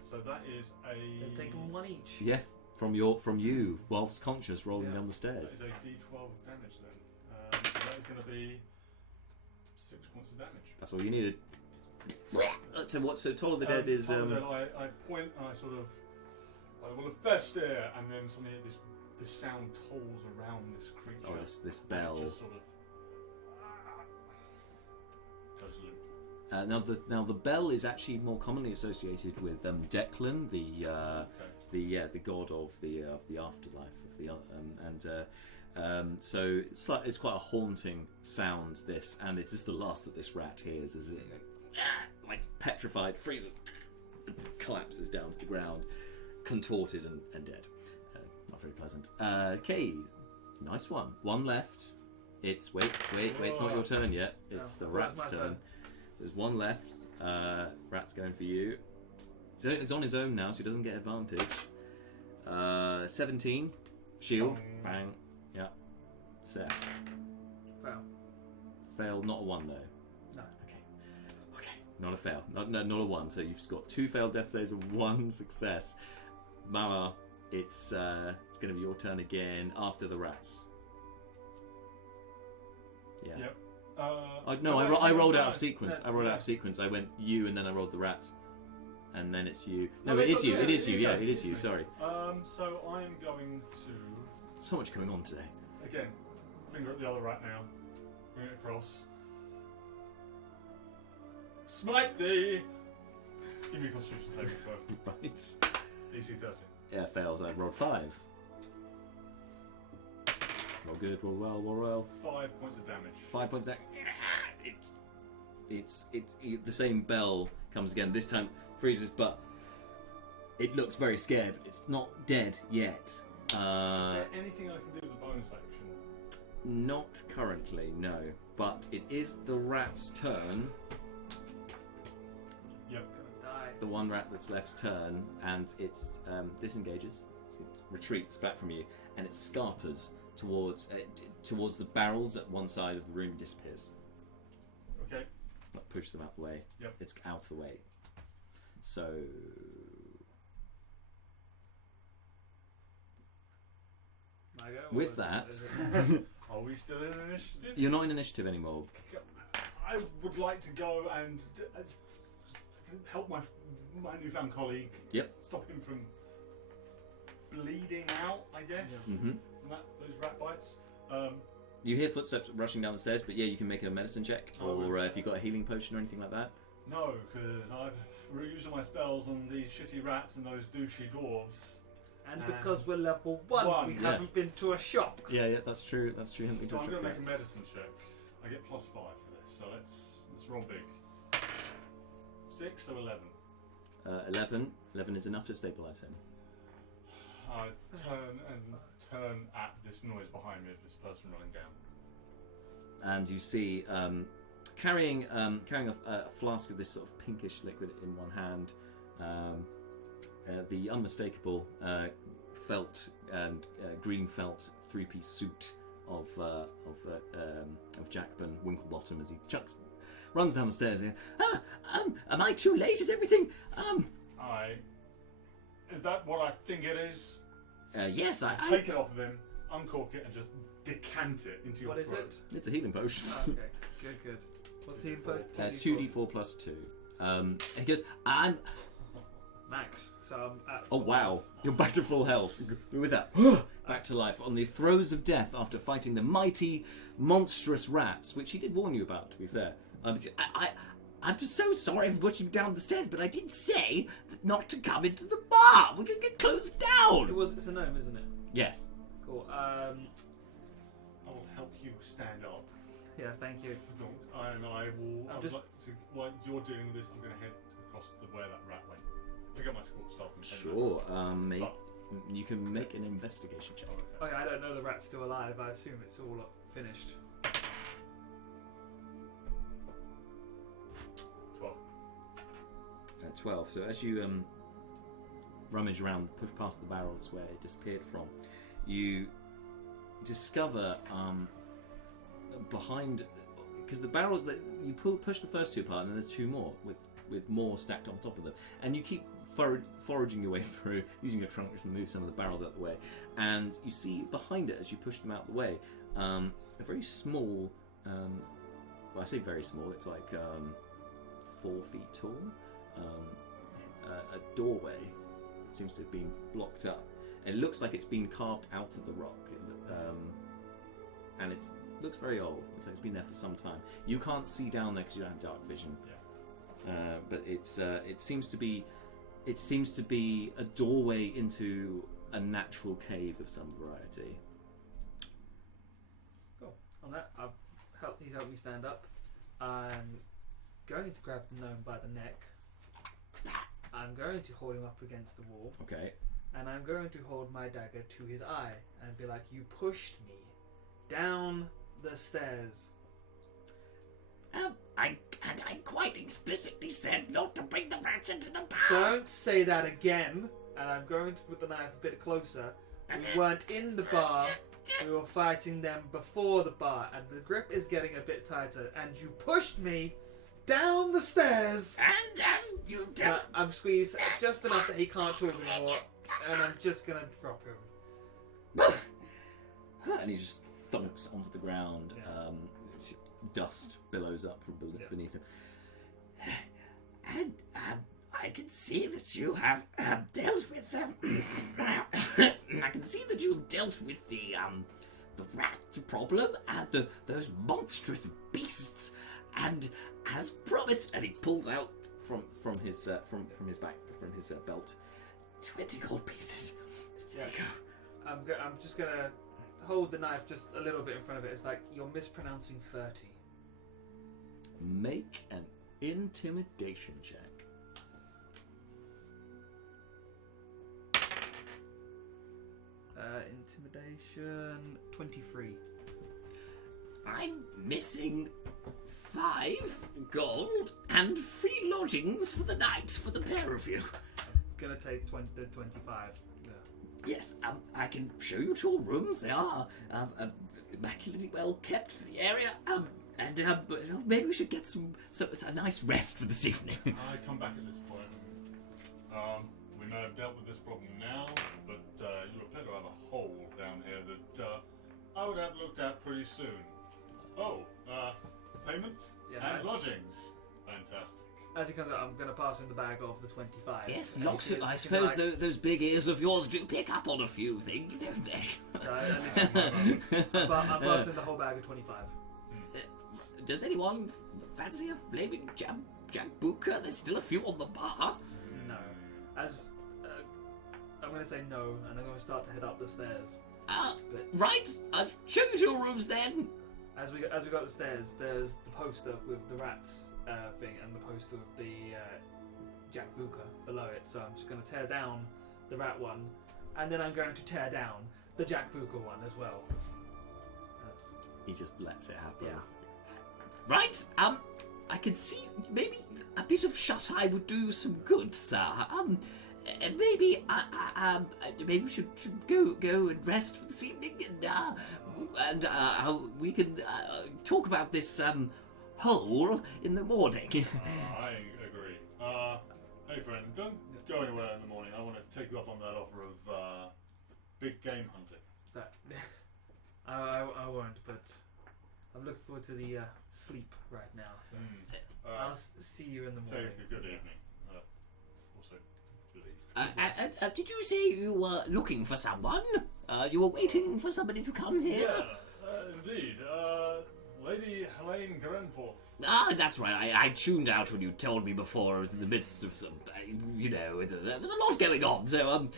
so that is a. They've taken 1 each. Yeah, from you, whilst conscious, rolling down the That stairs. is a D12 of damage then. So that is going to be 6 points of damage. That's all you needed. So what? So Toll of the Dead is. I point and I will fester, and then suddenly this sound tolls around this creature. Oh, this bell. It just sort of goes limp. Now the bell is actually more commonly associated with Declan, the god of the afterlife so it's quite a haunting sound. This, and it is the last that this rat hears as it like petrified, freezes, collapses down to the ground, contorted and dead. Not very pleasant. Okay, nice one. One left. It's wait. It's not your turn yet. It's the rat's turn. There's one left. Rat's going for you. So he's on his own now, so he doesn't get advantage. 17. Shield. Bang. Yeah. Seth. Fail. Not a 1 though. No. Okay. Not a fail. Not a 1. So you've got 2 failed death saves and 1 success. Mala, it's going to be your turn again after the rats. Yeah. Yep. I rolled out of sequence. I rolled out of sequence. I went you, and then I rolled the rats, and then it's you. No, it is you. It is you. Yeah, it is you. Sorry. So I'm going to So much going on today. again finger at the other rat now. Bring it across. Smite thee. Give me a Constitution saving throw. Right. DC 13. Yeah, fails. I rolled 5. Roll good. Roll well. 5 points of damage. 5 points. It's the same bell comes again. This time freezes, but it looks very scared. It's not dead yet. Is there anything I can do with the bonus action? Not currently, no. But it is the rat's turn. Yep. Gonna die. The one rat that's left's turn, and it disengages, it retreats back from you, and it scarpers towards the barrels at one side of the room, disappears. Okay. Like push them out the way. Yep. It's out of the way. So I go, with that, Are we still in initiative? you're not in initiative anymore. I would like to go and help my newfound colleague. Yep. Stop him from bleeding out, I guess. Mm-hmm. From those rat bites. You hear footsteps rushing down the stairs, but yeah, you can make a medicine check, or if you've got a healing potion or anything like that. No, because I've used all my spells on these shitty rats and those douchey dwarves. And because we're level 1, we haven't been to a shop. Yeah, that's true. That's true. So I'm going to make a medicine check. I get +5 for this, so let's roll big. 6 or 11. 11 is enough to stabilize him. I turn at this noise behind me of this person running down. And you see carrying a flask of this sort of pinkish liquid in one hand, the unmistakable felt and green felt three-piece suit of Jackman Winklebottom as he runs down the stairs here. Am I too late? Is everything? Is that what I think it is? Yes, I take it off of him, uncork it, and just decant it into your throat. What is it? It's a healing potion. Oh, okay, good. What's the healing potion? It's 2d4 plus 2. He goes, I'm... Max. So I'm at Oh, wow. You're back to full health. With that, back to life. On the throes of death after fighting the mighty, monstrous rats, which he did warn you about, to be fair. I'm so sorry for pushing you down the stairs, but I did say not to come into the bar. We're going to get closed down. It's a gnome, isn't it? Yes. Cool. I will help you stand up. Yeah, thank you. And I will. While you're doing this, I'm going to head across to where that rat went. Pick up my school stuff. And Sure. You can make an investigation check. Oh yeah, I don't know the rat's still alive. I assume it's all finished. 12. So as you rummage around, push past the barrels where it disappeared from, you discover behind, because the barrels that you push the first two apart, and then there's two more with more stacked on top of them, and you keep foraging your way through, using your trunk to move some of the barrels out of the way, and you see behind it as you push them out of the way a very small, well, I say very small, it's like 4 feet tall. A doorway seems to have been blocked up. It looks like it's been carved out of the rock, and it looks very old. Looks like it's been there for some time. You can't see down there because you don't have dark vision. Yeah. But it seems to be a doorway into a natural cave of some variety. Cool. On that, he's helped me stand up. I'm going to grab the gnome by the neck. I'm going to hold him up against the wall. Okay. And I'm going to hold my dagger to his eye and be like, "You pushed me down the stairs." I quite explicitly said not to bring the rats into the bar. Don't say that again. And I'm going to put the knife a bit closer. We weren't in the bar. We were fighting them before the bar, and the grip is getting a bit tighter. And you pushed me down the stairs. And as you tell, I'm squeezed just enough that he can't talk anymore, and I'm just gonna drop him. And he just thumps onto the ground. Yeah. Dust billows up from beneath him. and I can see that you have dealt with them. I can see that you've dealt with the rat problem and those monstrous beasts. And as promised, and he pulls out from his belt 20 gold pieces. There you go. I'm just gonna hold the knife just a little bit in front of it. It's like you're mispronouncing 30. Make an intimidation check. Intimidation 23. I'm missing 5 gold and free lodgings for the night for the pair of you. Gonna take the 25. Yeah. Yes, I can show you to your rooms. They are immaculately well kept for the area. But maybe we should get a nice rest for this evening. I come back at this point. We may have dealt with this problem now, but you appear to have a hole down here that I would have looked at pretty soon. Oh, payment and lodgings. Fantastic. As he comes out, I'm going to pass him the bag of the 25. Yes, Loxodon. I suppose those big ears of yours do pick up on a few things, don't they? But I'm passing the whole bag of 25. Does anyone fancy a flaming jambuka? There's still a few on the bar. No. As I'm going to say no, and I'm going to start to head up the stairs. Right. I'll show you to your rooms then. As we go up the stairs, there's the poster with the rats thing and the poster with the jambuka below it. So I'm just going to tear down the rat one, and then I'm going to tear down the jambuka one as well. He just lets it happen. Yeah. Right. I can see maybe a bit of shut-eye would do some good, sir. Maybe maybe we should go and rest for this evening, and we can talk about this hole in the morning. I agree. Hey friend, don't go anywhere in the morning. I want to take you up on that offer of big game hunting. That I won't, but I'm looking forward to the sleep right now. So I'll see you in the morning. Take a good evening. Also, leave. Did you say you were looking for someone? You were waiting for somebody to come here? Yeah, indeed. Lady Helene Grenforth. Ah, that's right. I tuned out when you told me before. I was in the midst of some, there was a lot going on. So,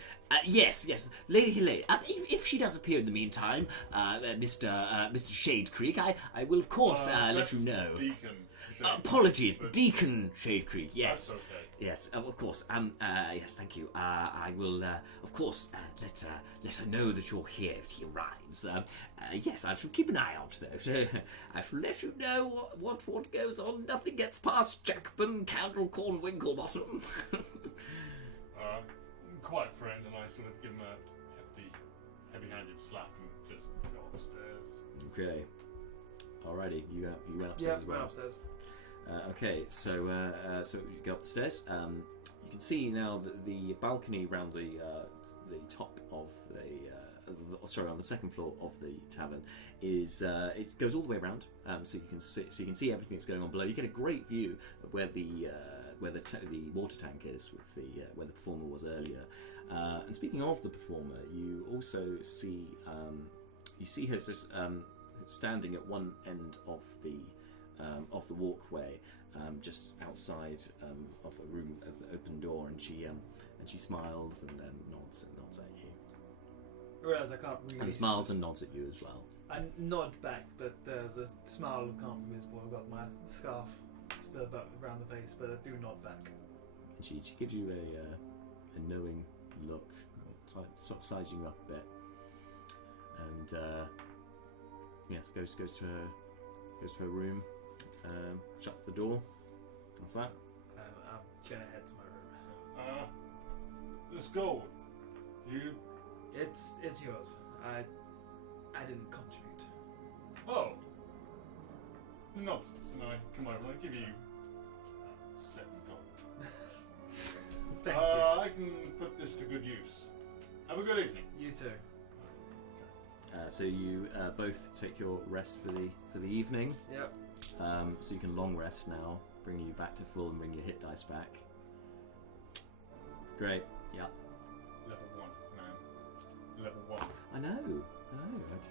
yes, Lady Helene. If she does appear in the meantime, Mr. Shade Creek, I will of course let you know. Deacon. Apologies, Deacon Shade Creek. Yes. That's okay. Yes, of course. Yes, thank you. I will, of course, let her know that you're here if she arrives. Yes, I shall keep an eye out, though. I shall let you know what goes on. Nothing gets past Jackman, Candlecorn, Winklebottom. Quiet friend, and I sort of give him a heavy-handed slap and just go upstairs. Okay. Alrighty, you went upstairs as well. Went upstairs. Okay, so you go up the stairs. You can see now that the balcony around the top of on the second floor of the tavern is it goes all the way around. So you can see everything that's going on below. You get a great view of where the water tank is with where the performer was earlier. And speaking of the performer, you also see her just standing at one end of the walkway, just outside of a room of the open door, and she smiles and then nods at you. I realise I can't really. And smiles and nods at you as well. I nod back, but the smile can't be visible. I've got my scarf still around the face, but I do nod back. And she gives you a knowing look, sort of sizing you up a bit, and yes, goes to her room, shuts the door. What's that? I'm gonna head to my room. This gold, you. It's yours. I didn't contribute. Oh. Nonsense. And I come over and I give you 7 gold. Thank you. I can put this to good use. Have a good evening. You too. So you both take your rest for the evening. Yep. So you can long rest now, bringing you back to full and bring your hit dice back. Great. Yep. Level 1, man. Level 1. I know.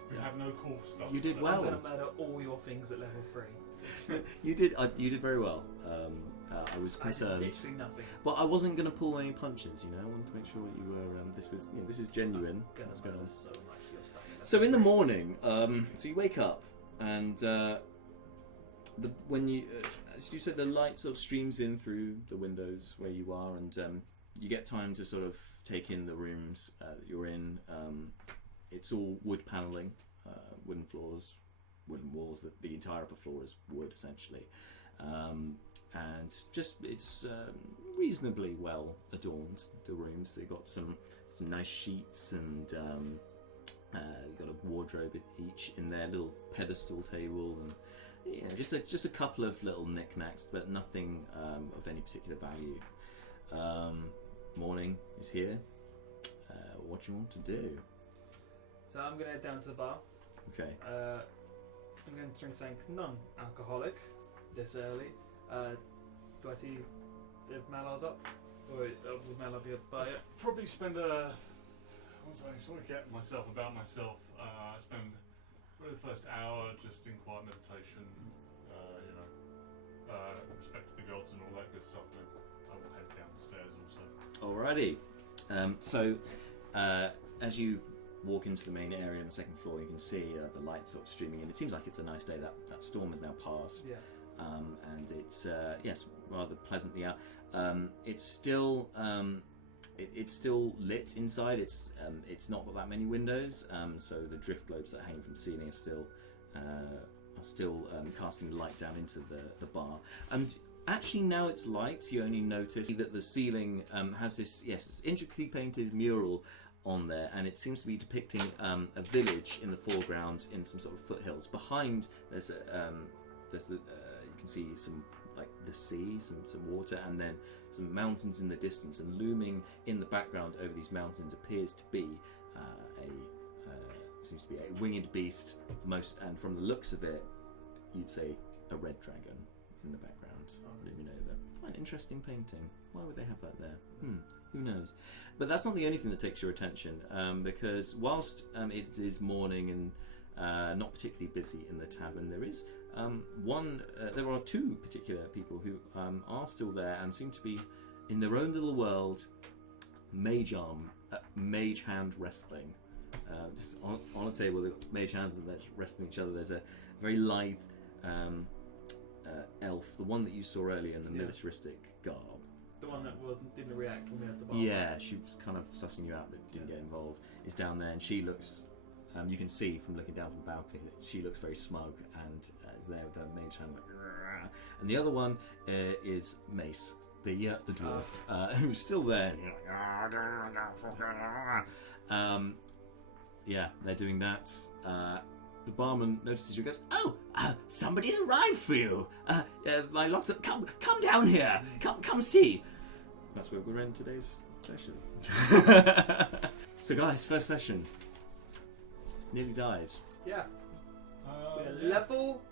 We have no cool stuff. You did well. I'm gonna murder all your things at level 3. You did very well. I was concerned. I did literally nothing. But I wasn't going to pull any punches. I wanted to make sure that you were. This is genuine. I'm What's gonna going murder on? so much of your stuff. So in the morning, so you wake up, and when you, as you said, the light sort of streams in through the windows where you are, and you get time to sort of take in the rooms that you're in. It's all wood paneling, wooden floors, wooden walls. The entire upper floor is wood essentially, and just it's reasonably well adorned. The rooms, they've got some nice sheets, and you've got a wardrobe each in their little pedestal table, and just a couple of little knickknacks, but nothing of any particular value. Morning is here. What do you want to do? So I'm gonna head down to the bar. Okay. I'm gonna drink something non-alcoholic this early. Do I see if Malar's up? Or will Malar be at the bar yet? Probably spend once I sort of get myself about myself, I spend probably the first hour just in quiet meditation, respect to the gods and all that good stuff, and then I will head downstairs also. Alrighty. So as you walk into the main area on the second floor, you can see the light sort of streaming in. It seems like it's a nice day. That storm has now passed. Yeah. And it's yes, rather pleasantly out. It's still lit inside. It's not got that many windows. So the drift globes that hang from the ceiling are still casting light down into the bar. And actually, now it's light, you only notice that the ceiling has this intricately painted mural on there, and it seems to be depicting a village in the foreground in some sort of foothills. Behind, there's you can see some like the sea, some water, and then some mountains in the distance. And looming in the background over these mountains appears to be seems to be a winged beast. And from the looks of it, you'd say a red dragon in the background, looming over. Quite an interesting painting. Why would they have that there? Who knows? But that's not the only thing that takes your attention, because whilst it is morning and not particularly busy in the tavern, there is there are two particular people who are still there and seem to be in their own little world. Mage hand wrestling. Just on a table, they've got mage hands and they're just wrestling each other. There's a very lithe elf, the one that you saw earlier in the militaristic garb. The one that didn't react when we had the bar. Yeah, she was kind of sussing you out but didn't get involved. Is down there, and she looks. You can see from looking down from the balcony that she looks very smug and is there with her mage hand. Like, and the other one is Mace, the dwarf, who's still there. Yeah, they're doing that. The barman notices you and goes, "Oh, somebody's arrived for you. My Loxodon, come down here. Come see." That's where we're in today's session. So, guys, first session. Nearly died. Yeah. We're level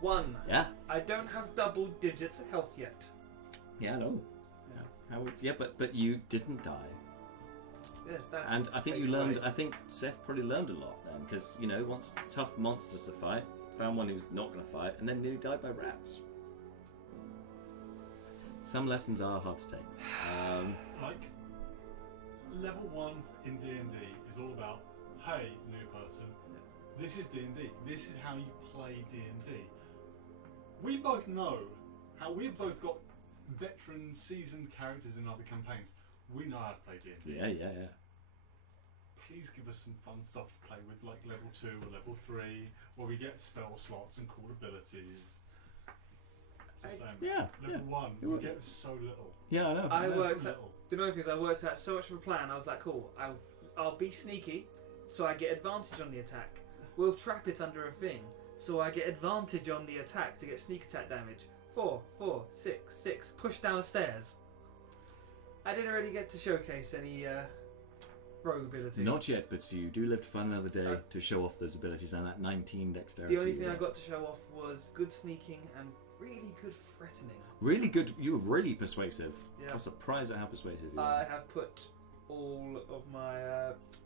1. Yeah. I don't have double digits of health yet. Yeah, no. Yeah. But you didn't die. Yes, that's. And I think you learned. I think Seth probably learned a lot then, because once tough monsters to fight, found one who was not going to fight, and then nearly died by rats. Some lessons are hard to take. Like level 1 in D&D is all about, hey, new person, this is D&D. This is how you play D&D. We both know how we've both got veteran, seasoned characters in other campaigns. We know how to play D&D. Yeah. Please give us some fun stuff to play with, like level 2 or level 3, where we get spell slots and cool abilities. Level 1, we get so little. Yeah, I know. I worked out. The annoying thing is, I worked out so much of a plan. I was like, cool. I'll be sneaky, so I get advantage on the attack. We'll trap it under a thing, so I get advantage on the attack to get sneak attack damage. 4, 6. Push down the stairs. I didn't really get to showcase any rogue abilities. Not yet, but you do live to find another day to show off those abilities and that 19 dexterity. The only thing I got to show off was good sneaking and really good threatening. Really good. You were really persuasive. Yeah. I'm surprised at how persuasive you I are. have put all of my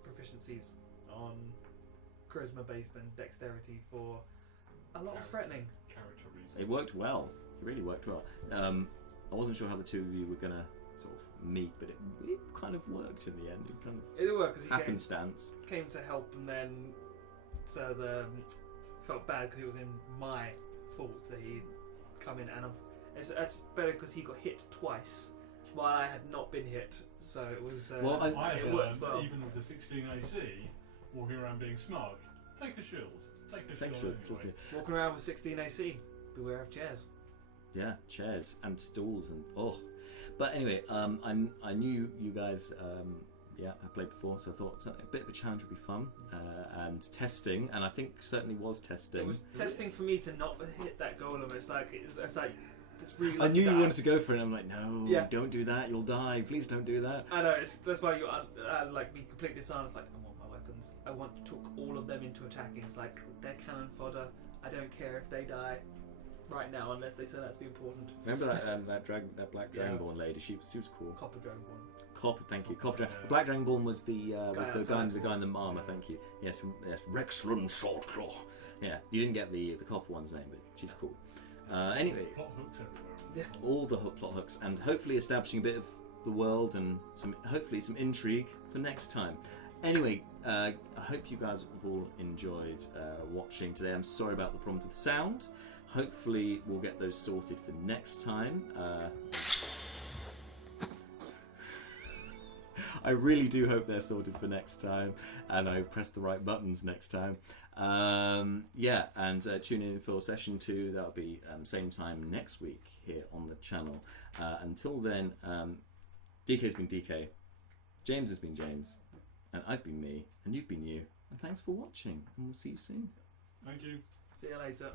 proficiencies on charisma based and dexterity for a lot of threatening. Character reasons. It worked well. It really worked well. I wasn't sure how the two of you were going to sort of meet, but it kind of worked in the end. It kind of It worked because he happenstance. came to help, and then so felt bad because it was in my fault that he'd come in, and it's better because he got hit twice while I had not been hit, so it was. Well, I it have worked learned, well. even with the 16 AC, walking around being smug, take a shield. Take a shield anyway. Walking around with 16 AC, beware of chairs. Yeah, chairs and stools and But anyway, I knew you guys. I played before, so I thought a bit of a challenge would be fun and testing, and I think certainly was testing. It was testing for me to not hit that golem. It's like it's really. I knew you wanted to go for it. And I'm like, no, Yeah. don't do that. You'll die. Please don't do that. I know. That's why you like be completely silent. It's like I want my weapons. I want to talk all of them into attacking. It's like they're cannon fodder. I don't care if they die right now unless they turn out to be important. Remember that black dragonborn lady? She was cool. Copper Dragonborn. Thank you. The Black Dragonborn was the guy in the armor. Yeah. Thank you. Yes, Rexlum Shortclaw. Yeah, you didn't get the copper one's name, but she's cool. Anyway, Plot hooks everywhere. Yeah. all the plot hooks, and hopefully establishing a bit of the world and hopefully some intrigue for next time. Anyway, I hope you guys have all enjoyed watching today. I'm sorry about the problems with sound. Hopefully we'll get those sorted for next time. I really do hope they're sorted for next time, and I press the right buttons next time. Yeah, and tune in for session 2. That'll be same time next week here on the channel. Until then, DK's been DK, James has been James, and I've been me, and you've been you. And thanks for watching, and we'll see you soon. Thank you. See you later.